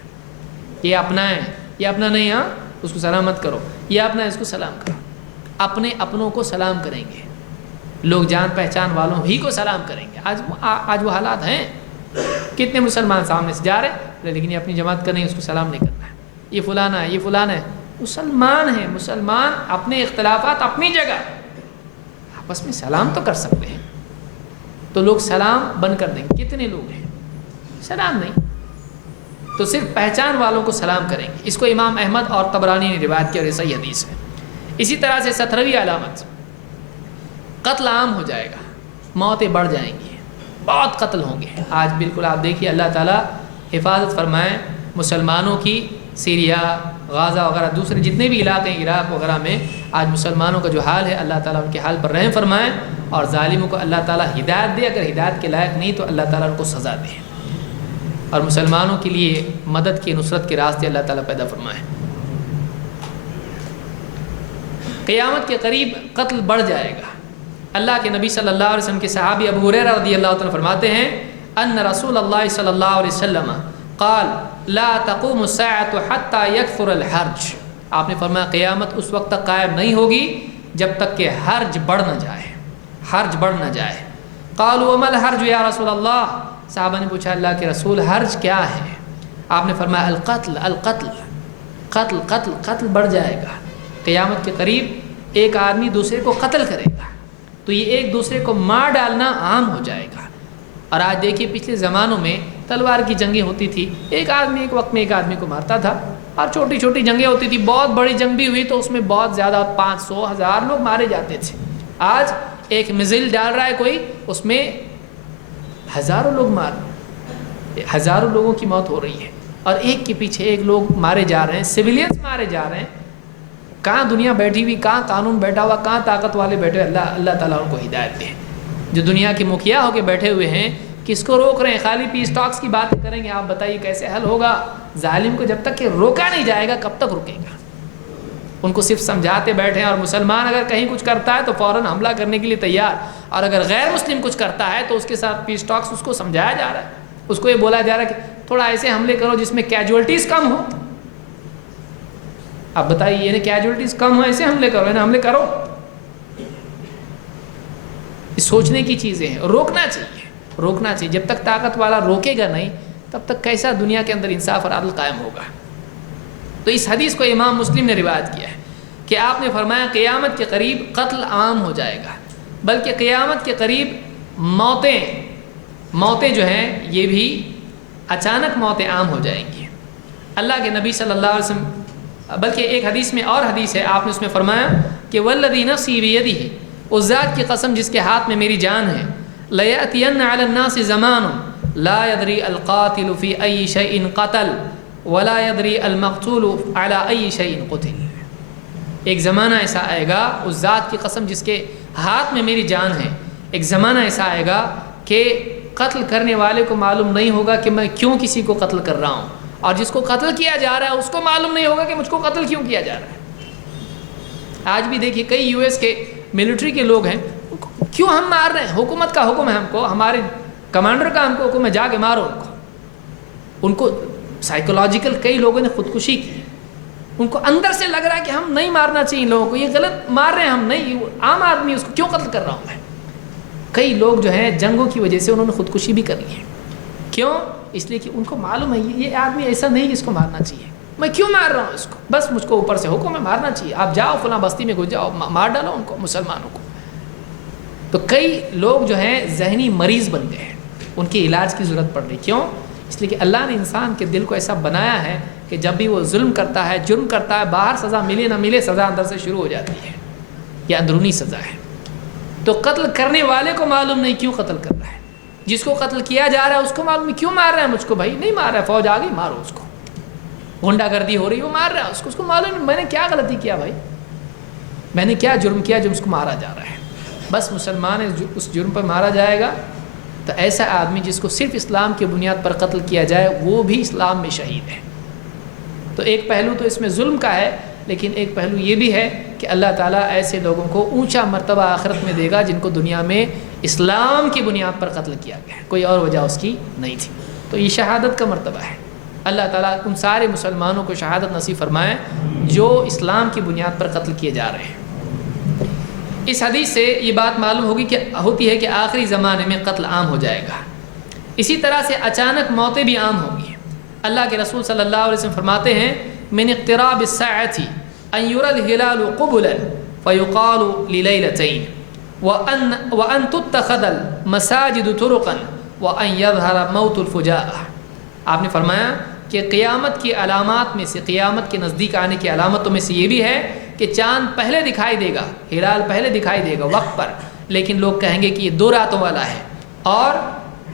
یہ اپنا ہے، یہ اپنا نہیں، ہاں اس کو سلام مت کرو، یہ اپنا ہے اس کو سلام کرو، اپنوں کو سلام کریں گے۔ لوگ جان پہچان والوں ہی کو سلام کریں گے. آج وہ حالات ہیں. کتنے مسلمان سامنے سے جا رہے ہیں لیکن یہ اپنی جماعت کا نہیں, اس کو سلام نہیں کرنا ہے. یہ فلانا ہے, یہ فلانا ہے. مسلمان ہیں, مسلمان اپنے اختلافات اپنی جگہ, آپس میں سلام تو کر سکتے ہیں. تو لوگ سلام بند کر دیں گے. کتنے لوگ ہیں سلام نہیں, تو صرف پہچان والوں کو سلام کریں گے. اس کو امام احمد اور طبرانی نے روایت کیا اور یہ صحیح حدیث ہے. اسی طرح سے 17ویں علامت, قتل عام ہو جائے گا, موتیں بڑھ جائیں گی, بہت قتل ہوں گے. آج بالکل آپ دیکھیے اللہ تعالیٰ حفاظت فرمائیں مسلمانوں کی. سیریا, غازہ وغیرہ دوسرے جتنے بھی علاقے ہیں عراق وغیرہ میں, آج مسلمانوں کا جو حال ہے اللہ تعالیٰ ان کے حال پر رحم فرمائیں, اور ظالموں کو اللہ تعالیٰ ہدایت دے. اگر ہدایت کے لائق نہیں تو اللہ تعالیٰ ان کو سزا دے, اور مسلمانوں کے لیے مدد کی نصرت کے راستے اللہ تعالیٰ پیدا فرمائیں. قیامت کے قریب قتل بڑھ جائے گا. اللہ کے نبی صلی اللہ علیہ وسلم کے صحابی ابو ہریرہ رضی اللہ عنہ فرماتے ہیں ان رسول اللہ صلی اللہ علیہ وسلم قال لا تقوم الساعة حتى يكثر الحرج. آپ نے فرمایا قیامت اس وقت تک قائم نہیں ہوگی جب تک کہ حرج بڑھ نہ جائے, حرج بڑھ نہ جائے. قالوا وما الحرج یا رسول اللہ, صحابہ نے پوچھا اللہ کے رسول حرج کیا ہے؟ آپ نے فرمایا القتل القتل, قتل قتل قتل بڑھ جائے گا. قیامت کے قریب ایک آدمی دوسرے کو قتل کرے گا تو یہ ایک دوسرے کو مار ڈالنا عام ہو جائے گا. اور آج دیکھیے پچھلے زمانوں میں تلوار کی جنگیں ہوتی تھی, ایک آدمی ایک وقت میں ایک آدمی کو مارتا تھا, اور چھوٹی چھوٹی جنگیں ہوتی تھی. بہت بڑی جنگ بھی ہوئی تو اس میں بہت زیادہ 500 1000 لوگ مارے جاتے تھے. آج ایک میزائل ڈال رہا ہے کوئی, اس میں ہزاروں لوگ ہزاروں لوگوں کی موت ہو رہی ہے, اور ایک کے پیچھے ایک لوگ مارے جا رہے ہیں, سویلینز مارے جا رہے ہیں. کہاں دنیا بیٹھی ہوئی, کہاں قانون بیٹھا ہوا, کہاں طاقت والے بیٹھے. اللہ تعالیٰ ان کو ہدایت دے. جو دنیا کے مکھیا ہو کے بیٹھے ہوئے ہیں کس کو روک رہے ہیں؟ خالی پیس ٹاکس کی باتیں کریں گے. آپ بتائیے کیسے حل ہوگا؟ ظالم کو جب تک کہ روکا نہیں جائے گا کب تک رکے گا؟ ان کو صرف سمجھاتے بیٹھے ہیں. اور مسلمان اگر کہیں کچھ کرتا ہے تو فوراً حملہ کرنے کے لیے تیار, اور اگر غیر مسلم کچھ کرتا ہے تو اس کے ساتھ پیس ٹاکس اس کو سمجھایا جا رہا ہے, اس کو یہ بولا جا رہا ہے کہ تھوڑا ایسے حملے کرو جس میں کیجولٹیز کم ہو. اب بتائیے یہ کیجولٹیز کم ہو, ایسے حملے کرو, حملے کرو. سوچنے کی چیزیں ہیں. روکنا چاہیے, روکنا چاہیے. جب تک طاقت والا روکے گا نہیں تب تک کیسا دنیا کے اندر انصاف اور عدل قائم ہوگا؟ تو اس حدیث کو امام مسلم نے روایت کیا ہے کہ آپ نے فرمایا قیامت کے قریب قتل عام ہو جائے گا, بلکہ قیامت کے قریب موتیں جو ہیں یہ بھی اچانک موتیں عام ہو جائیں گی. اللہ کے نبی صلی اللہ علیہ وسلم, بلکہ ایک حدیث میں اور حدیث ہے, آپ نے اس میں فرمایا کہ والذی نفسی بیدہ, اس ذات کی قسم جس کے ہاتھ میں میری جان ہے, لیأتین علی الناس زمان لا یدری القاتل فی ای شیء قتل ولا یدری المقتول علی ای شیء قتل. ایک زمانہ ایسا آئے گا, اس ذات کی قسم جس کے ہاتھ میں میری جان ہے, ایک زمانہ ایسا آئے گا کہ قتل کرنے والے کو معلوم نہیں ہوگا کہ میں کیوں کسی کو قتل کر رہا ہوں, اور جس کو قتل کیا جا رہا ہے اس کو معلوم نہیں ہوگا کہ مجھ کو قتل کیوں کیا جا رہا ہے. آج بھی دیکھیے کئی US کے ملٹری کے لوگ ہیں, کیوں ہم مار رہے ہیں؟ حکومت کا حکم ہے ہم کو, ہمارے کمانڈر کا ہم کو حکم ہے جا کے مارو ان کو. سائیکولوجیکل کئی لوگوں نے خودکشی کی, ان کو اندر سے لگ رہا ہے کہ ہم نہیں مارنا چاہیے ان لوگوں کو, یہ غلط مار رہے ہیں ہم نہیں, عام آدمی اس کو کیوں قتل کر رہا ہوں میں. کئی لوگ جو ہیں جنگوں کی وجہ سے انہوں نے خودکشی بھی کر لی ہے. کیوں؟ اس لیے کہ ان کو معلوم ہے یہ آدمی ایسا نہیں کہ اس کو مارنا چاہیے, میں کیوں مار رہا ہوں اس کو, بس مجھ کو اوپر سے حکم ہے مارنا چاہیے, آپ جاؤ فلاں بستی میں گھس جاؤ, مار ڈالو ان کو, مسلمانوں کو. تو کئی لوگ جو ہیں ذہنی مریض بن گئے ہیں, ان کے علاج کی ضرورت پڑ رہی. کیوں؟ اس لیے کہ اللہ نے انسان کے دل کو ایسا بنایا ہے کہ جب بھی وہ ظلم کرتا ہے, جرم کرتا ہے, باہر سزا ملے نہ ملے سزا اندر سے شروع ہو جاتی ہے, یہ اندرونی سزا ہے. تو قتل کرنے والے کو معلوم نہیں کیوں قتل کر رہا ہے, جس کو قتل کیا جا رہا ہے اس کو معلوم نہیں کیوں مار رہا ہے مجھ کو. بھائی نہیں مار رہا ہے, فوج آ گئی مارو اس کو, غنڈہ گردی ہو رہی وہ مار رہا ہے اس کو معلوم نہیں میں نے کیا غلطی کیا, بھائی میں نے کیا جرم کیا جو اس کو مارا جا رہا ہے. بس مسلمان اس جرم پر مارا جائے گا تو ایسا آدمی جس کو صرف اسلام کی بنیاد پر قتل کیا جائے وہ بھی اسلام میں شہید ہے. تو ایک پہلو تو اس میں ظلم کا ہے, لیکن ایک پہلو یہ بھی ہے کہ اللہ تعالیٰ ایسے لوگوں کو اونچا مرتبہ آخرت میں دے گا جن کو دنیا میں اسلام کی بنیاد پر قتل کیا گیا ہے, کوئی اور وجہ اس کی نہیں تھی. تو یہ شہادت کا مرتبہ ہے. اللہ تعالیٰ ان سارے مسلمانوں کو شہادت نصیب فرمائے جو اسلام کی بنیاد پر قتل کیے جا رہے ہیں. اس حدیث سے یہ بات معلوم ہوتی ہے کہ آخری زمانے میں قتل عام ہو جائے گا. اسی طرح سے اچانک موتیں بھی عام ہوں گی. اللہ کے رسول صلی اللہ علیہ وسلم فرماتے ہیں من اقتراب الساعة ان يرى الهلال قبلا فيقال لليلتين وان تتخذ المساجد طرقا وان يظهر موت الفجاءة. آپ نے فرمایا کہ قیامت کی علامات میں سے، قیامت کے نزدیک آنے کی علامتوں میں سے یہ بھی ہے کہ چاند پہلے دکھائی دے گا، ہلال پہلے دکھائی دے گا وقت پر، لیکن لوگ کہیں گے کہ یہ 2 راتوں والا ہے. اور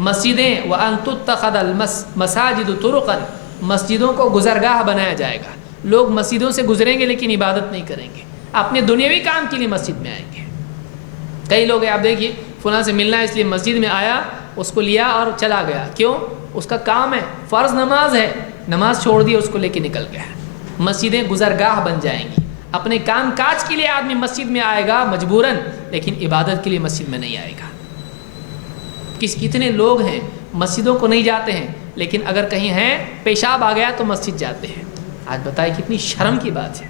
مسجدیں وَأَن تُتَّخَذَ الْمَسَاجِدُ طُرُقًا، مسجدوں کو گزرگاہ بنایا جائے گا. لوگ مسجدوں سے گزریں گے لیکن عبادت نہیں کریں گے، اپنے دنیاوی کام کے لیے مسجد میں آئیں گے. کئی لوگ ہیں، آپ دیکھیے فلاں سے ملنا ہے اس لیے مسجد میں آیا، اس کو لیا اور چلا گیا. کیوں؟ اس کا کام ہے، فرض نماز ہے، نماز چھوڑ دی، اس کو لے کے نکل گیا. مسجدیں گزرگاہ بن جائیں گی. اپنے کام کاج کے لیے آدمی مسجد میں آئے گا مجبوراً، لیکن عبادت کے لیے مسجد میں نہیں آئے گا. کتنے لوگ ہیں مسجدوں کو نہیں جاتے ہیں، لیکن اگر کہیں ہیں پیشاب آ گیا تو مسجد جاتے ہیں. آج بتائیں کتنی شرم کی بات ہے،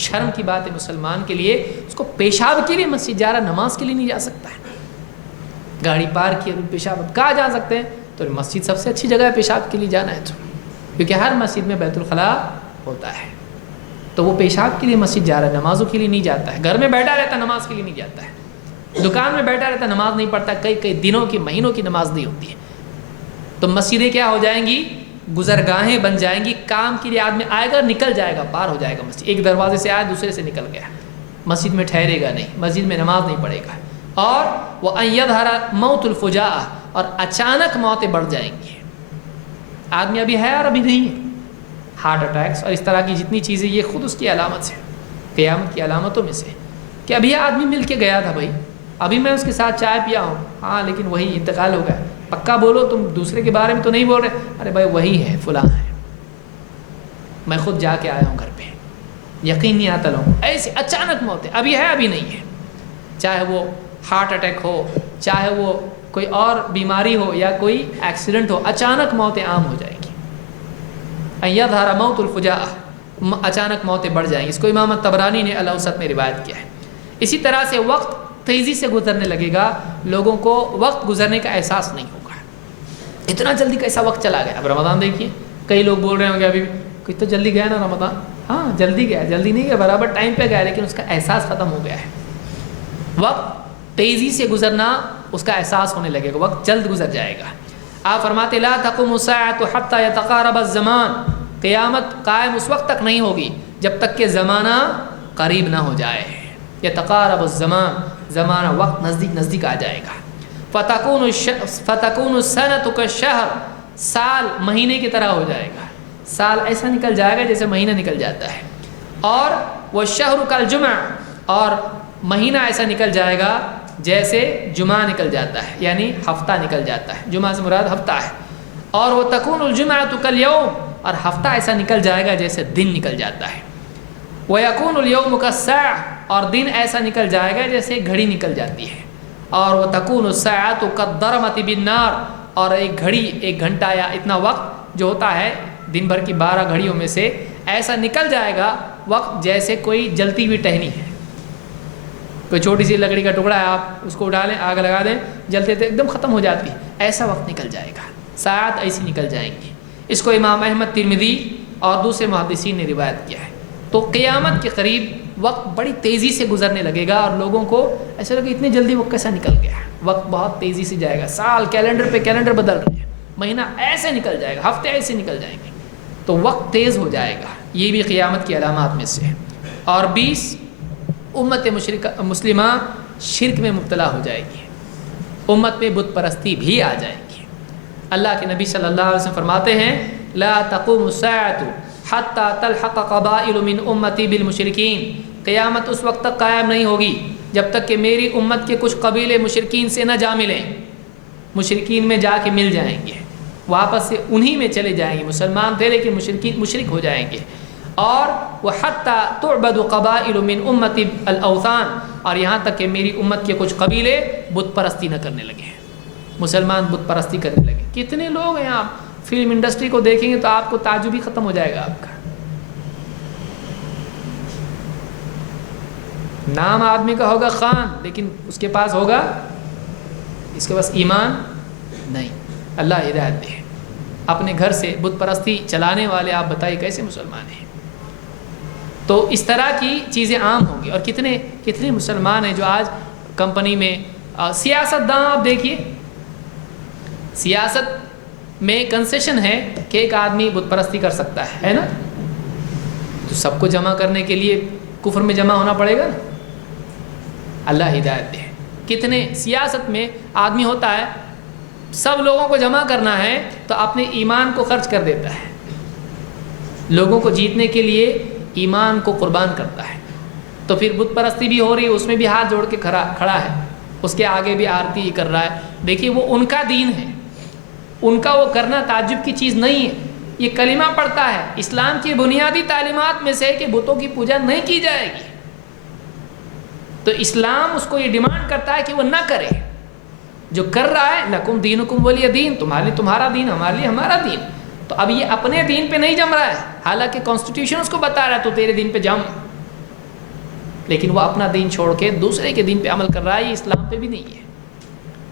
شرم کی بات ہے مسلمان کے لیے. اس کو پیشاب کے لیے مسجد جا رہا، نماز کے لیے نہیں جا سکتا ہے. گاڑی پارک کی پیشاب کہاں جا سکتے ہیں؟ تو مسجد سب سے اچھی جگہ ہے پیشاب کے لیے جانا ہے تو، کیونکہ ہر مسجد میں بیت الخلاء ہوتا ہے. تو وہ پیشاب کے لیے مسجد جا رہا ہے، نمازوں کے لیے نہیں جاتا ہے. گھر میں بیٹھا رہتا ہے، نماز کے لیے نہیں جاتا ہے. دکان میں بیٹھا رہتا ہے، نماز نہیں پڑھتا، کئی دنوں کی مہینوں کی نماز نہیں ہوتی ہے. تو مسجدیں کیا ہو جائیں گی؟ گزرگاہیں بن جائیں گی. کام کے لیے آدمی آئے گا، نکل جائے گا، پار ہو جائے گا مسجد. ایک دروازے سے آیا، دوسرے سے نکل گیا، مسجد میں ٹھہرے گا نہیں، مسجد میں نماز نہیں پڑھے گا. اور وَأَن يَظْهَرَ مَوْتُ الْفُجَاءَ، اور اچانک موتیں بڑھ جائیں گی. آدمی ابھی ہے اور ابھی نہیں ہے. ہارٹ اٹیکس اور اس طرح کی جتنی چیزیں، یہ خود اس کی علامت ہے، قیامت کی علامتوں میں سے. کہ ابھی آدمی مل کے گیا تھا، بھائی ابھی میں اس کے ساتھ چائے پیا ہوں، ہاں لیکن وہی انتقال ہو گیا. پکا بولو، تم دوسرے کے بارے میں تو نہیں بول رہے. ارے بھائی وہی ہے، فلاں ہے، میں خود جا کے آیا ہوں گھر پہ، یقین نہیں آتا لوگوں. ایسی اچانک موتیں، ابھی ہے ابھی نہیں ہے. چاہے وہ ہارٹ اٹیک ہو، چاہے وہ کوئی اور بیماری ہو یا کوئی ایکسیڈنٹ ہو، اچانک موتیں عام ہو جائیں گی. ان یظہر موت الفجاء، اچانک موتیں بڑھ جائیں گی. اس کو امام طبرانی نے الاوسط میں روایت کیا ہے. اسی طرح سے وقت تیزی سے گزرنے لگے گا، لوگوں کو وقت گزرنے کا احساس نہیں ہوگا. اتنا جلدی کیسا وقت چلا گیا. اب رمضان دیکھیے، کئی لوگ بول رہے ہوں گے ابھی کتنا جلدی گیا نا رمضان. ہاں جلدی گیا، جلدی نہیں گیا، برابر ٹائم پہ گیا، لیکن اس کا احساس ختم ہو گیا ہے. وقت تیزی سے گزرنا اس کا احساس ہونے لگے گا، وقت جلد گزر جائے گا. آپ فرماتے لا تقوم الساعة حتى يتقارب الزمان، قیامت قائم اس وقت تک نہیں ہوگی جب تک کہ زمانہ قریب نہ ہو جائے. یتقارب الزمان، زمانہ وقت نزدیک آ جائے گا. فتكون السنة كالشهر، سال مہینے کی طرح ہو جائے گا. سال ایسا نکل جائے گا جیسے مہینہ نکل جاتا ہے. اور والشهر كالجمعة، اور مہینہ ایسا نکل جائے گا جیسے جمعہ نکل جاتا ہے، یعنی ہفتہ نکل جاتا ہے. جمعہ سے مراد ہفتہ ہے. اور وتكون الجمعة كاليوم، اور ہفتہ ایسا نکل جائے گا جیسے دن نکل جاتا ہے. ويكون اليوم كالساعة، اور دن ایسا نکل جائے گا جیسے گھڑی نکل جاتی ہے. اور وتكون الساعة كالضرمة بالنار، اور ایک گھڑی، ایک گھنٹہ یا اتنا وقت جو ہوتا ہے دن بھر کی 12 گھڑیوں میں سے، ایسا نکل جائے گا وقت جیسے کوئی جلتی ہوئی ٹہنی ہے. کوئی چھوٹی سی لکڑی کا ٹکڑا ہے، آپ اس کو اٹھا لیں، آگ لگا دیں، جلتے تھے ایک دم ختم ہو جاتی ہے. ایسا وقت نکل جائے گا، ساعت ایسی نکل جائیں گی. اس کو امام احمد ترمذی اور دوسرے محدثین نے روایت کیا ہے. تو قیامت کے قریب وقت بڑی تیزی سے گزرنے لگے گا، اور لوگوں کو ایسا لگے اتنی جلدی وقت کیسا نکل گیا. وقت بہت تیزی سے جائے گا، سال کیلنڈر پہ کیلنڈر بدل رہے ہیں، مہینہ ایسے نکل جائے گا، ہفتے ایسے نکل جائیں گے. تو وقت تیز ہو جائے گا، یہ بھی قیامت کی علامات میں سے ہے. اور 20 امت مسلمہ شرک میں مبتلا ہو جائے گی، امت میں بت پرستی بھی آ جائے گی. اللہ کے نبی صلی اللہ علیہ وسلم فرماتے ہیں لا تقوم الساعة حتى تلحق قبائل من امتی بالمشرکین، قیامت اس وقت تک قائم نہیں ہوگی جب تک کہ میری امت کے کچھ قبیلے مشرکین سے نہ جا ملیں. مشرکین میں جا کے مل جائیں گے، واپس سے انہی میں چلے جائیں گے. مسلمان تھے لیکن مشرکین مشرک ہو جائیں گے. اور وحتى تعبد قبائل من امتی الاوثان، اور یہاں تک کہ میری امت کے کچھ قبیلے بت پرستی نہ کرنے لگے، مسلمان بت پرستی کرنے لگے. کتنے لوگ ہیں، آپ فلم انڈسٹری کو دیکھیں گے تو آپ کو تعجب ہی ختم ہو جائے گا آپ کا. نام آدمی کا ہوگا خان، لیکن اس کے پاس ہوگا، اس کے پاس ایمان نہیں۔ اللہ ہدایت دے۔ اپنے گھر سے بت پرستی چلانے والے آپ بتائیے کیسے مسلمان ہیں؟ تو اس طرح کی چیزیں عام ہوں گی۔ اور کتنے مسلمان ہیں جو آج کمپنی میں سیاست داں، آپ دیکھیے سیاست میں کنسیشن ہے کہ ایک آدمی بت پرستی کر سکتا ہے نا، تو سب کو جمع کرنے کے لیے کفر میں جمع ہونا پڑے گا نا۔ اللہ ہدایت دے۔ کتنے سیاست میں آدمی ہوتا ہے، سب لوگوں کو جمع کرنا ہے تو اپنے ایمان کو خرچ کر دیتا ہے، لوگوں کو جیتنے کے لیے ایمان کو قربان کرتا ہے، تو پھر بت پرستی بھی ہو رہی ہے، اس میں بھی ہاتھ جوڑ کے کھڑا ہے، اس کے آگے بھی آرتی کر رہا ہے۔ دیکھیے وہ ان کا دین ہے، ان کا وہ کرنا تعجب کی چیز نہیں ہے۔ یہ کلمہ پڑھتا ہے، اسلام کی بنیادی تعلیمات میں سے ہے کہ بتوں کی پوجا نہیں کی جائے گی، تو اسلام اس کو یہ ڈیمانڈ کرتا ہے کہ وہ نہ کرے۔ جو کر رہا ہے لکم دینکم ولی دین، تمہارے تمہارا دین، ہمارے لیے ہمارا دین، تو اب یہ اپنے دین پہ نہیں جم رہا ہے، حالانکہ کانسٹیٹیوشن اس کو بتا رہا ہے تو تیرے دین پہ جم، لیکن وہ اپنا دین چھوڑ کے دوسرے کے دین پہ عمل کر رہا ہے، یہ اسلام پہ بھی نہیں ہے۔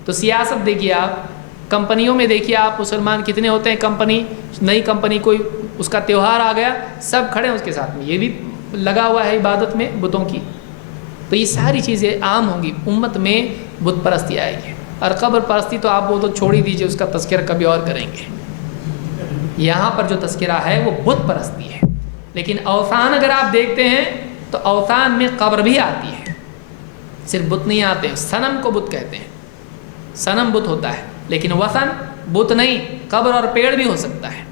تو سیاست دیکھیے آپ، کمپنیوں میں دیکھیے آپ، مسلمان کتنے ہوتے ہیں، کمپنی نئی کمپنی کوئی اس کا تیوہار آ گیا، سب کھڑے ہیں اس کے ساتھ میں، یہ بھی لگا ہوا ہے عبادت میں بتوں کی۔ تو یہ ساری چیزیں عام ہوں گی، امت میں بت پرستی آئے گی۔ اور قبر پرستی تو آپ وہ تو چھوڑ ہی دیجیے، اس کا تذکرہ کبھی اور کریں گے۔ یہاں پر جو تذکرہ ہے وہ بت پرستی ہے، لیکن اوثان اگر آپ دیکھتے ہیں تو اوثان میں قبر بھی آتی ہے، صرف بت نہیں آتے ہیں۔ صنم کو بت کہتے ہیں، صنم بت ہوتا ہے، لیکن وثن بت نہیں، قبر اور پیڑ بھی ہو سکتا ہے۔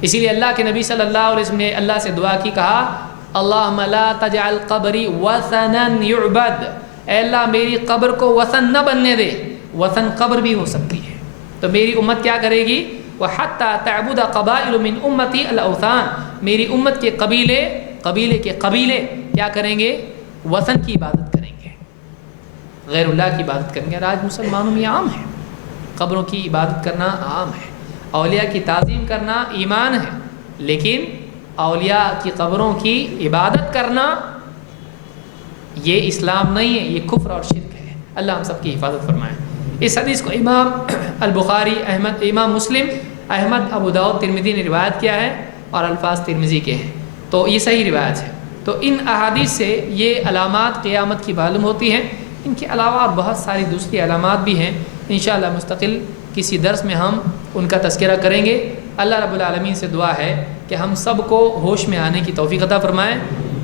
اسی لیے اللہ کے نبی صلی اللہ علیہ وسلم نے اللہ سے دعا کی، کہا اللہم لا تجعل قبری وثنا یعبد، اے اللہ میری قبر کو وثن نہ بننے دے، وثن قبر بھی ہو سکتی ہے۔ تو میری امت کیا کرے گی؟ وَحَتَّى تَعْبُدَ قَبَائِلُ مِنْ أُمَّتِي الْأَوْثَانِ، میری امت کے قبیلے کیا کریں گے؟ وثن کی عبادت کریں گے، غیر اللہ کی عبادت کریں گے۔ اور آج مسلمانوں میں عام ہے، قبروں کی عبادت کرنا عام ہے، اولیاء کی تعظیم کرنا ایمان ہے، لیکن اولیاء کی قبروں کی عبادت کرنا یہ اسلام نہیں ہے، یہ کفر اور شرک ہے۔ اللہ ہم سب کی حفاظت فرمائے۔ اس حدیث کو امام البخاری، امام مسلم، احمد، ابو داؤد، ترمذی نے روایت کیا ہے، اور الفاظ ترمذی کے ہیں، تو یہ صحیح روایت ہے۔ تو ان احادیث سے یہ علامات قیامت کی معلوم ہوتی ہیں۔ ان کے علاوہ اور بہت ساری دوسری علامات بھی ہیں، انشاءاللہ مستقل کسی درس میں ہم ان کا تذکرہ کریں گے۔ اللہ رب العالمین سے دعا ہے کہ ہم سب کو ہوش میں آنے کی توفیق عطا فرمائے،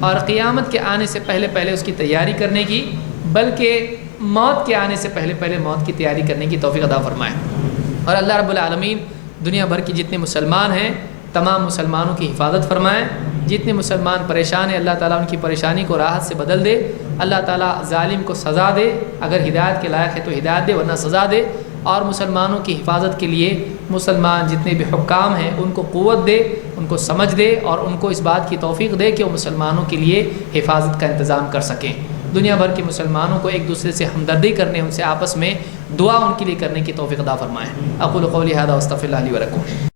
اور قیامت کے آنے سے پہلے اس کی تیاری کرنے کی، بلکہ موت کے آنے سے پہلے موت کی تیاری کرنے کی توفیق عطا فرمائے۔ اور اللہ رب العالمین دنیا بھر کی جتنے مسلمان ہیں تمام مسلمانوں کی حفاظت فرمائے۔ جتنے مسلمان پریشان ہیں اللہ تعالیٰ ان کی پریشانی کو راحت سے بدل دے۔ اللہ تعالیٰ ظالم کو سزا دے، اگر ہدایت کے لائق ہے تو ہدایت دے، ورنہ سزا دے۔ اور مسلمانوں کی حفاظت کے لیے مسلمان جتنے بھی حکام ہیں ان کو قوت دے، ان کو سمجھ دے، اور ان کو اس بات کی توفیق دے کہ وہ مسلمانوں کے لیے حفاظت کا انتظام کر سکیں۔ دنیا بھر کے مسلمانوں کو ایک دوسرے سے ہمدردی کرنے، ان سے آپس میں دعا ان کے لیے کرنے کی توفیق عطا فرمائے۔ اقول قولی ھذا واستغفر اللہ لی ولکم۔